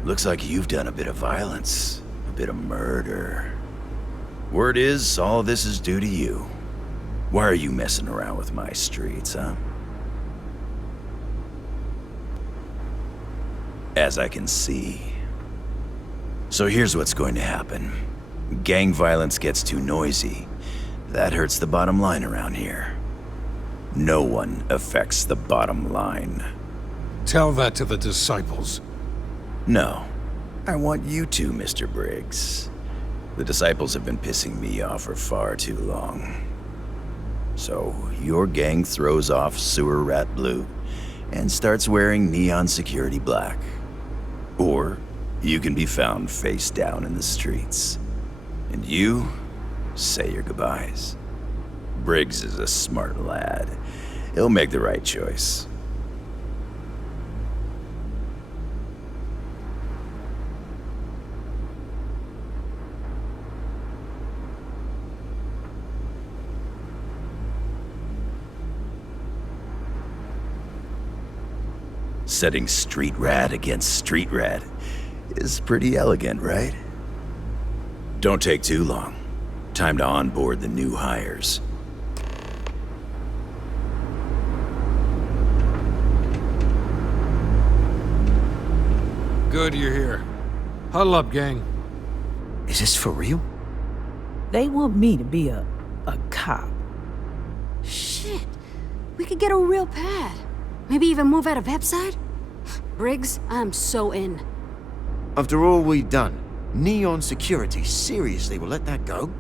Looks like you've done a bit of violence, a bit of murder. Word is, all this is due to you. Why are you messing around with my streets, huh? As I can see. So here's what's going to happen. Gang violence gets too noisy. That hurts the bottom line around here. No one affects the bottom line. Tell that to the disciples. No. I want you to, Mr. Briggs. The disciples have been pissing me off for far too long. So, your gang throws off Sewer Rat Blue and starts wearing Neon Security Black. Or, you can be found face down in the streets. And you say your goodbyes. Briggs is a smart lad. He'll make the right choice. Setting street rat against street rat is pretty elegant, right? Don't take too long. Time to onboard the new hires. Good you're here. Huddle up, gang. Is this for real? They want me to be a cop. Shit. We could get a real pad. Maybe even move out of Epside? Briggs, I'm so in. After all we've done, Neon Security seriously will let that go?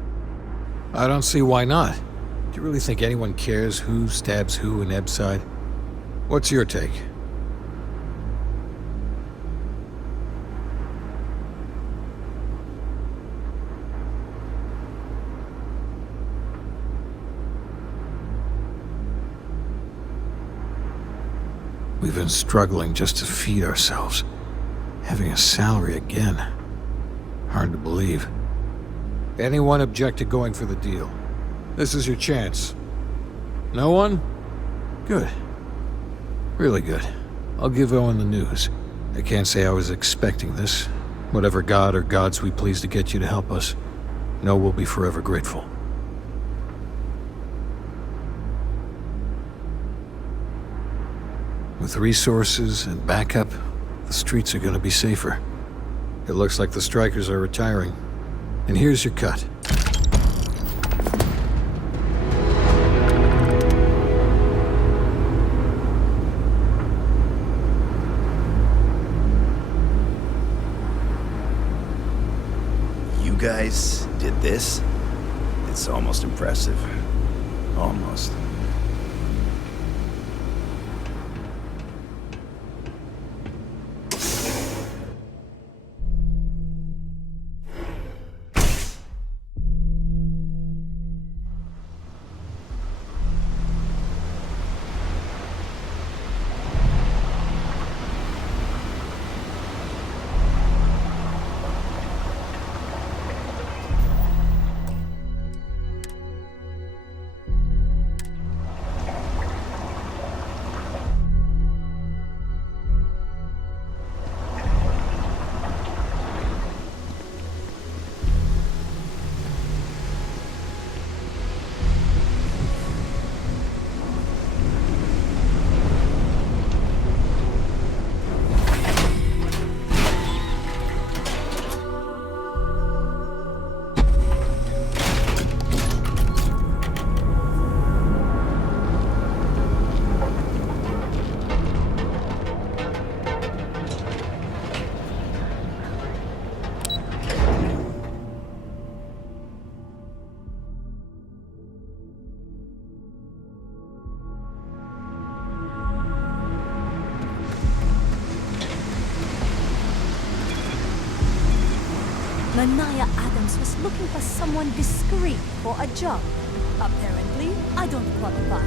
I don't see why not. Do you really think anyone cares who stabs who in Ebside? What's your take? We've been struggling just to feed ourselves. Having a salary again. Hard to believe. Anyone object to going for the deal? This is your chance. No one? Good. Really good. I'll give Owen the news. I can't say I was expecting this. Whatever god or gods we please to get you to help us, know we'll be forever grateful. With resources and backup, the streets are gonna be safer. It looks like the strikers are retiring. And here's your cut. You guys did this? It's almost impressive. Almost. Manaya Adams was looking for someone discreet for a job. Apparently, I don't qualify.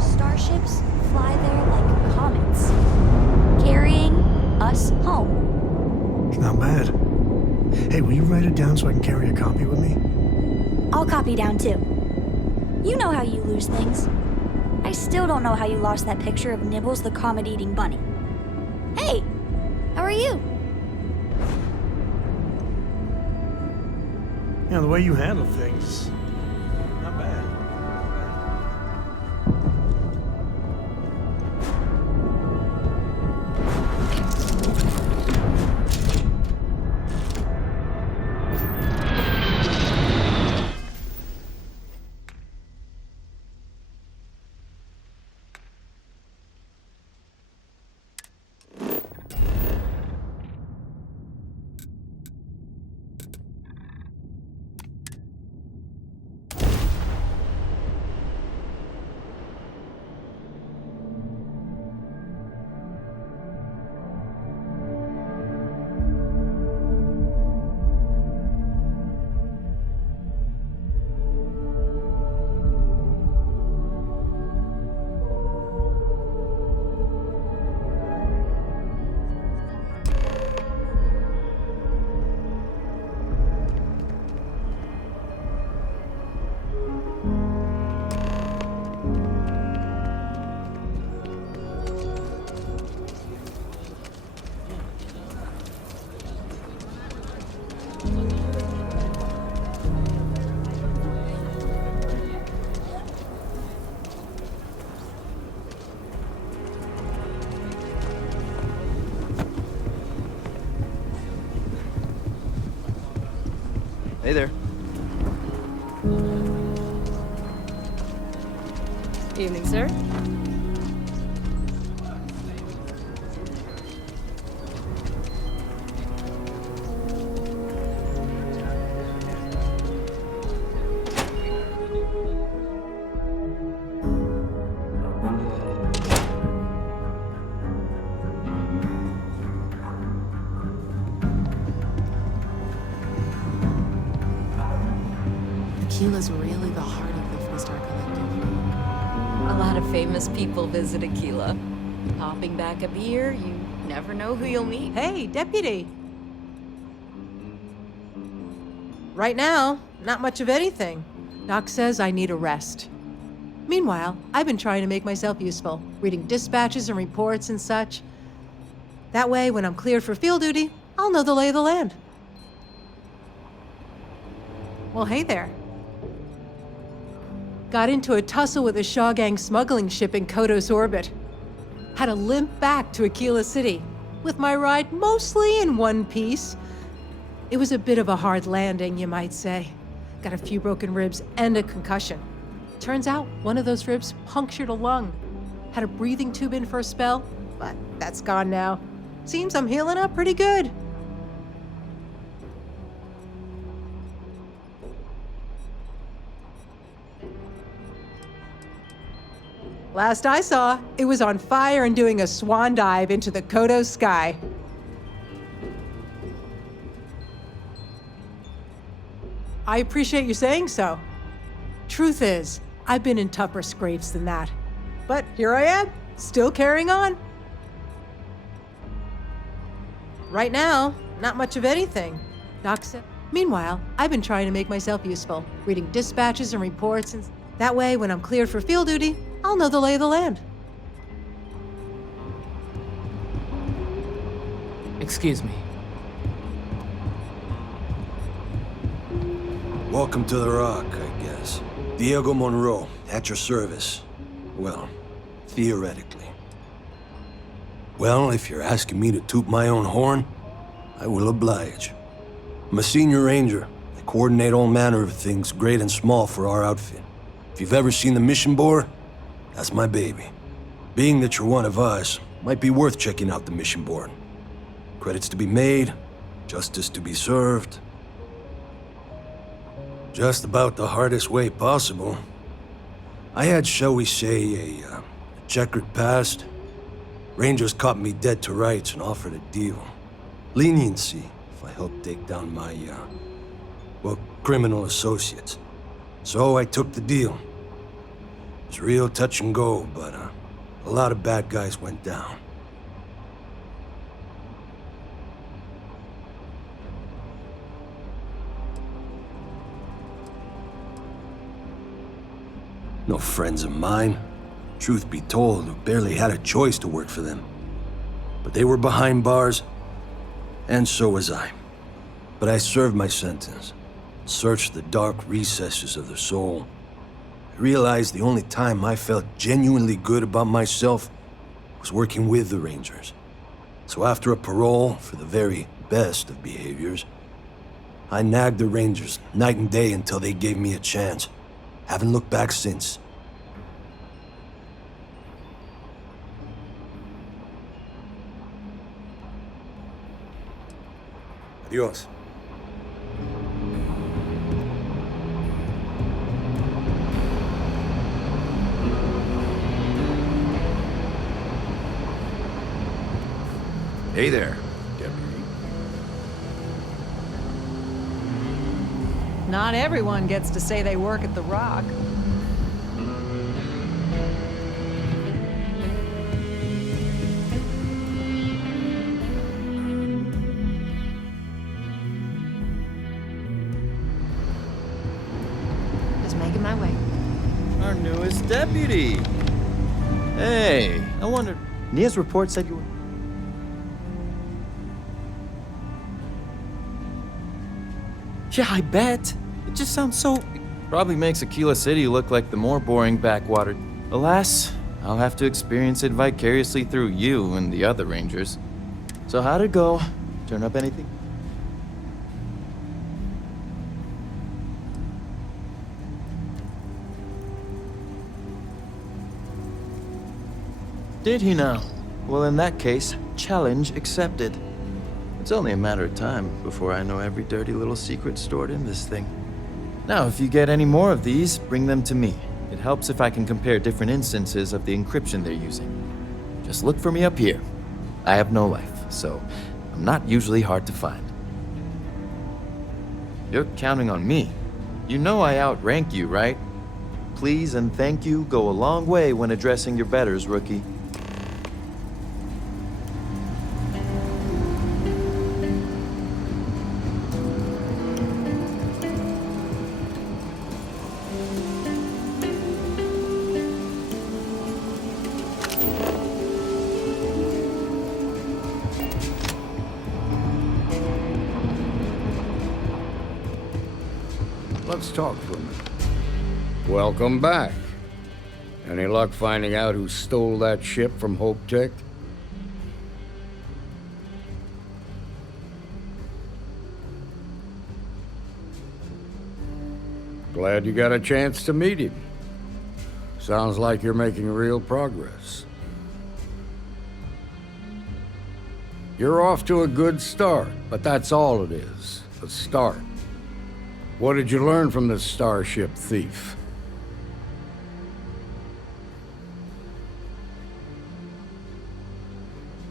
Starships fly there like comets, carrying us home. Not bad. Hey, will you write it down so I can carry a copy with me? I'll copy down too. You know how you lose things. I still don't know how you lost that picture of Nibbles the comet-eating bunny. Hey, how are you? Yeah, the way you handle things. Not bad. Hey there. Evening, sir. Tequila's really the heart of the Freestar Collective. A lot of famous people visit Aquila. Popping back a beer, you never know who you'll meet. Hey, deputy. Right now, not much of anything. Doc says I need a rest. Meanwhile, I've been trying to make myself useful, reading dispatches and reports and such. That way, when I'm cleared for field duty, I'll know the lay of the land. Well, hey there. Got into a tussle with a Shaw Gang smuggling ship in Kodos orbit. Had to limp back to Aquila City, with my ride mostly in one piece. It was a bit of a hard landing, you might say. Got a few broken ribs and a concussion. Turns out one of those ribs punctured a lung. Had a breathing tube in for a spell, but that's gone now. Seems I'm healing up pretty good. Last I saw, it was on fire and doing a swan dive into the Kodos sky. I appreciate you saying so. Truth is, I've been in tougher scrapes than that. But here I am, still carrying on. Right now, not much of anything, Doc said. Meanwhile, I've been trying to make myself useful, reading dispatches and reports, and that way, when I'm cleared for field duty, I'll know the lay of the land. Excuse me. Welcome to the Rock, I guess. Diego Monroe, at your service. Well, theoretically. Well, if you're asking me to toot my own horn, I will oblige. I'm a senior ranger. I coordinate all manner of things, great and small, for our outfit. If you've ever seen the mission board, that's my baby. Being that you're one of us, might be worth checking out the mission board. Credits to be made, justice to be served. Just about the hardest way possible. I had, shall we say, a checkered past. Rangers caught me dead to rights and offered a deal. Leniency, if I helped take down my, criminal associates. So I took the deal. It was real touch and go, but a lot of bad guys went down. No friends of mine. Truth be told, who barely had a choice to work for them. But they were behind bars, and so was I. But I served my sentence. Searched the dark recesses of the soul. I realized the only time I felt genuinely good about myself was working with the Rangers. So after a parole for the very best of behaviors, I nagged the Rangers night and day until they gave me a chance. Haven't looked back since. Adios. Hey there, Deputy. Not everyone gets to say they work at the Rock. Just making my way. Our newest deputy. Hey, I wondered. Nia's report said you were... Yeah, I bet. It just sounds so... Probably makes Aquila City look like the more boring backwater. Alas, I'll have to experience it vicariously through you and the other Rangers. So how'd it go? Turn up anything? Did he now? Well, in that case, challenge accepted. It's only a matter of time before I know every dirty little secret stored in this thing. Now, if you get any more of these, bring them to me. It helps if I can compare different instances of the encryption they're using. Just look for me up here. I have no life, so I'm not usually hard to find. You're counting on me. You know I outrank you, right? Please and thank you go a long way when addressing your betters, rookie. Let's talk for a minute. Welcome back. Any luck finding out who stole that ship from Hope Tech? Glad you got a chance to meet him. Sounds like you're making real progress. You're off to a good start, but that's all it is, a start. What did you learn from this starship thief?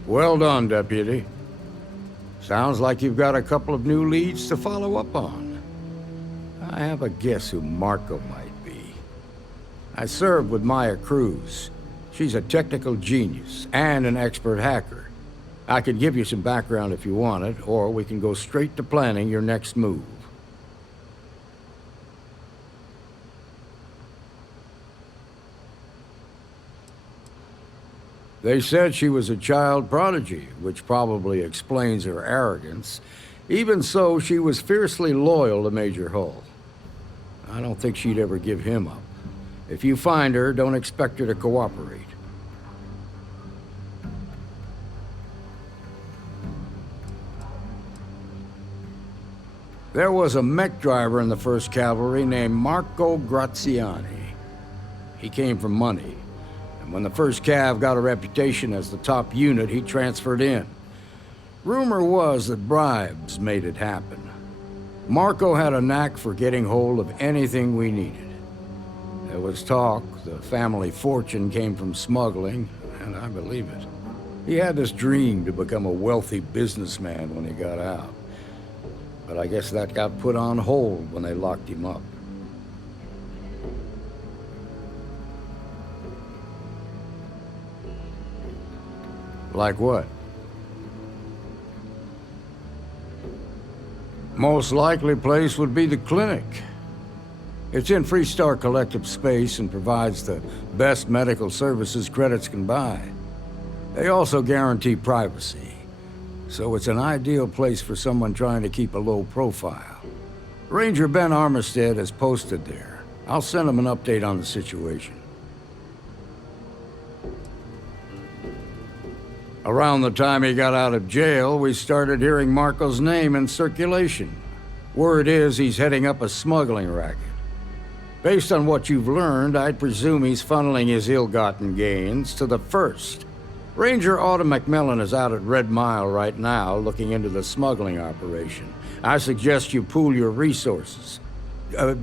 Well done, Deputy. Sounds like you've got a couple of new leads to follow up on. I have a guess who Marco might be. I served with Maya Cruz. She's a technical genius and an expert hacker. I could give you some background if you want it, or we can go straight to planning your next move. They said she was a child prodigy, which probably explains her arrogance. Even so, she was fiercely loyal to Major Hull. I don't think she'd ever give him up. If you find her, don't expect her to cooperate. There was a mech driver in the 1st Cavalry named Marco Graziani. He came from money. When the 1st Cav got a reputation as the top unit, he transferred in. Rumor was that bribes made it happen. Marco had a knack for getting hold of anything we needed. There was talk the family fortune came from smuggling, and I believe it. He had this dream to become a wealthy businessman when he got out. But I guess that got put on hold when they locked him up. Like what? Most likely place would be the clinic. It's in Freestar Collective space and provides the best medical services credits can buy. They also guarantee privacy, so it's an ideal place for someone trying to keep a low profile. Ranger Ben Armistead is posted there. I'll send him an update on the situation. Around the time he got out of jail, we started hearing Marco's name in circulation. Word is he's heading up a smuggling racket. Based on what you've learned, I'd presume he's funneling his ill-gotten gains to the 1st. Ranger Autumn McMillan is out at Red Mile right now, looking into the smuggling operation. I suggest you pool your resources.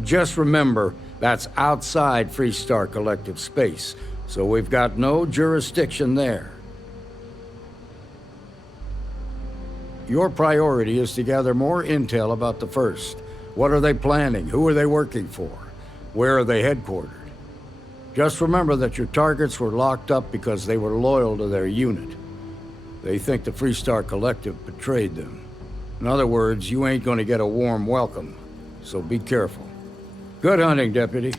Just remember, that's outside Freestar Collective space, so we've got no jurisdiction there. Your priority is to gather more intel about the 1st. What are they planning? Who are they working for? Where are they headquartered? Just remember that your targets were locked up because they were loyal to their unit. They think the Freestar Collective betrayed them. In other words, you ain't gonna get a warm welcome, so be careful. Good hunting, Deputy.